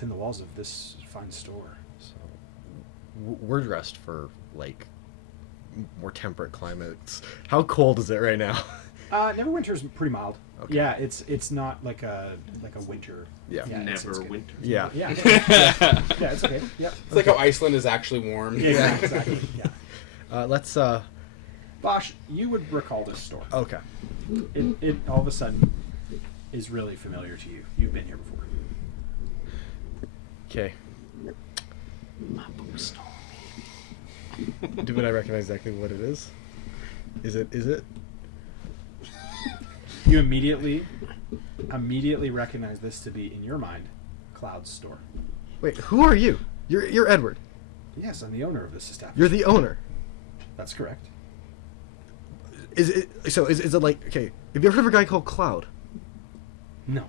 the walls of this fine store. So, we're dressed for like more temperate climates. How cold is it right now? Neverwinter's pretty mild. Okay. Yeah, it's not like a winter. Yeah. it's Never good. winter. Yeah. Yeah. Yeah, it's okay. Yep. It's like how Iceland is actually warm. Yeah, exactly. Yeah. Let's. Bosch, you would recall this store. Okay. It all of a sudden is really familiar to you. You've been here before. Okay. Do I recognize exactly what it is? Is it? You immediately recognize this to be, in your mind, Cloud's store. Wait, who are you? You're Edward. Yes, I'm the owner of this establishment. You're the owner. That's correct. Is it like, okay, have you ever heard of a guy called Cloud? No.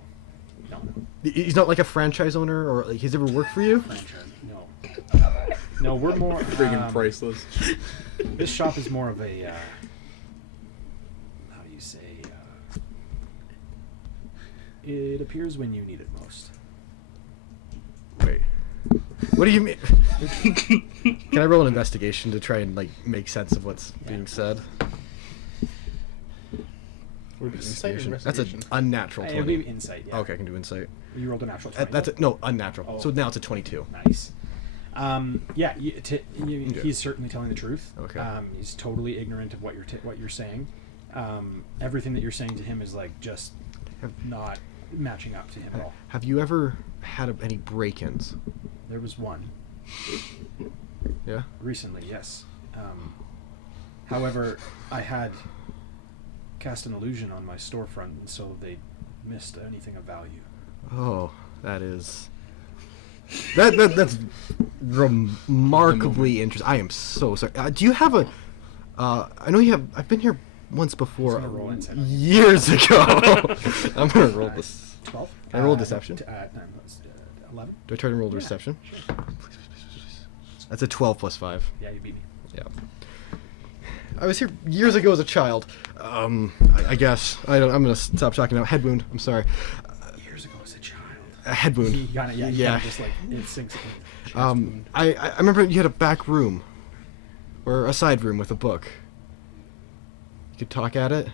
No. He's not like a franchise owner, or like he's ever worked for you? Franchise. No. No, we're more. Friggin' priceless. This shop is more of a. How do you say? It appears when you need it most. Wait. What do you mean? Can I roll an investigation to try and like make sense of what's being said? Insight or That's an unnatural It'll 20. be insight. Yeah. Okay, I can do insight. You rolled a natural 20. That's no unnatural. Oh. So now it's a 22. Nice. Yeah, he's certainly telling the truth. Okay. He's totally ignorant of what you're saying. Everything that you're saying to him is like just not matching up to him at all. Have you ever had any break-ins? There was one Yeah. recently, yes. However, I had cast an illusion on my storefront, and so they missed anything of value. Oh, that's remarkably interesting. I am so sorry. Do you have a? I know you have. I've been here once before. I'm gonna roll insight. Years ago. I'm gonna roll this. 12. Can I roll deception? 11. Do I try to roll the deception? That's a 12 plus 5. Yeah, you beat me. Yeah. I was here years ago as a child. I guess I'm gonna stop talking now. Head wound. I'm sorry. Years ago as a child. A head wound. You got it. Yeah. Yeah. Just like it sinks in. Chest I wound. remember you had a back room, or a side room with a book. You could talk at it.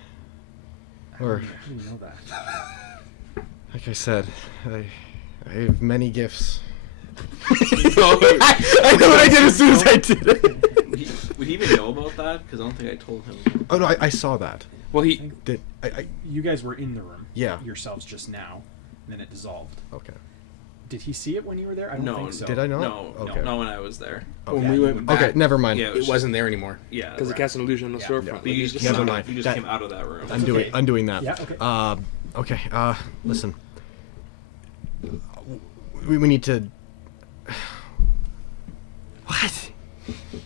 Or, How do you know that? like I said, I have many gifts. I I know what I did as soon as I did it. Would he even know about that? Because I don't think I told him. Oh no, I saw that. Well, he Did I? You guys were in the room. Yeah. Yourselves just now, and then it dissolved. Okay. Did he see it when you were there? I don't No. think so. Did I not? No, Okay. not when I was there. Okay. When we went back, Okay, never mind. Yeah, it wasn't there anymore. Yeah, because he cast an illusion on the Yeah. storefront. Yeah. Like, But you just, Never came, mind. you just That- came out of that room. okay. Undoing that. Yeah, okay. Okay. Listen. We need to. What?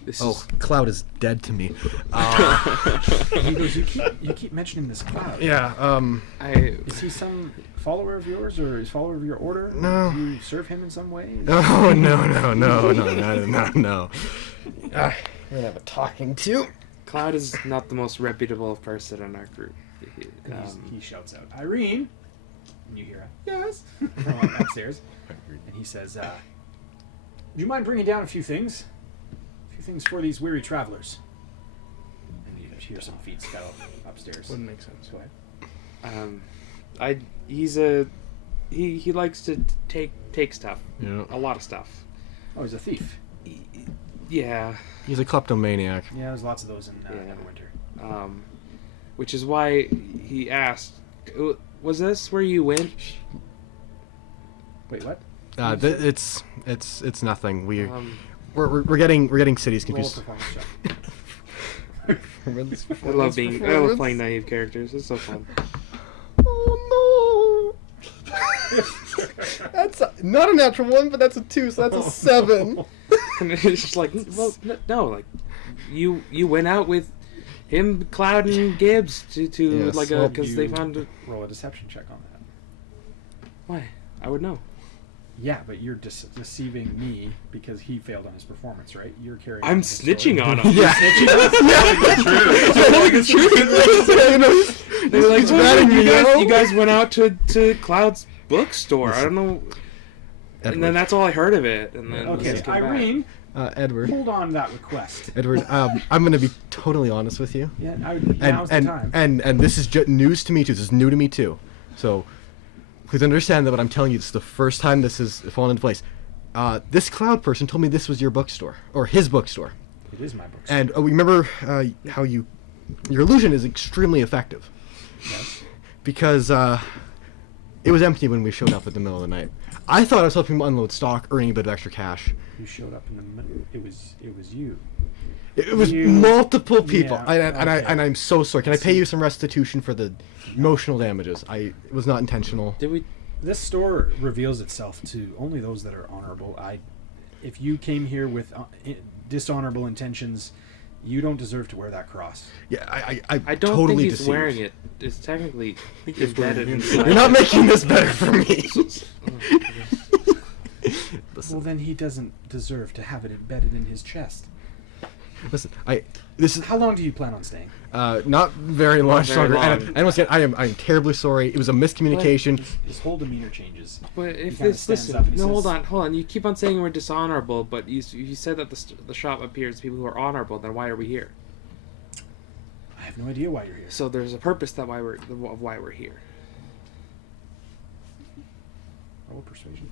This Oh, is Cloud is dead to me. He goes, you keep mentioning this cloud. Yeah. I Is he some follower of yours, or is follower of your order? No. Do you serve him in some way? Oh no. We're gonna have a talking to. Cloud is not the most reputable person in our group. He shouts out, Irene! And you hear a, yes! from upstairs. And he says, would you mind bringing down a few things? A few things for these weary travelers. And you hear some feet scuttle upstairs. Wouldn't make sense. Go ahead. He likes to take stuff. Yeah. A lot of stuff. Oh, he's a thief. Yeah. He's a kleptomaniac. Yeah, there's lots of those in Yeah. Neverwinter. Which is why he asked, was this where you went? Wait, what? It's nothing. We're getting cities Roll a confused. performance check. I love playing naive characters. It's so fun. Oh no! That's not a natural one, but that's a 2, so that's a 7. And it's just like, well, no, like, you went out with him, Cloud, and Gibbs to Yes, like well, because they found it. Roll a deception check on that. Why? I would know. Yeah, but you're deceiving me because he failed on his performance, right? You're carrying. I'm on his story. snitching on him. Yeah. They're like, He's ratting me out. you guys went out to Cloud's bookstore. I don't know. And then that's all I heard of it. And then Okay, just came back. Irene, Edward. hold on to that request. Edward, I'm gonna be totally honest with you. Yeah, now's the time. And this is news to me too. This is new to me too. So please understand that what I'm telling you, this is the first time this has fallen into place. This Cloud person told me this was your bookstore or his bookstore. It is my book. And we remember how your illusion is extremely effective. Yes. Because it was empty when we showed up in the middle of the night. I thought I was helping him unload stock, earning a bit of extra cash. You showed up in the middle. It was you. It was You- multiple people, Yeah, and okay. I'm so sorry. Can I pay you some restitution for the emotional damages? It was not intentional. Did we? This store reveals itself to only those that are honorable. If you came here with dishonorable intentions, You don't deserve to wear that cross. Yeah, I I don't totally think he's deceived. wearing it. It's technically he's embedded wearing it. inside. You're not making this better for me. Well, then he doesn't deserve to have it embedded in his chest. Listen, this is How long do you plan on staying? not very much very longer. long. And once again, I'm terribly sorry. It was a miscommunication. His whole demeanor changes. But if kinda this, stands listen, up and he no, hold says- on. You keep on saying we're dishonorable, but you said that the shop appears to people who are honorable. Then why are we here? I have no idea why you're here. So there's a purpose of why we're here. Roll persuasion.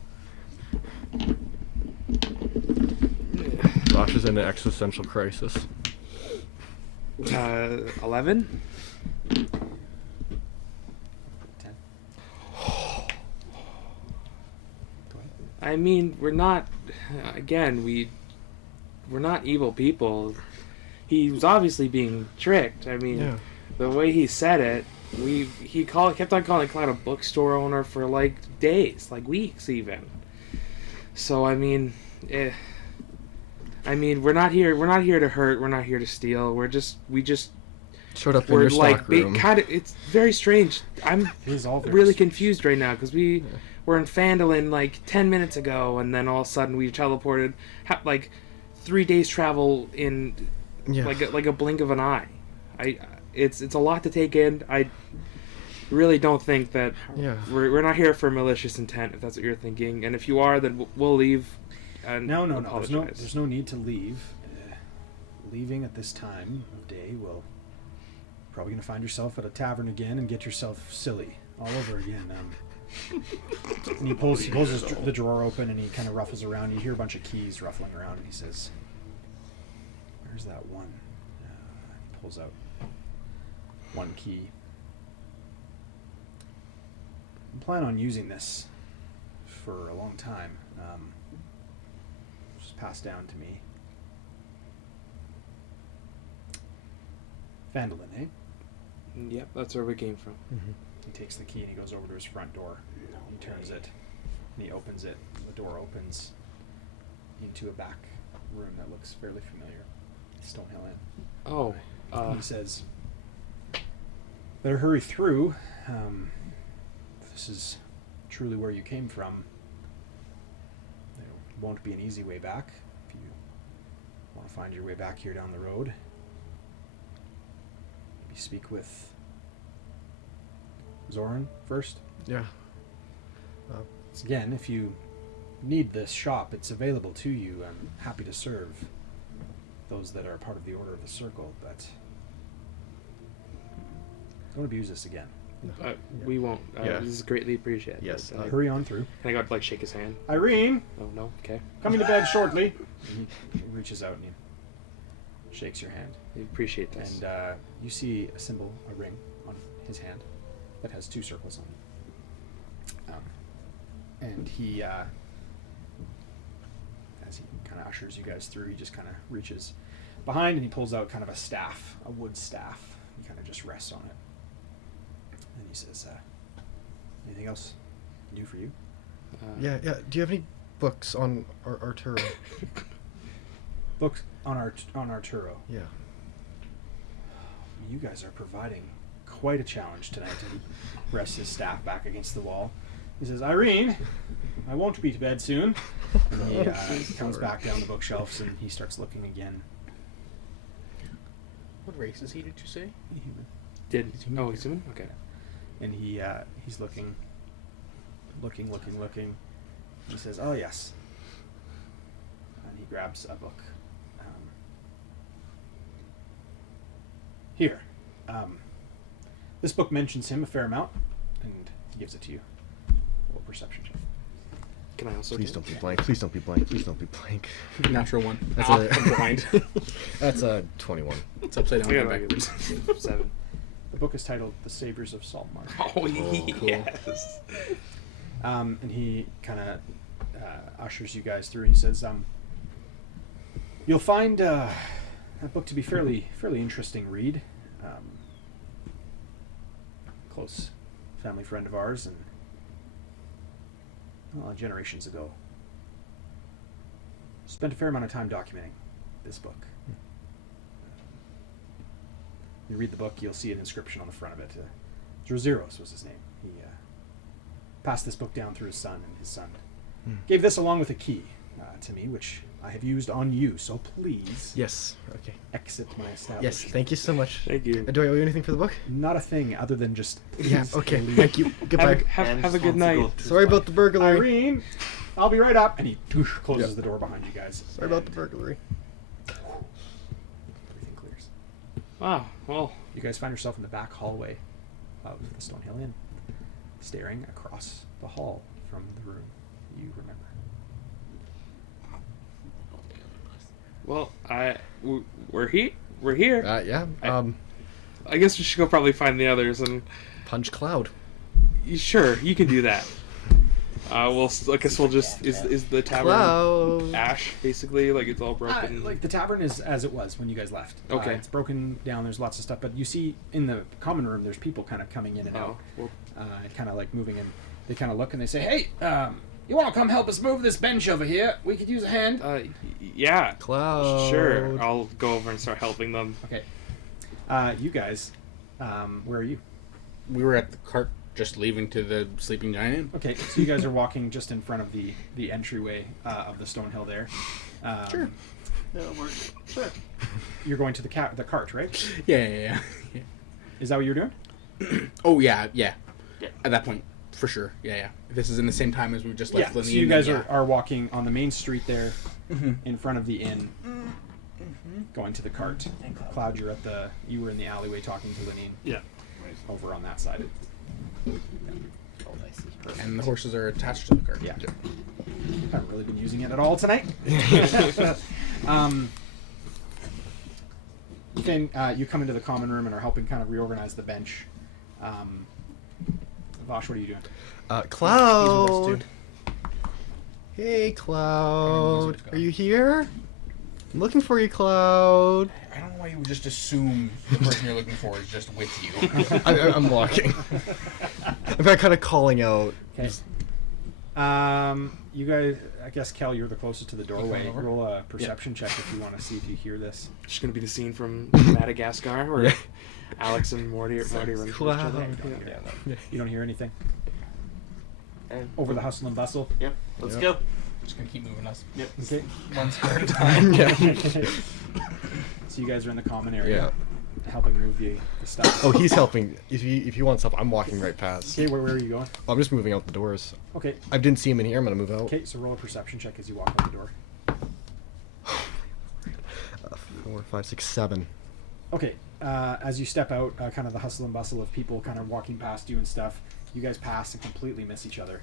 Josh is in an existential crisis. 11. 10. I mean, we're not. Again, we're not evil people. He was obviously being tricked. I mean, Yeah. the way he said it, kept on calling Cloud a bookstore owner for like days, like weeks even. So I mean, we're not here. We're not here to hurt. We're not here to steal. We just Showed up in we're your like stock room. It's very strange. I'm It is all very really strange. confused right now because we were in Phandalin like 10 minutes ago, and then all of a sudden we teleported like 3 days travel in Yeah. like a blink of an eye. It's a lot to take in. I really don't think that Yeah. we're not here for malicious intent, if that's what you're thinking. And if you are, then we'll leave. And No. apologize. There's no need to leave. Leaving at this time of day will probably going to find yourself at a tavern again and get yourself silly all over again. And he pulls the drawer open and he kind of ruffles around. You hear a bunch of keys ruffling around, and he says, "Where's that one?" He pulls out one key. I plan on using this for a long time. Just passed down to me. Phandalin, eh? Yep, that's where we came from. He takes the key and he goes over to his front door. He turns it and he opens it. The door opens into a back room that looks fairly familiar. Stonehill Inn. Oh, And he says, "Better hurry through. If this is truly where you came from, there won't be an easy way back. If you want to find your way back here down the road, maybe speak with Zoran first. Yeah. Again, if you need this shop, it's available to you. I'm happy to serve those that are part of the Order of the Circle, but don't abuse this again. we won't. Yeah. This is greatly appreciated. Yes, But, Hurry on through. can I go like shake his hand? Irene, Oh no. Okay. coming to bed shortly." And he reaches out and he shakes your hand. We appreciate this. And you see a symbol, a ring, on his hand that has 2 circles on it. And he, as he kind of ushers you guys through, he just kind of reaches behind and he pulls out kind of a staff, a wood staff. He kind of just rests on it. And he says, "Anything else new for you?" Yeah. Do you have any books on Arturo? Books on Arturo. Yeah. You guys are providing quite a challenge tonight. And he rests his staff back against the wall. He says, "Irene, I won't be to bed soon." And he comes back down the bookshelves and he starts looking again. What race is he, did you say? He's human. Okay. And he's looking. He says, "Oh yes." And he grabs a book. Here. This book mentions him a fair amount, and he gives it to you. Roll perception check. Can I also? Please don't be blank. Please don't be blank. Please don't be blank. Natural one. That's I'm a blind. that's a 21. It's upside I down. got backwards. like 7. The book is titled "The Sabers of Saltmarsh." Oh, cool. yes. And he kind of ushers you guys through, and he says, "You'll find that book to be fairly interesting read. Close family friend of ours, and generations ago, spent a fair amount of time documenting this book. you read the book, you'll see an inscription on the front of it. Drozeros was his name. He passed this book down through his son, and his son gave this along with a key to me, which I have used on you. So please, Yes. Okay. exit my establishment. Yes. Thank you so much. Thank you. Do I owe you anything for the book? Not a thing other than just. Yeah. please Okay. leave. Thank you. Goodbye. Have a good night. Sorry about the burglary. Irene, I'll be right up. And he closes the door behind you guys. Sorry about the burglary. Everything clears. Wow. Well, You guys find yourself in the back hallway of the Stonehill Inn, staring across the hall from the room you remember. we're here. Yeah. I guess we should go probably find the others and. Punch Cloud. Sure, you can do that. I guess we'll just is the tavern Cloud. ash basically, like it's all broken. Like the tavern is as it was when you guys left. Okay. It's broken down. There's lots of stuff, but you see in the common room, there's people kind of coming in and out, well, kind of like moving in. They kind of look and they say, "Hey, you want to come help us move this bench over here? We could use a hand." yeah. Cloud. Sure, I'll go over and start helping them. Okay. You guys, where are you? We were at the cart just leaving to the Sleeping Giant Inn. Okay, so you guys are walking just in front of the entryway of the Stonehill there. Sure. Sure. You're going to the cart, right? Yeah. Is that what you're doing? Oh, yeah. At that point, for sure. Yeah. If this is in the same time as we just left So the you inn, guys then are walking on the main street there in front of the inn, going to the cart. Cloud, you were in the alleyway talking to Lynn. Yeah. Over on that side. And the horses are attached to the cart. Yeah. Haven't really been using it at all tonight. Then you come into the common room and are helping kind of reorganize the bench. Vosh, what are you doing? Cloud. Hey, And Cloud. wizard's gone. Are you here? I'm looking for you, Cloud. I don't know why you would just assume the person you're looking for is just with you. I'm walking. I'm kind of calling out. Okay. You guys, I guess, Kel, you're the closest to the doorway. over? Roll a perception check if you want to see if you hear this. It's gonna be the scene from Madagascar where Yeah. Alex and Morty run into each Cloud. other. Yeah. You don't hear anything? No. Over the hustle and bustle? Yep. Let's Yep. go. Just gonna keep moving us. Yep. Okay. One square at a time. Yeah. So you guys are in the common area, Yeah. helping move the stuff. Oh, he's helping. If you want stuff, I'm walking right past. Okay, where are you going? I'm just moving out the doors. Okay. I didn't see him in here. I'm gonna move out. Okay, so roll a perception check as you walk out the door. 4, 5, 6, 7. Okay, as you step out, kind of the hustle and bustle of people kind of walking past you and stuff, you guys pass and completely miss each other.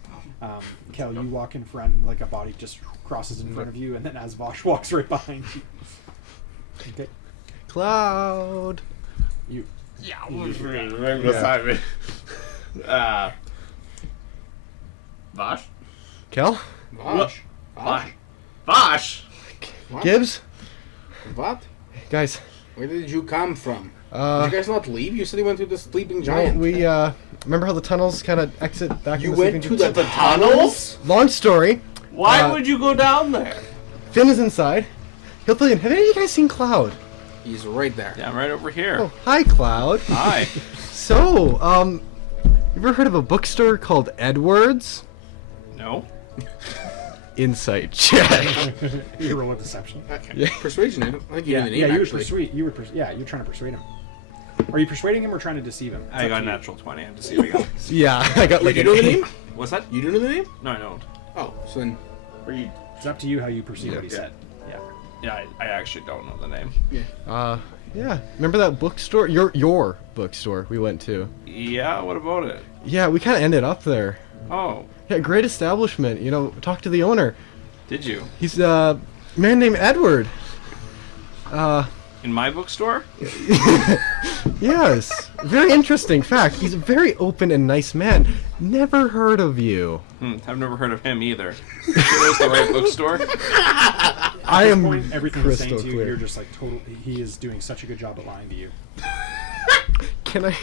Kel, you walk in front and like a body just crosses in front of you, and then as Vosh walks right behind you. Okay. Cloud. You. Yeah, right beside me. Vosh? Kel. Vosh. Vosh? Vosh? What? Gibbs. What? Guys. Where did you come from? Did you guys not leave? You said you went through the Sleeping Well, Giant. we remember how the tunnels kind of exit back. You in the went sleeping to the giant? tunnels? Long story. Why would you go down there? Finn is inside. He'll fill you in. Have any of you guys seen Cloud? He's right there. Yeah, I'm right over here. Oh, hi, Cloud. Hi. So, you ever heard of a bookstore called Edwards? No. Insight check. You roll a deception. Okay. Persuasion. I think you knew the name, you would actually. persuade. You're trying to persuade him. Are you persuading him or trying to deceive him? It's I up got to a you. natural 20. I'm deceiving him. Yeah, I got like You an know the 8. name? What's that? You don't know the name? No, I don't. Oh, so then... Were you? It's up to you how you perceive what he Yeah. said. Yeah. Yeah, I actually don't know the name. Yeah. Remember that bookstore? Your bookstore we went to. Yeah, what about it? Yeah, we kind of ended up there. Oh, Yeah, great establishment. You know, talk to the owner. did you? He's a man named Edward. In my bookstore? Yes. Very interesting fact. He's a very open and nice man. Never heard of you. I've never heard of him either. Sure it's the right bookstore? I am Point, everything he's saying crystal to you, clear. you're just like total. He is doing such a good job at lying to you. Can I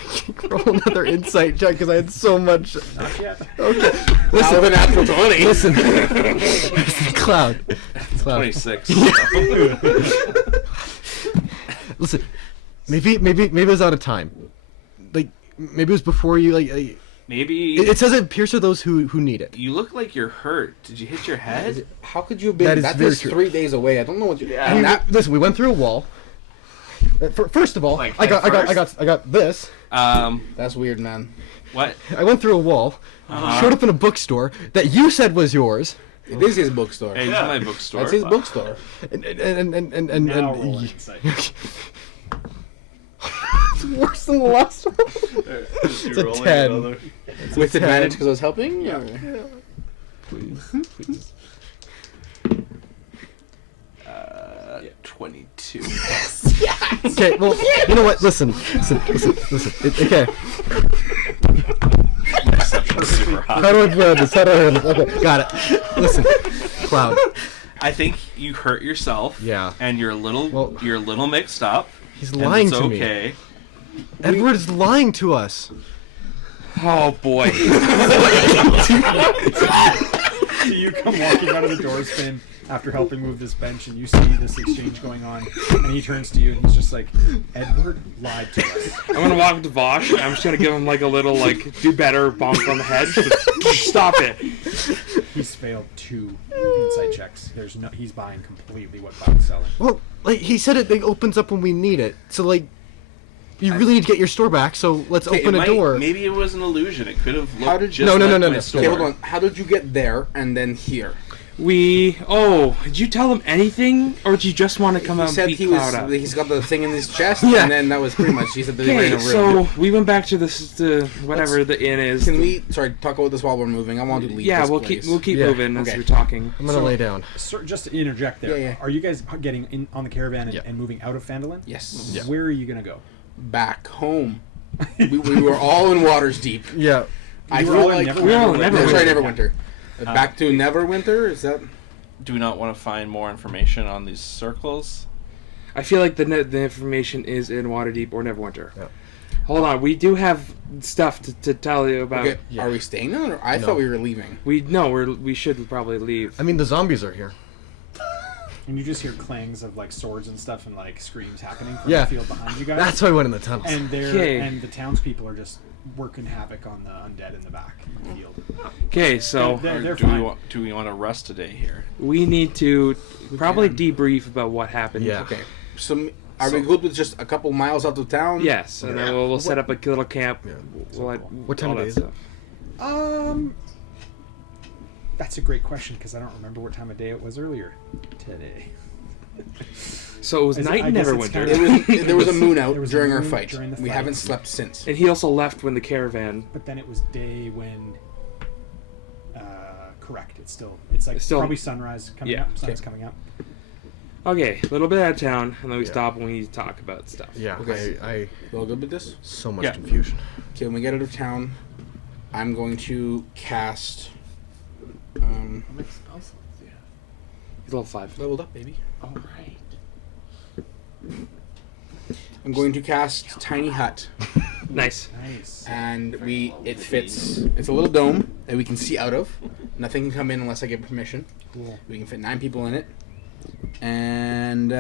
roll another insight check? Because I had so much. Not yet. Okay. Out Listen. of a natural 20. Listen. Cloud. 26. Listen. Maybe it was out of time. Like maybe it was before you like. Maybe It says it appears to those who need it. you look like you're hurt. Did you hit your head? How could you have been? That is That's very just true. 3 days away. I don't know what you. Yeah. And that, Listen, we went through a wall. First of all, Like I got first? this. that's weird, man. What? I went through a wall, showed up in a bookstore that you said was yours, It is his bookstore. Hey, this is my bookstore. That's his bookstore. and Now roll an insight. it's worse than the last one. It's a 10. With 10. advantage because I was helping. Yeah. Please. 22. Okay, well, you know what? Listen. Okay, Perception is super high. how do I play this? Okay, got it. Listen, Cloud. I think you hurt yourself. Yeah. And you're a little mixed up. He's and lying it's to me. okay. Edward is lying to us. Oh boy. So you come walking out of the door, Finn, after helping move this bench, and you see this exchange going on, and he turns to you and he's just like, Edward lied to us. I'm gonna walk up to Vosh. And I'm just gonna give him like a little like do better bonk on the head. Stop it. He's failed 2 insight checks. He's buying completely what Cloud's selling. Well, like he said, it opens up when we need it. So like, you really need to get your store back. So let's open a door. Maybe it was an illusion. It could have looked How did- just No, like no, my no. store. Okay, hold on. How did you get there and then here? Did you tell him anything, or did you just want to come out He said and beat he Cloud up? he's got the thing in his chest, Yeah. and then that was pretty much. He said that they were in Okay, a room. so we went back to the whatever the inn is. Can we talk about this while we're moving? I want to leave. Yeah, this we'll place. keep Yeah, moving as okay. we're talking. I'm gonna lay down. So, just to interject there, Yeah, yeah. are you guys getting in on the caravan and, Yeah. and moving out of Phandalin? Yes. Where are you going to go? Back home. we were all in waters deep. Yeah. I You were feel all in like Neverwinter. We were all in That's Neverwinter. right, Neverwinter. Back to Neverwinter. Is that? Do we not want to find more information on these circles? I feel like the information is in Waterdeep or Neverwinter. Yeah. Hold on, we do have stuff to tell you about. Okay. Yeah. Are we staying on? Or I No. thought we were leaving. We should probably leave. I mean, the zombies are here. And you just hear clangs of like swords and stuff and like screams happening from Yeah. the field behind you guys. That's why I went in the tunnels. and Okay. and the townspeople are just working havoc on the undead in the back of the field. Okay, so They're Or fine. do we want to rest today here? we need to probably debrief about what happened. Yeah. Okay. So are we good with just a couple miles out of town? Yes, and then we'll set up a little camp. Yeah. What time of day is it? That's a great question because I don't remember what time of day it was earlier today. So it was Is it- night I in guess it's Neverwinter. kind It was. There was a moon out There was a during our moon fight. during the We fight. haven't slept since. And he also left when the caravan. But then it was day when. Correct. It's like It's still- probably sunrise coming Yeah. up. Sun's coming up. Okay, a little bit out of town, and then we Yeah. stop when we need to talk about stuff. Yeah. Okay. I You all good with this? so much Yeah. confusion. Okay, when we get out of town, I'm going to cast. He's level 5. Leveled up, baby. All right. I'm going to cast Tiny Hut, Nice. Nice. and it fits. It's a little dome that we can see out of. Nothing can come in unless I get permission. Cool. We can fit 9 people in it, and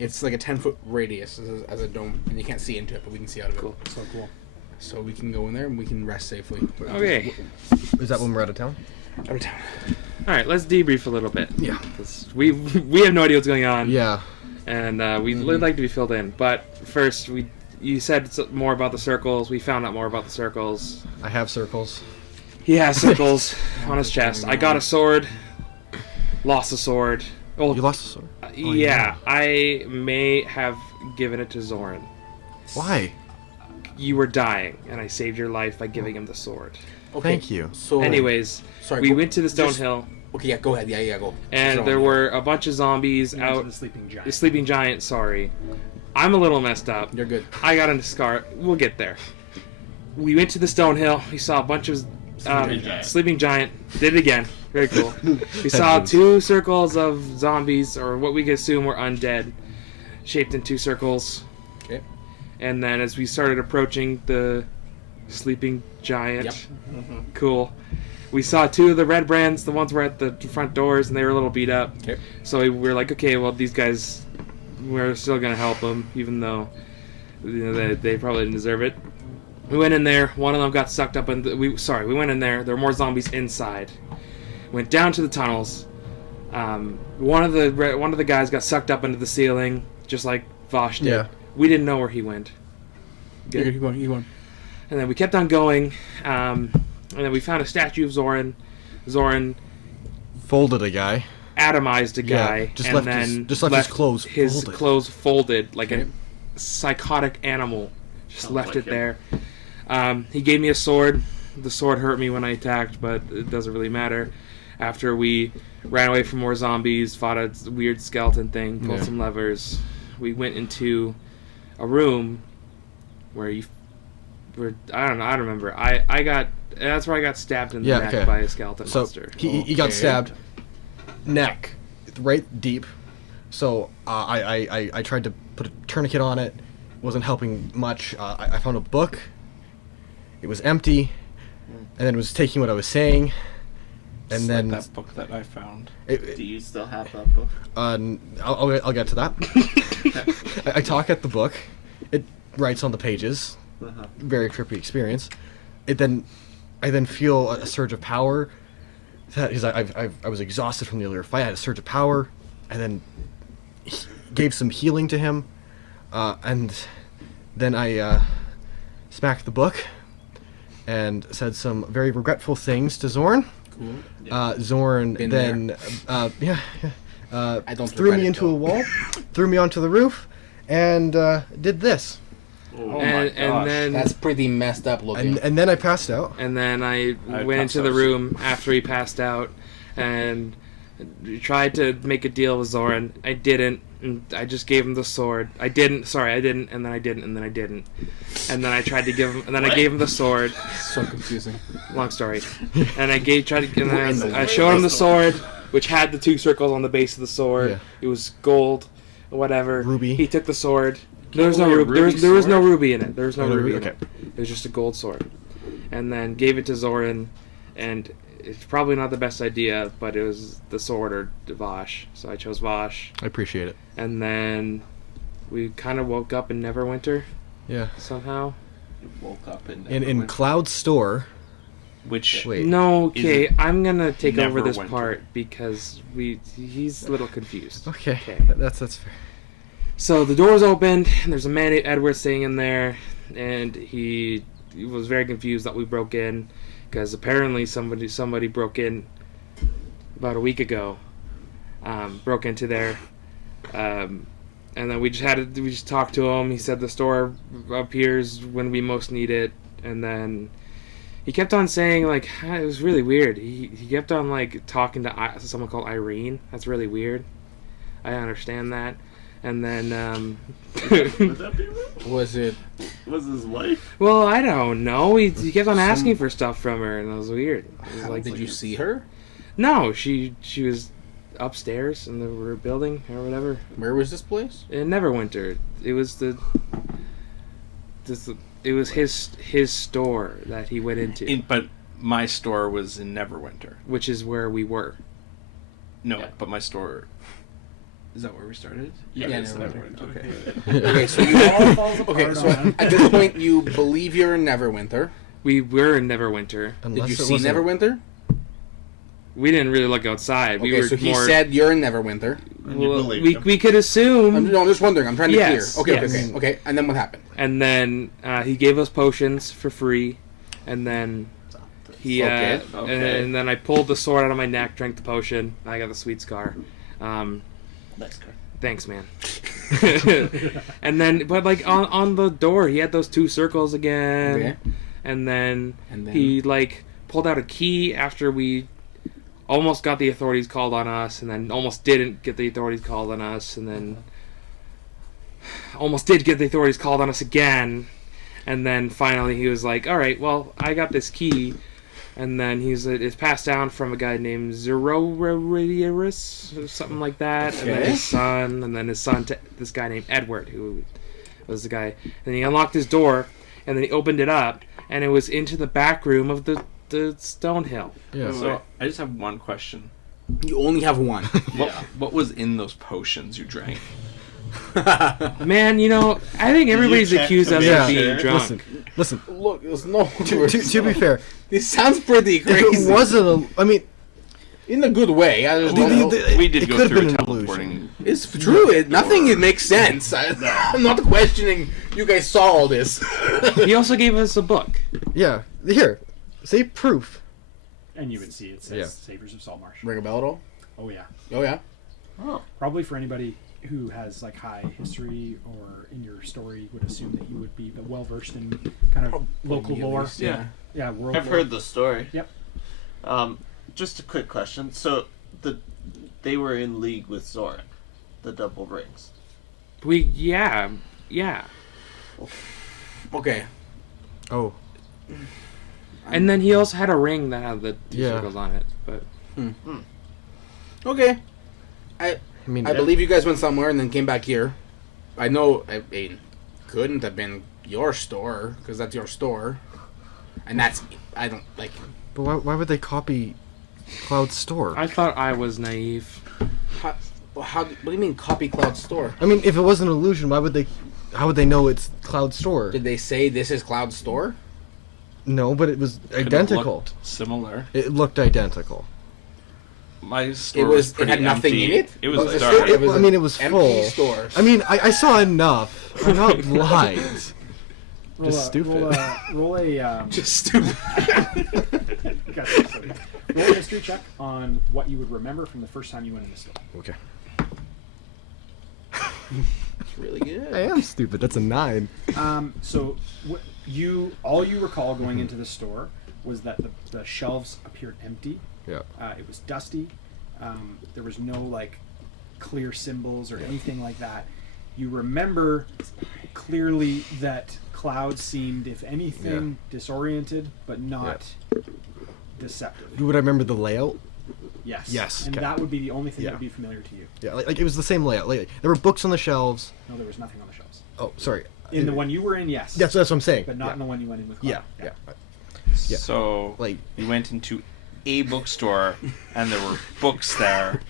it's like a 10-foot radius as a dome, and you can't see into it, but we can see out of it. Cool. So cool. So we can go in there and we can rest safely. Okay. Is that when we're out of town? Out of town. All right, let's debrief a little bit. Yeah. 'Cause we have no idea what's going on. Yeah. And we'd like to be filled in. But first, you said more about the circles. We found out more about the circles. I have circles. He has circles on his chest. I got a sword. Lost a sword. Oh, You lost a sword. yeah. I may have given it to Zoran. Why? You were dying, and I saved your life by giving him the sword. Okay. Thank you. So Anyways, sorry. we go- went to the Stone just- Hill, Okay, yeah, go ahead. Yeah, go. and So- there were a bunch of zombies You went to out. the sleeping giant. The sleeping giant. Sorry, I'm a little messed up. You're good. I got a scar. We'll get there. We went to the Stone Hill. We saw a bunch of sleeping giant. Did it again. Very cool. We saw Heavens. 2 circles of zombies, or what we could assume were undead, shaped in 2 circles. Okay. And then as we started approaching the sleeping giant, Yep. cool. We saw 2 of the red brands. The ones were at the front doors, and they were a little beat up. Okay. So we were like, okay, well, these guys, we're still gonna help them, even though They probably didn't deserve it. We went in there. One of them got sucked up in. We went in there. There were more zombies inside. Went down to the tunnels. One of the guys got sucked up into the ceiling, just like Vosh did. Yeah. We didn't know where he went. Good. Keep going. And then we kept on going. And then we found a statue of Zoran. Zoran Folded a guy. atomized a guy, Yeah, just and left then his clothes His folded. clothes folded like a psychotic animal. Just Sounds left like it him. there. He gave me a sword. The sword hurt me when I attacked, but it doesn't really matter. After we ran away from more zombies, fought a weird skeleton thing, pulled Yeah. some levers, we went into a room where I don't remember. That's where I got stabbed in the Yeah, neck okay. by a skeleton So monster. he got Okay. stabbed, neck, right deep. So I tried to put a tourniquet on it. Wasn't helping much. I found a book. It was empty, and then it was taking what I was saying, and It's then like that book that I found. Do you still have that book? I'll get to that. I talk at the book. It writes on the pages. Uh-huh. Very trippy experience. I then feel a surge of power. Because I was exhausted from the earlier fight. I had a surge of power, and then gave some healing to him, and then I smacked the book and said some very regretful things to Zorn. Cool. Zorn Been then I don't threw regret me it, into though. a wall, threw me onto the roof, and did this. Oh my and gosh. then That's pretty messed up looking. And then I passed out. And then I I went passed into the out. room after he passed out and tried to make a deal with Zoran. I didn't. And I just gave him the sword. I didn't. And then I didn't. And then I didn't. And then I tried to give him. And then I gave him the sword. So confusing. Long story. And I showed him the sword, which had the 2 circles on the base of the sword. Yeah. It was gold, whatever. Ruby. He took the sword. There was no Only a ruby. ruby There was no sword? ruby in it. There was no Oh, no ruby ruby, in it. It was just a gold sword. And then gave it to Zoran, and it's probably not the best idea, but it was the sword or Vosh. So I chose Vosh. I appreciate it. And then we kind of woke up in Neverwinter Yeah. somehow. You woke up In Cloud's store. which Wait. No, okay, Is it I'm gonna take over this Neverwinter? part because he's a little confused. Okay. Okay. That's fair. So the door's opened, and there's a man named Edward sitting in there, and he was very confused that we broke in, because apparently somebody broke in about a week ago, broke into there, and then we just talked to him. He said the store appears when we most need it, and then he kept on saying, like, it was really weird. He kept on, like, talking to someone called Irene. That's really weird. I understand that. And then, Would that be real? Was it? Was his wife? well, I don't know. He kept on asking for stuff from her, and it was weird. It was like, Did you see her? no, she was upstairs in the building or whatever. Where was this place? In Neverwinter. It was it was his store that he went into, but my store was in Neverwinter. which is where we were. No, Yeah. but my store. Is that where we started? Yeah, it's Neverwinter. Okay. Okay, so you okay, so at this point you believe you're in Neverwinter. We were in Neverwinter. Did you it see wasn't- Neverwinter? We didn't really look outside. We Okay, were so he more. said you're in Neverwinter. And you well, believed him. we could assume. I'm just wondering. I'm trying to Yes, clear. Okay, yes. okay. And then what happened? And then he gave us potions for free, and then he Okay, okay. and then I pulled the sword out of my neck, drank the potion, and I got the sweet scar. Nice car. Thanks, man. And then, but like on the door, he had those 2 circles again, Okay. and then And then he like pulled out a key after we almost got the authorities called on us, and then almost didn't get the authorities called on us, and then almost did get the authorities called on us again, and then finally he was like, all right, well, I got this key, and then it's passed down from a guy named Zerorarius or something like that, and then Okay. his son to this guy named Edward, who was the guy, and he unlocked his door, and then he opened it up, and it was into the back room of the Stonehill. Yeah. So I just have one question. you only have one. What was in those potions you drank? Man, I think everybody's check accused to us make of sure? being drunk. Listen. Look, there's no. To be fair, This sounds pretty if crazy. it wasn't a, I mean, in a good way. We did it go could have through been a an teleporting. illusion. It's true. Nothing makes sense. I'm not questioning. You guys saw all this. He also gave us a book. Yeah. Here, say proof. And you would see it says Yeah. Saviors of Saltmarsh. Ring a bell at all? Oh yeah. Oh yeah. Oh. Probably for anybody who has like high history or in your story would assume that you would be well versed in kind of local at lore. least, Yeah. Yeah, world I've lore. heard the story. Yep. Just a quick question. So, they were in league with Zoran, the double rings. Yeah. Okay. Oh. And then he also had a ring that had the two Yeah. circles on it. But Okay. I mean, believe you guys went somewhere and then came back here. I know it couldn't have been your store because that's your store, and that's I don't like. But why would they copy Cloud's store? I thought I was naive. How? What do you mean copy Cloud's store? I mean, if it was an illusion, why would they? How would they know it's Cloud's store? Did they say this is Cloud's store? No, but it was Could have identical. looked similar. It looked identical. My store was It pretty had nothing empty. in it. It was It- dark. it was I mean, it was empty full. store. I mean, I saw enough. I'm not blind. Roll Just a- stupid. Roll a Just stupid. gotcha. Roll a history check on what you would remember from the first time you went in the store. Okay. It's really good. I am stupid. That's a 9. So all you recall going into the store was that the shelves appeared empty. Yeah. It was dusty. There was no like clear symbols or anything like that. You remember clearly that Cloud seemed, if anything, disoriented, but not deceptive. Would I remember the layout? Yes. Yes, And okay. that would be the only thing Yeah. that would be familiar to you. Yeah, like it was the same layout. Like, there were books on the shelves. No, there was nothing on the shelves. Oh, sorry. In the one you were in, yes. That's what I'm saying. But not yeah. in the one you went in with Yeah, Cloud. yeah. Yeah. So Like- we went into a bookstore, and there were books there,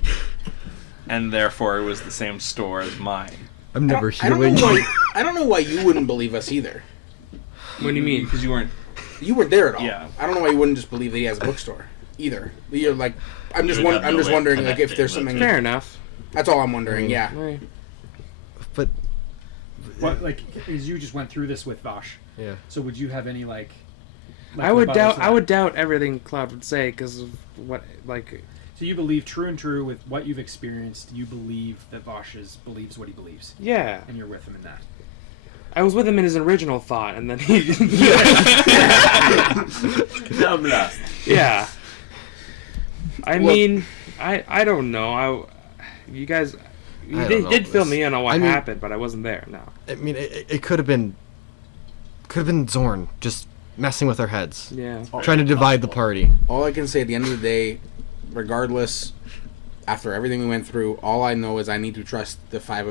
and therefore it was the same store as mine. I'm never I don't hearing know you. why. I don't know why you wouldn't believe us either. What do you mean? Because you weren't. You weren't there at all. Yeah. I don't know why you wouldn't just believe that he has a bookstore either. You're like, I'm just You would have I'm no just way of wondering like if connecting there's the something. Fair enough. That's all I'm wondering. Yeah. Right. But What, like, as you just went through this with Vosh, yeah. so would you have any like I would rebuttals doubt. to I that? would doubt everything Cloud would say because of what like. So you believe true with what you've experienced. You believe that Vosh believes what he believes, Yeah, and you're with him in that. I was with him in his original thought, and then he. Now I'm lost. Yeah. I Well- mean, I don't know. You guys, you I did, don't know did fill this. me in on what I mean- happened, but I wasn't there. No. I mean, it could have been Zorn just messing with our heads, Yeah. trying to divide the party. All I can say at the end of the day, regardless, after everything we went through, all I know is I need to trust the 4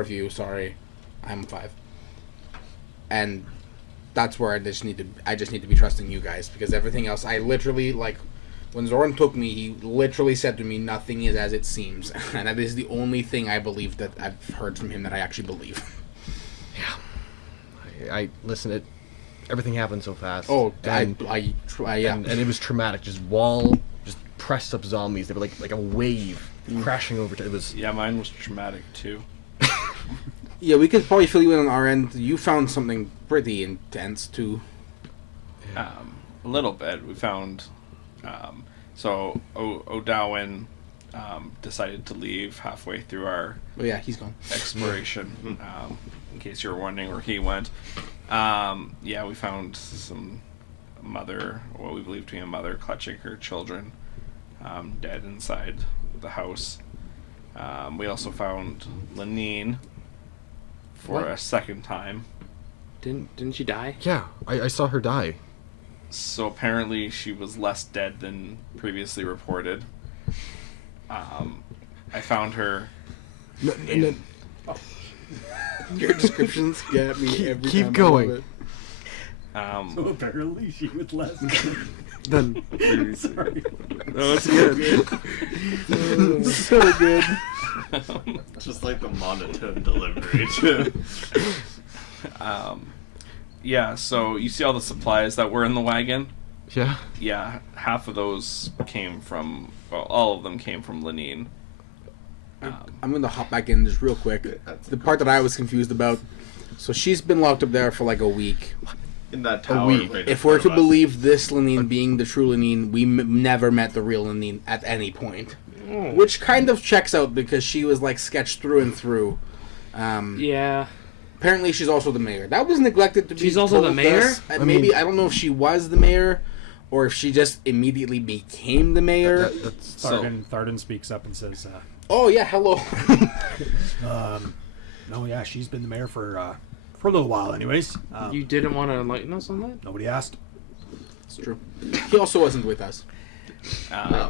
of you. Sorry, I'm 5, and that's where I just need to be trusting you guys because everything else, I literally like. When Zoran took me, he literally said to me, "Nothing is as it seems," and that is the only thing I believe that I've heard from him that I actually believe. I listen. Everything happened so fast. Oh, and, yeah. and it was traumatic. Just pressed up zombies. They were like a wave crashing over. It was. Yeah, mine was traumatic too. Yeah, we could probably fill you in on our end. You found something pretty intense too. A little bit. We found. So O'Dowan decided to leave halfway through our Oh yeah, he's gone. exploration. In case you were wondering where he went. Yeah, we found some mother, what we believe to be a mother, clutching her children, dead inside the house. We also found Lynn for What? a second time. Didn't she die? Yeah, I saw her die. So apparently she was less dead than previously reported. I found her. Your descriptions get me every Keep time. going. I love it. So apparently she was less. Then Sorry. Oh, it's good. So good. Just like the monotone delivery, too. Yeah, so you see all the supplies that were in the wagon? yeah. Yeah, half of those came from, well, all of them came from Lynn. I'm going to hop back in just real quick. That's The part that I was confused about. So she's been locked up there for like a week. in that tower. week. right in If we're front to of us. believe this Lenine being the true Lenine, we never met the real Lenine at any point. Which kind of checks out because she was like sketched through and through. Yeah. Apparently, she's also the mayor. That was neglected to be. She's also told the to mayor? us. Maybe I don't know if she was the mayor, or if she just immediately became the mayor. That's Tharden speaks up and says, Oh yeah, hello. "No, yeah, she's been the mayor for a little while, anyways. You didn't want to enlighten us on that? Nobody asked." It's true. He also wasn't with us.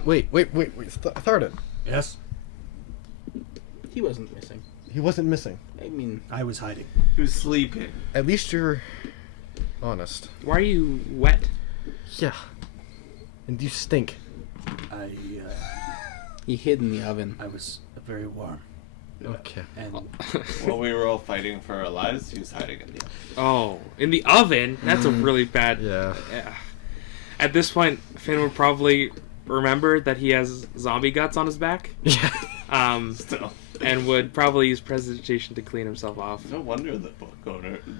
wait. Tharden. Yes, He wasn't missing. He wasn't missing. I mean, I was hiding. Who's sleeping? At least you're honest. Why are you wet? Yeah. And you stink. he hid in the oven. I was very warm, Okay. and While we were all fighting for our lives, he was hiding in the Oh, in the oven? That's a really bad... Yeah. Yeah. At this point, Finn would probably remember that he has zombie guts on his back. Yeah. Still. And would probably use presentation to clean himself off. No wonder the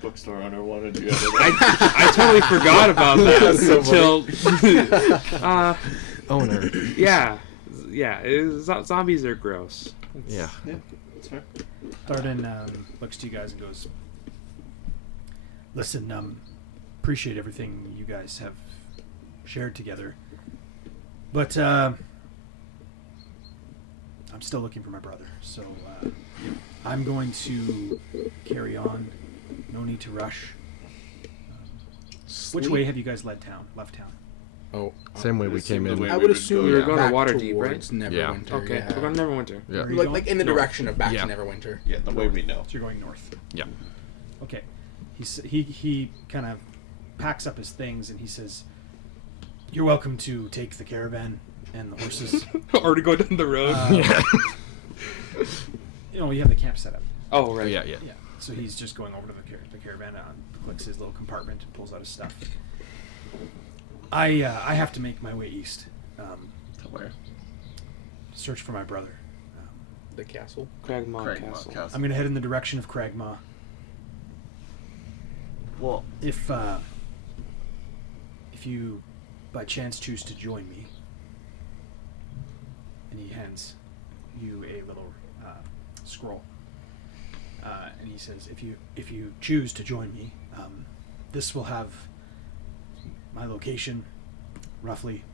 bookstore owner wanted you out of there. I totally forgot about that until... Owner. yeah. Zombies are gross. Yeah. Yeah, that's fair. Tharden looks to you guys and goes, "Listen, appreciate everything you guys have shared together, but I'm still looking for my brother, so I'm going to carry on. No need to rush. Which way have you guys left town? Oh, Same way we came in. I would assume We were you're going to back Waterdeep, right? towards Neverwinter. Yeah. Okay, Yeah. we're going to Neverwinter. Yeah. Where are you Like going? in the North. direction of back Yeah. to Neverwinter. Yeah, the way we know. So you're going north. Yeah. Okay. He kind of packs up his things and he says, "You're welcome to take the caravan and the horses. Already go down the road. Yeah. You know, you have the camp set up. Oh, right. Yeah. Yeah. So he's just going over to the caravan, clicks his little compartment, and pulls out his stuff. I have to make my way east. To where? Search for my brother. The castle. Cragmaw Castle. I'm going to head in the direction of Cragmaw. Well, If you by chance choose to join me, and he hands you a little scroll, and he says, if you choose to join me, this will have my location, roughly.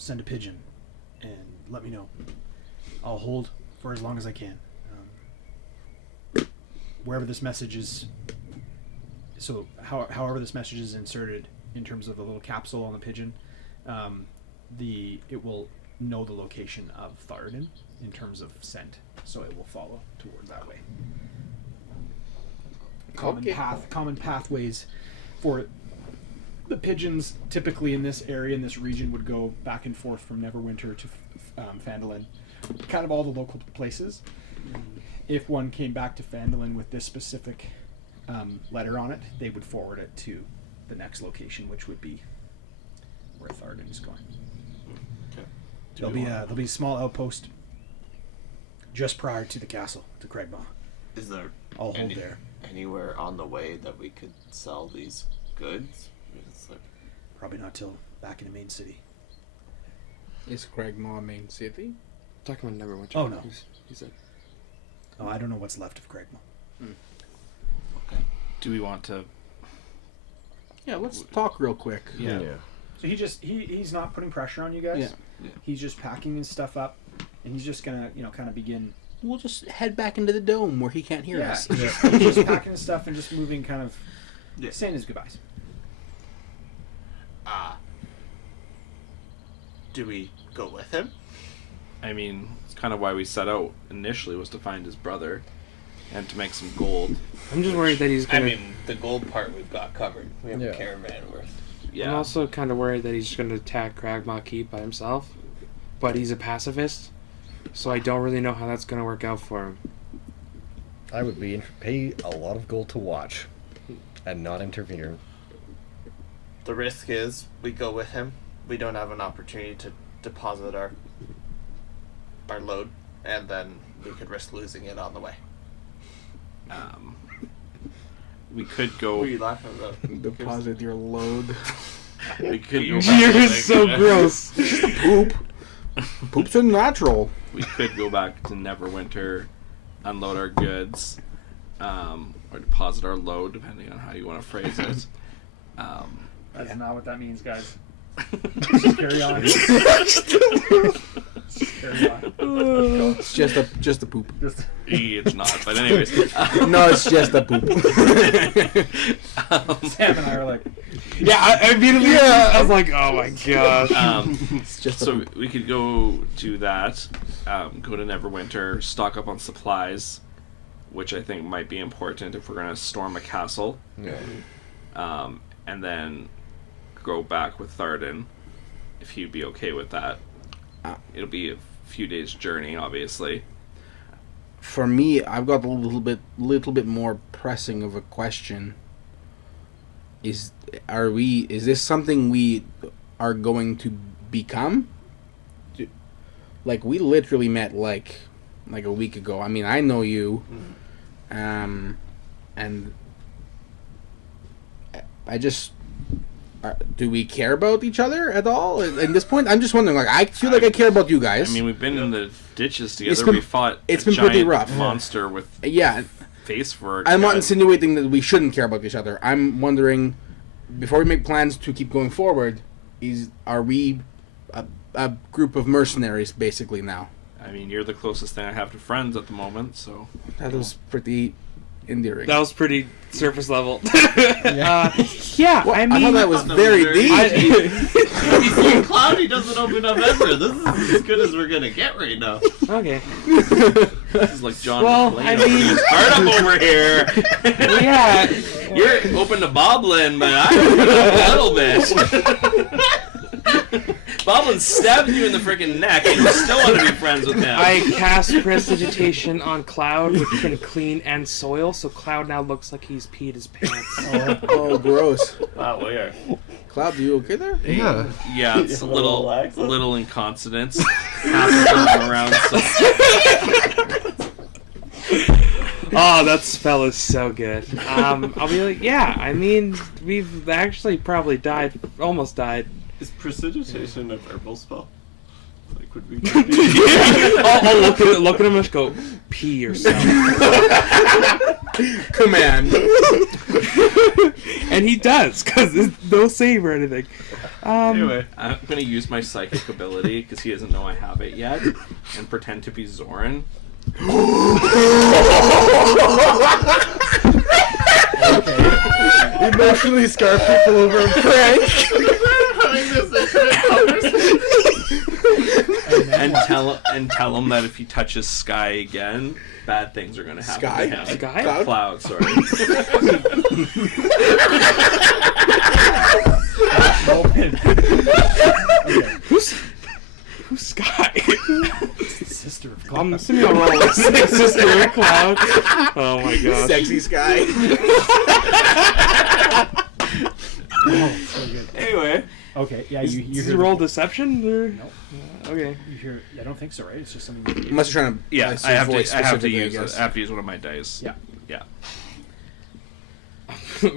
Send a pigeon, and let me know. I'll hold for as long as I can. Wherever this message is. So, however this message is inserted in terms of the little capsule on the pigeon, it will know the location of Tharden in terms of scent, so it will follow toward that way. Common pathways for the pigeons typically in this area, in this region, would go back and forth from Neverwinter to Phandalin, kind of all the local places. If one came back to Phandalin with this specific letter on it, they would forward it to the next location, which would be where Tharden is going. okay. There'll be a small outpost just prior to the castle, to Cragmaw. Is there I'll hold there. anywhere on the way that we could sell these goods? It's like, Probably not till back in the main city. Is Cragmaw main city? Talking about Neverwinter. Oh, no. He said. Oh, I don't know what's left of Cragmaw. Do we want to? Yeah, let's talk real quick. Yeah. So he's not putting pressure on you guys. Yeah. He's just packing his stuff up, and he's just gonna kind of begin. We'll just head back into the dome where he can't hear Yeah, us. he's just packing his stuff and just moving, kind of Yeah. saying his goodbyes. do we go with him? I mean, it's kind of why we set out initially, was to find his brother and to make some gold. I'm just worried that he's I gonna. mean, the gold part we've got covered. We have Yeah. a caravan worth. Yeah. I'm also kind of worried that he's just going to attack Cragmaw Keep by himself, but he's a pacifist, so I don't really know how that's going to work out for him. I would pay a lot of gold to watch and not interfere. The risk is we go with him. We don't have an opportunity to deposit our load, and then we could risk losing it on the way. We could go. What are you laughing about? Deposit your load. We could go You're back. so gross. Poop. Poop's a natural. We could go back to Neverwinter, unload our goods, or deposit our load, depending on how you want to phrase it. That's not what that means, guys. Just carry on. Carry on. It's just a poop. It's not, but anyways. No, it's just a poop. Sam and I are like, Yeah, I immediately I was like, oh my gosh. It's just a So poop. we could go do that, go to Neverwinter, stock up on supplies, which I think might be important if we're going to storm a castle, Yeah. and then go back with Tharden, if he'd be okay with that. It'll be a few days' journey, obviously. For me, I've got a little bit more pressing of a question. Is this something we are going to become? Like, we literally met like a week ago. I mean, I know you, and I just. Do we care about each other at all at this point? I'm just wondering. Like, I feel like I care about you guys. I mean, we've been in the ditches together. It's been- We fought it's a been pretty giant rough. monster with yeah. face for. I'm not insinuating that we shouldn't care about each other. I'm wondering, before we make plans to keep going forward, are we a group of mercenaries basically now? I mean, you're the closest thing I have to friends at the moment, so. That was pretty endearing. That was pretty surface level. Yeah. Yeah, I mean, I thought that was very deep. You see, Cloudy doesn't open up ever. This is as good as we're gonna get right now. okay. This is like John Well, McClane. I mean- Start up over here. Yeah. You're open to Boblin, but I'm open up a little bit. Boblin stabbed you in the freaking neck, and you still want to be friends with him. I cast Prestidigitation on Cloud, which can clean and soil, so Cloud now looks like he's peed his pants. Oh, gross. Wow, we are. Cloud, are you okay there? Yeah. Yeah, it's a A little little lax. incontinence. Half around. So. Oh, that spell is so good. I'll be like, yeah, I mean, we've actually probably almost died. Is prestidigitation a verbal spell? Like, would we? I'll look at him and just go, pee yourself. Command. And he does, because there's no save or anything. Anyway, I'm gonna use my psychic ability because he doesn't know I have it yet, and pretend to be Zoran. Emotionally scar people over a prank. having this intimate conversation. and tell him that if he touches Sky again, bad things are gonna happen Sky? to him. Sky? Cloud? Cloud, sorry. Who's Sky? sister of God. I'm assuming I'll roll a 6 Sister of Cloud. Oh my gosh. Sexy Sky. Oh, so good. Anyway, Okay, yeah, Did you you hear roll the, deception? Or? No. Okay. You hear? I don't think so, right? It's just something. You Unless you're trying to. Yeah, place I your have voice to. I have to specifically, use. guess. I have to use one of my dice. Yeah. Yeah.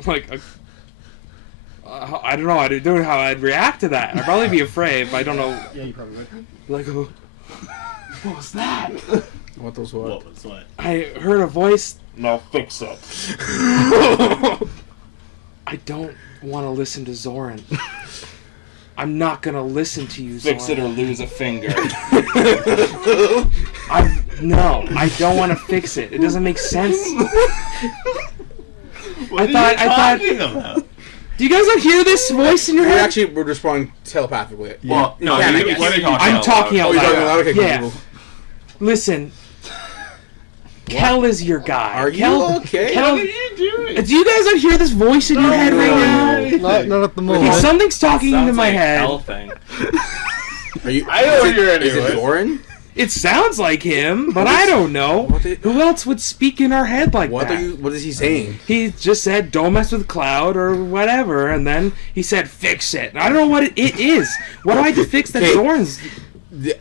Like, I don't know. I don't know how I'd react to that. I'd probably be afraid, but I don't know. Yeah, you probably would. Like, oh, what was that? What those were? what was what? I heard a voice. Now fix it. I don't want to listen to Zoran. I'm not gonna listen to you, Zoran. Fix it or lose a finger. No, I don't want to fix it. It doesn't make sense. What I thought- talking about? Do you guys not hear this voice in your We head? actually were responding telepathically. Well, no, Yeah, you, I guess. what are you talking I'm about? talking Oh, out you're talking loud. loud? Okay, Yeah. cool. Listen, Kel is your guy. Are Kel, you okay? Kel, What are you doing? do you guys not hear this voice in your head right now? Not at the Okay, moment. something's talking into my head. Hell thing. Are you? I know what you're Is it anyway. Zoran? It sounds like him, but I don't know. Who else would speak in our head like What that? are you? What is he saying? He just said, "Don't mess with Cloud" or whatever, and then he said, "Fix it." I don't know what it is. What do I do to fix that Okay. Zoran's? The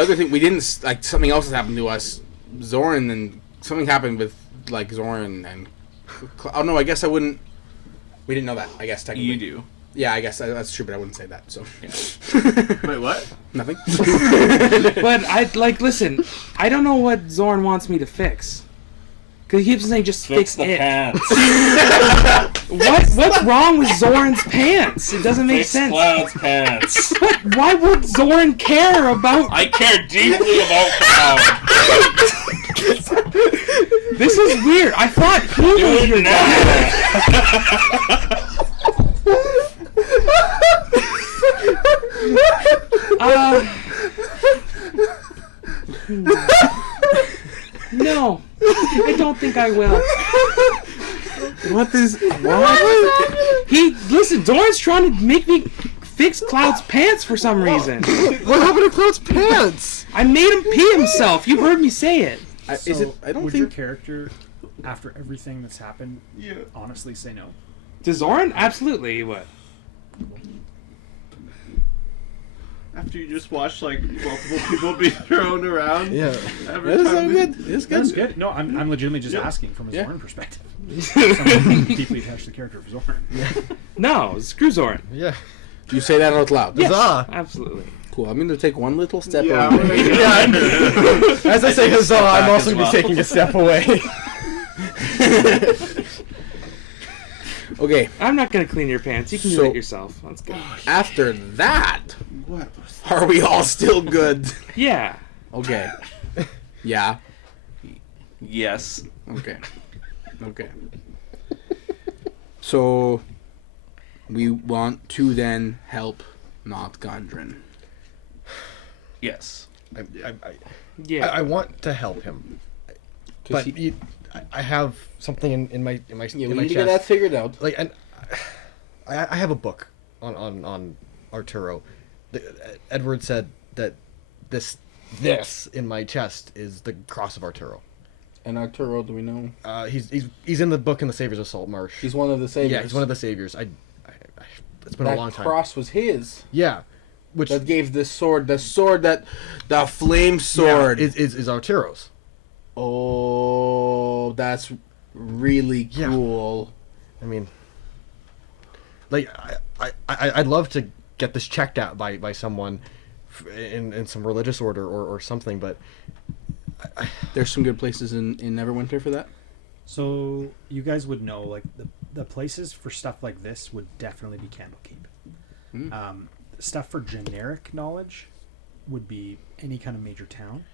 other thing we didn't like. Something else has happened to us. Zoran and something happened with like Zoran and. Oh no, I guess I wouldn't. We didn't know that. I guess technically. You do. Yeah, I guess that's true, but I wouldn't say that. So. Wait, what? Nothing. But listen. I don't know what Zoran wants me to fix. Cause he keeps saying just fix the it. pants. What's wrong with Zoran's pants? It doesn't make Fix sense. Cloud's pants. But why would Zoran care about? I care deeply about Cloud. This is weird. I thought he was your guy. No, I don't think I will. What is? Listen, Zoran's trying to make me fix Cloud's pants for some reason. What happened to Cloud's pants? I made him pee himself. You heard me say it. Is it? I don't would your think. character, after everything that's happened, Yeah. honestly say no? To Zoran? Absolutely, he would. After you just watch like multiple people be thrown around. Yeah. Every That is so time good. It's good. That's good. No, I'm legitimately just Yeah. asking from a Yeah. Zoran perspective. Someone deeply attached to the character of Zoran. No, screw Zoran. Yeah. Do you say that out loud? Yes, Huzzah. absolutely. Cool. I'm going to take one little step Yeah, over. Yeah. As I say huzzah, I'm also going to be taking a step away. Okay. I'm not gonna clean your pants. You can do So- it yourself. That's good. After that, What was are we all still good? Yeah. Okay. Yeah. Yes. Okay. Okay. So, we want to then help not Gundren. Yes. Yeah. I want to help him, but I have something in my Yeah, we in need my to get that chest. figured out. Like, and I have a book on Arturo. Edward said that this in my chest is the cross of Arturo. And Arturo, do we know? He's in the book in the Saviors of Saltmarsh. He's one of the saviors. Yeah, he's one of the saviors. It's been that a long time. cross was his. Yeah, which That gave the sword that the flame sword. is Arturo's. Oh, that's really Yeah. cool. I mean, like I'd love to get this checked out by someone in some religious order or something, but There's some good places in Neverwinter for that. So you guys would know, like the places for stuff like this would definitely be Candlekeep. Stuff for generic knowledge would be any kind of major town,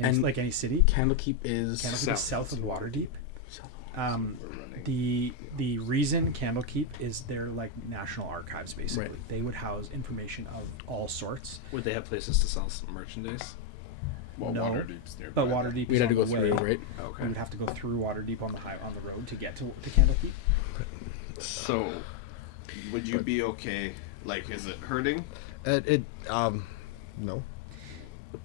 And like any city. Candlekeep is Candlekeep is south of Waterdeep. running? The reason Candlekeep is their like national archives basically. Right. They would house information of all sorts. Would they have places to sell some merchandise? Well, No. Waterdeep's nearby. But Waterdeep we'd is have to on go the through, way. right? Okay. We would have to go through Waterdeep on the road to get to Candlekeep. So, Would you be okay? Like, is it hurting? No,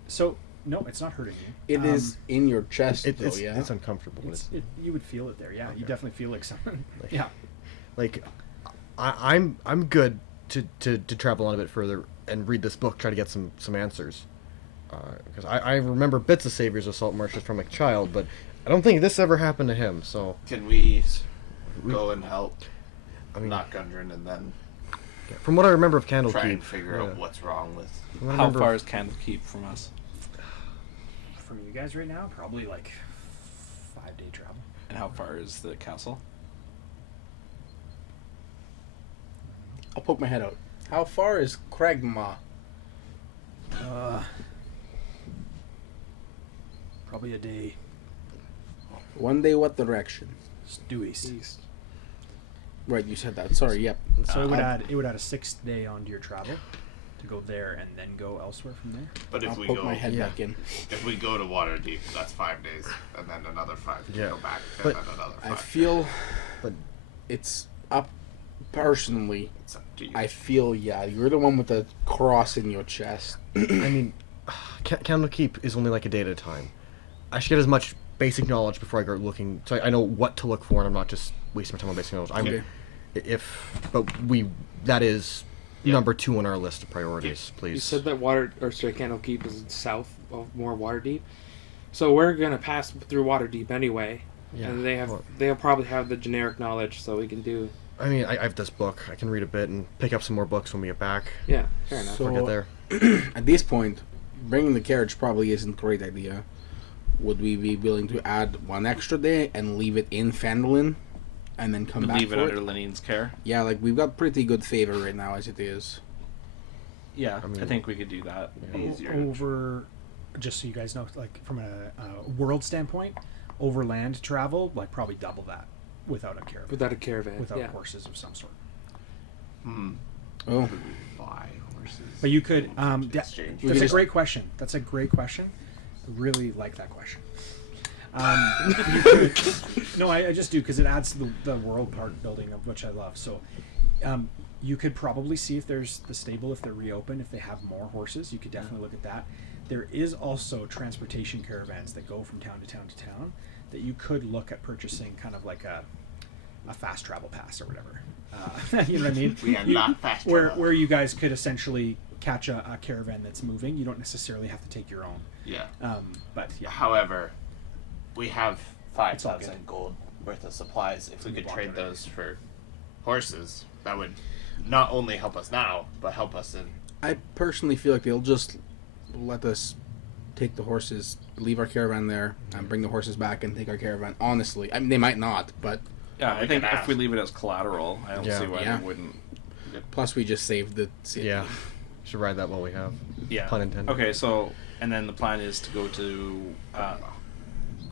So no, it's not hurting you. It is in your chest, though, it's yeah? it's uncomfortable. But it's You would feel it there, yeah. You Okay. definitely feel like someone. Yeah. like I'm good to travel on a bit further and read this book, try to get some answers. Because I remember bits of Saviors of Saltmarsh from a child, but I don't think this ever happened to him. So Can we go and help I mean, knock Gundren and then from what I remember of try and Candlekeep, figure out what's wrong with? from what I how remember- far is Candlekeep from us? From you guys right now, probably like 5-day travel. And how far is the castle? I'll poke my head out. How far is Cragma? Probably a day. One day, what direction? Due east. Right, you said that. Sorry, yep. So it would add a 6th day onto your travel to to go there and then go elsewhere from there. But if I'll we poke go, my head back in. if we go to Waterdeep, that's 5 days, and then another 5 to go back, and But then another 5. I feel, But it's up. Personally, It's up to you. I feel you're the one with the cross in your chest. I mean, Candlekeep is only like a day at a time. I should get as much basic knowledge before I go looking, so I know what to look for, and I'm not just wasting my time on basic knowledge. Okay. That is number 2 on our list of priorities, please. You said that Candlekeep is south of more Waterdeep, so we're gonna pass through Waterdeep anyway, and they'll probably have the generic knowledge, so we can do. I mean, I have this book. I can read a bit and pick up some more books when we get back. Yeah, fair enough. So- I'll get there. At this point, bringing the carriage probably isn't a great idea. Would we be willing to add 1 extra day and leave it in Fandolin, and then come back Leave it for under Linian's care. Yeah, like we've got pretty good favor right now as it is. Yeah, I mean- I think we could do that. Easier. Over, just so you guys know, like from a world standpoint, overland travel, like probably double that without a caravan, Without a caravan. without yeah. horses of some sort. Oh, Buy horses. But you could. Exchange. We That's a just- great question. That's a great question. I really like that question. You could, no, I just do because it adds to the world part building of which I love. So, you could probably see if there's the stable, if they're reopened, if they have more horses. You could definitely look at that. There is also transportation caravans that go from town to town to town that you could look at purchasing, kind of like a fast travel pass or whatever. You know what I mean? We are not fast where travel. where you guys could essentially catch a caravan that's moving. You don't necessarily have to take your own. Yeah. But yeah. However, we have It's all 5,000 gold worth of supplies. If we could walk trade on it. those for horses, that would not only help us now, but help us in. I personally feel like they'll just let us take the horses, leave our caravan there, and bring the horses back and take our caravan. Honestly, I mean they might not, but Yeah, We I think can if ask. we leave it as collateral, I don't Yeah. see why Yeah. they wouldn't. plus we just saved the city. Yeah. Should ride that while we have. Yeah. Pun intended. Okay, so and then the plan is to go to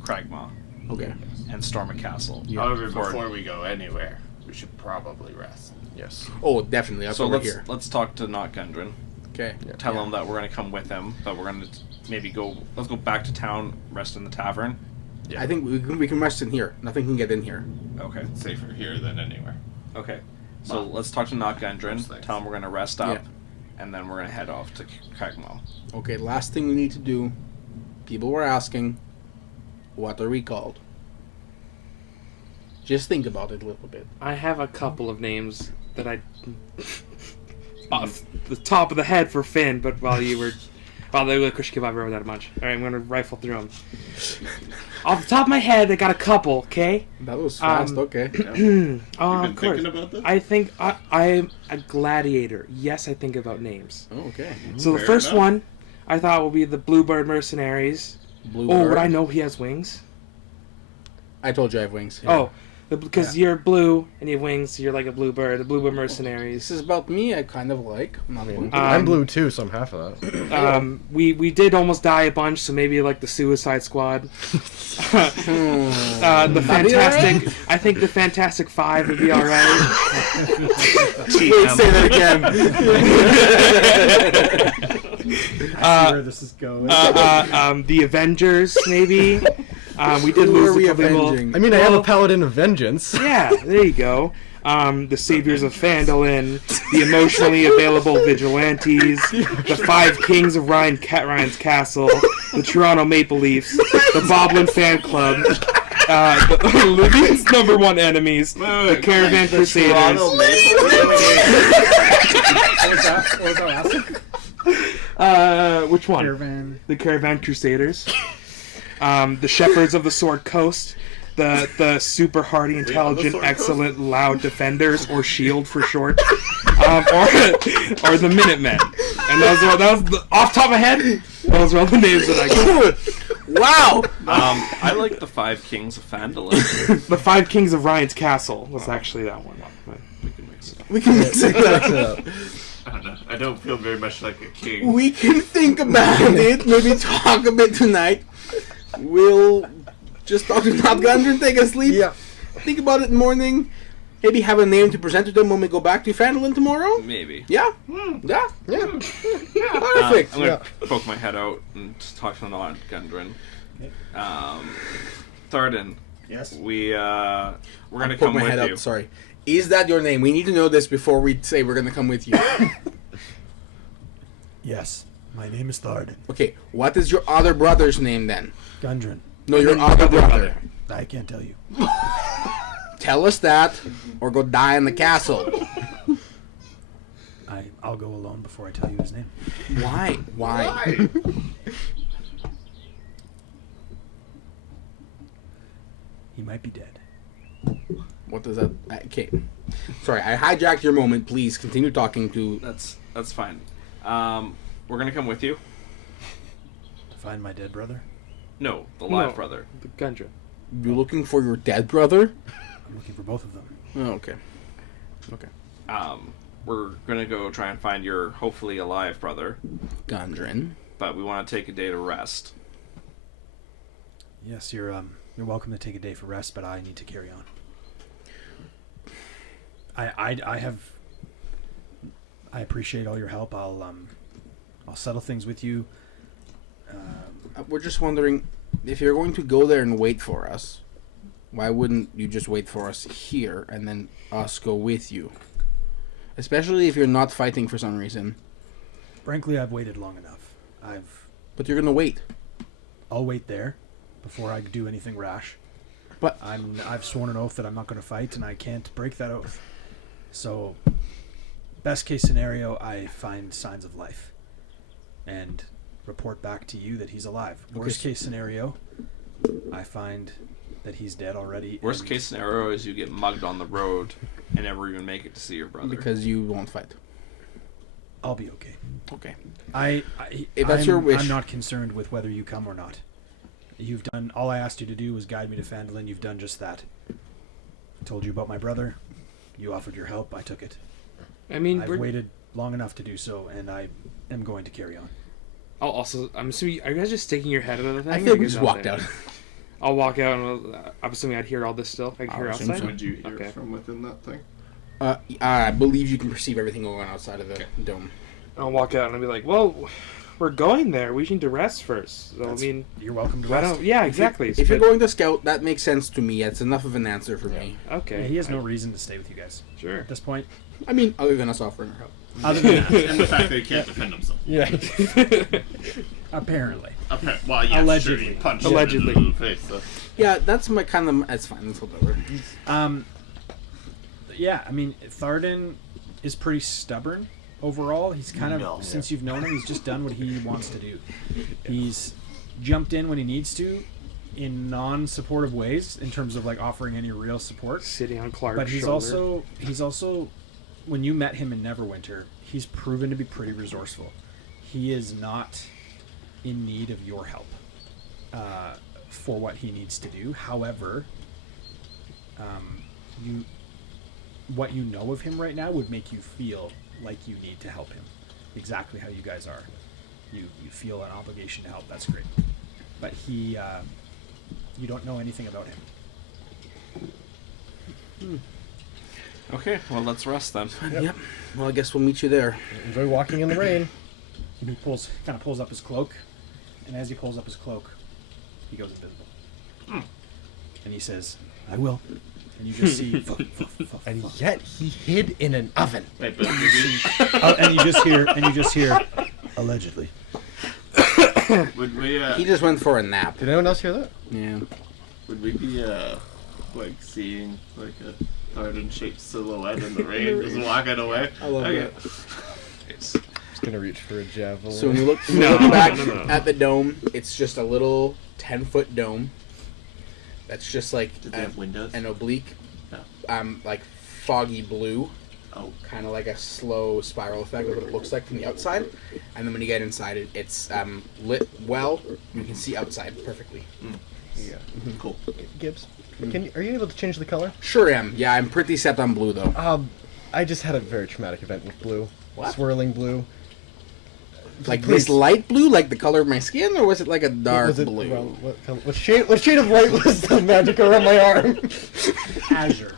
Cragmaw Okay. and storm a castle. Yeah. However, For- before we go anywhere, we should probably rest. Yes. Oh, definitely. That's So over let's here. let's talk to Not Gundren. Okay. Tell him that we're gonna come with him, but we're gonna maybe go. Let's go back to town, rest in the tavern. Yeah. I think we can rest in here. Nothing can get in here. Okay. Safer here than anywhere. Okay. So Well, let's talk to Not Gundren. those things. Tell him we're gonna rest up, Yeah. and then we're gonna head off to Cragmaw. Okay, last thing we need to do. People were asking, what are we called? Just think about it a little bit. I have a couple of names that I off the top of the head for Finn, but while they give I've that much. All right, I'm gonna rifle through them. Off the top of my head, I got a couple. Okay. That was fast. Okay. Of been course. thinking about this? I think I'm a gladiator. Yes, I think about names. Oh, okay. So the Fair first enough. one, I thought would be the Bluebird Mercenaries. Blue Oh, bird. would I know he has wings? I told you I have wings. Oh, because you're blue and you have wings, so you're like a bluebird. The Bluebird Mercenaries. This is about me. I kind of like. I'm not going to. I'm blue too, so I'm half of that. We did almost die a bunch, so maybe like the Suicide Squad. The Fantastic. I think the Fantastic Five would be all right. Wait, say that again. I see where this is going. The Avengers, maybe. We did Who are lose we a couple. avenging? I mean, I am a Well- paladin of vengeance. Yeah, there you go. The Saviors of Fandolin, the emotionally available Vigilantes, the Five Kings of Ryan's Castle, the Toronto Maple Leafs, the Boblin Fan Club, Libyan's number one enemies, the Caravan Crusaders. Toronto Maple What was that last? Which one? Caravan. The Caravan Crusaders. The Shepherds of the Sword Coast. The super hardy, intelligent, Sword excellent, loud defenders, or Shield for short, or the Minutemen. And that was off the top of my head. Those are all the names that I got. Wow. I like the Five Kings of Fandolin. The Five Kings of Ryan's Castle was actually that one. We can mix it up. We can mix it up. I don't know. I don't feel very much like a king. We can think about it. Maybe talk a bit tonight. We'll just talk to Not Gundren, take a sleep. Yeah. Think about it in the morning. maybe have a name to present to them when we go back to Fandolin tomorrow? Maybe. Yeah? Yeah? Perfect. I'm gonna poke my head out and just talk to Gundren. Tharden. Yes. We're gonna Poke come my with head you. out, sorry. Is that your name? We need to know this before we say we're gonna come with you. Yes. My name is Tharden. Okay, what is your other brother's name then? Gundren. No, your other brother. I can't tell you. Tell us that, or go die in the castle. I'll go alone before I tell you his name. Why? Why? He might be dead. What does that... Okay. Sorry, I hijacked your moment. Please continue talking to... That's fine. We're gonna come with you. To find my dead brother? No, the live brother. The Gundren. You're looking for your dead brother? I'm looking for both of them. Oh, okay. Okay. We're gonna go try and find your hopefully alive brother, Gundren. but we want to take a day to rest. Yes, you're welcome to take a day for rest, but I need to carry on. I appreciate all your help. I'll settle things with you. We're just wondering, if you're going to go there and wait for us, why wouldn't you just wait for us here and then us go with you? Especially if you're not fighting for some reason. Frankly, I've waited long enough. But you're gonna wait. I'll wait there before I do anything rash. But I've sworn an oath that I'm not going to fight, and I can't break that oath. So, best case scenario, I find signs of life and report back to you that he's alive. Worst case scenario, I find that he's dead already. Worst case scenario is you get mugged on the road and never even make it to see your brother. because you won't fight. I'll be okay. Okay. If that's your wish. I'm not concerned with whether you come or not. You've done all I asked you to do was guide me to Fandolin. You've done just that. I told you about my brother. You offered your help. I took it. I mean, I've waited long enough to do so, and I am going to carry on. I'm assuming, are you guys just sticking your head out of the thing? I feel Or we you just guys walked there? out. I'll walk out, and I'm assuming I'd hear all this still. I can hear assume outside. so. Would you hear Okay. from within that thing? I believe you can perceive everything going on outside of the dome. I'll walk out and I'll be like, "Well, we're going there. We need to rest first." So I mean, You're welcome to why rest. don't? Yeah, exactly. If you're going to scout, that makes sense to me. It's enough of an answer for me. okay, Yeah, he has no reason to stay with you guys Sure. at this point. I mean, other than us offering our help. Other than that, that, And the fact that he can't defend himself. yeah. Apparently. Well, yeah, Allegedly. Sure, he punched Allegedly. him in the face. So. Yeah, that's my kind of... That's fine. That's whatever. Yeah, I mean, Tharden is pretty stubborn overall. He's kind of, since you've known him, he's just done what he wants to do. He's jumped in when he needs to in non-supportive ways in terms of like offering any real support. Sitting on Clark's But he's shoulder. also when you met him in Neverwinter, he's proven to be pretty resourceful. He is not in need of your help for what he needs to do. However, what you know of him right now would make you feel like you need to help him. Exactly how you guys are. You feel an obligation to help. That's great. But he, you don't know anything about him. Okay, well, let's rest then. Yep. Well, I guess we'll meet you there. Enjoy walking in the rain. He kind of pulls up his cloak, and as he pulls up his cloak, he goes invisible. And he says, "I will." And you just see, And yet he hid in an oven. Wait, but and you just hear, allegedly. would we He just went for a nap. Did anyone else hear that? Yeah. would we be like seeing like a garden-shaped silhouette in the rain just walking away? I love Okay. it. Just gonna reach for a javelin. So when you look, back at the dome, it's just a little 10-foot dome. That's just like Does it have windows? an oblique, No. like foggy blue, Oh. kind of like a slow spiral effect of what it looks like from the outside. And then when you get inside, it's lit well. You can see outside perfectly. Yeah. Cool. Gibbs, are you able to change the color? Sure am. Yeah, I'm pretty set on blue though. I just had a very traumatic event with blue. What? Swirling blue. like this light blue, like the color of my skin, or was it like a dark Was it, blue? well, what shade of white was the magic around my arm? Azure.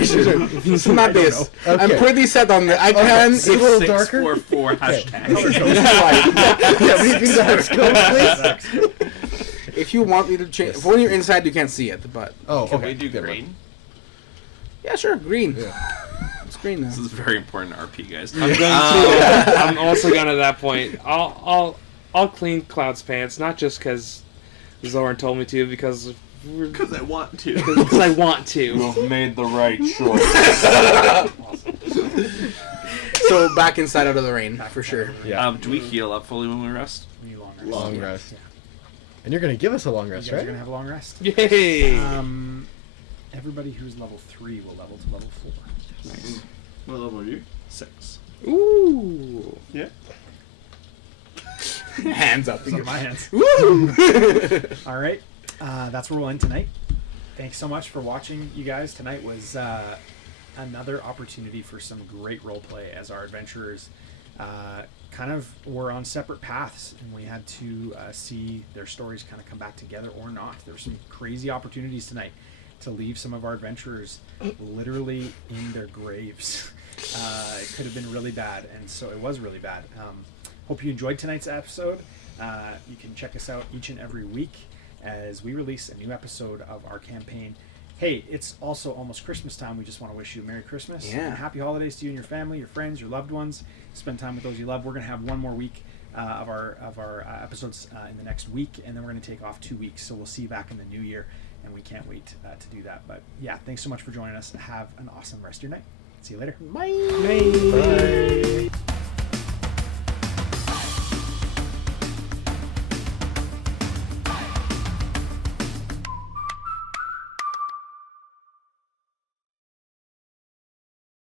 It's not this. Okay. I'm pretty set on the. I can. It's a little darker. 644 hashtag. Yeah, we need the hex code, please. If you want me to change, when you're inside, you can't see it. But Oh, Can okay. we do Good one. green? yeah, sure, green. Yeah. It's green now. This is very important RP, guys. I'm going to. I'm also gonna at that point. I'll clean Cloud's pants, not just because Zoran told me to, because Because I want to. because I want to. have made the right choice. So back inside out of the rain for sure. Yeah. Do we heal up fully when we rest? We need long rest. Long rest. Yeah. And you're gonna give us a long You rest, guys are right? gonna have a long rest. Yay! Everybody who's level 3 will level to level 4. Nice. What level are you? 6. Ooh. Yeah. Hands up. Those are my hands. Woo! All right, that's where we'll end tonight. Thanks so much for watching, you guys. Tonight was another opportunity for some great role play as our adventurers kind of were on separate paths, and we had to see their stories kind of come back together or not. There were some crazy opportunities tonight to leave some of our adventurers literally in their graves. It could have been really bad, and so it was really bad. Hope you enjoyed tonight's episode. You can check us out each and every week as we release a new episode of our campaign. Hey, it's also almost Christmas time. We just want to wish you a Merry Christmas and Happy Holidays to you and your family, your friends, your loved ones. Spend time with those you love. We're going to have one more week of our episodes in the next week, and then we're going to take off 2 weeks. So we'll see you back in the new year, and we can't wait to do that. But yeah, thanks so much for joining us. Have an awesome rest of your night. See you later. Bye.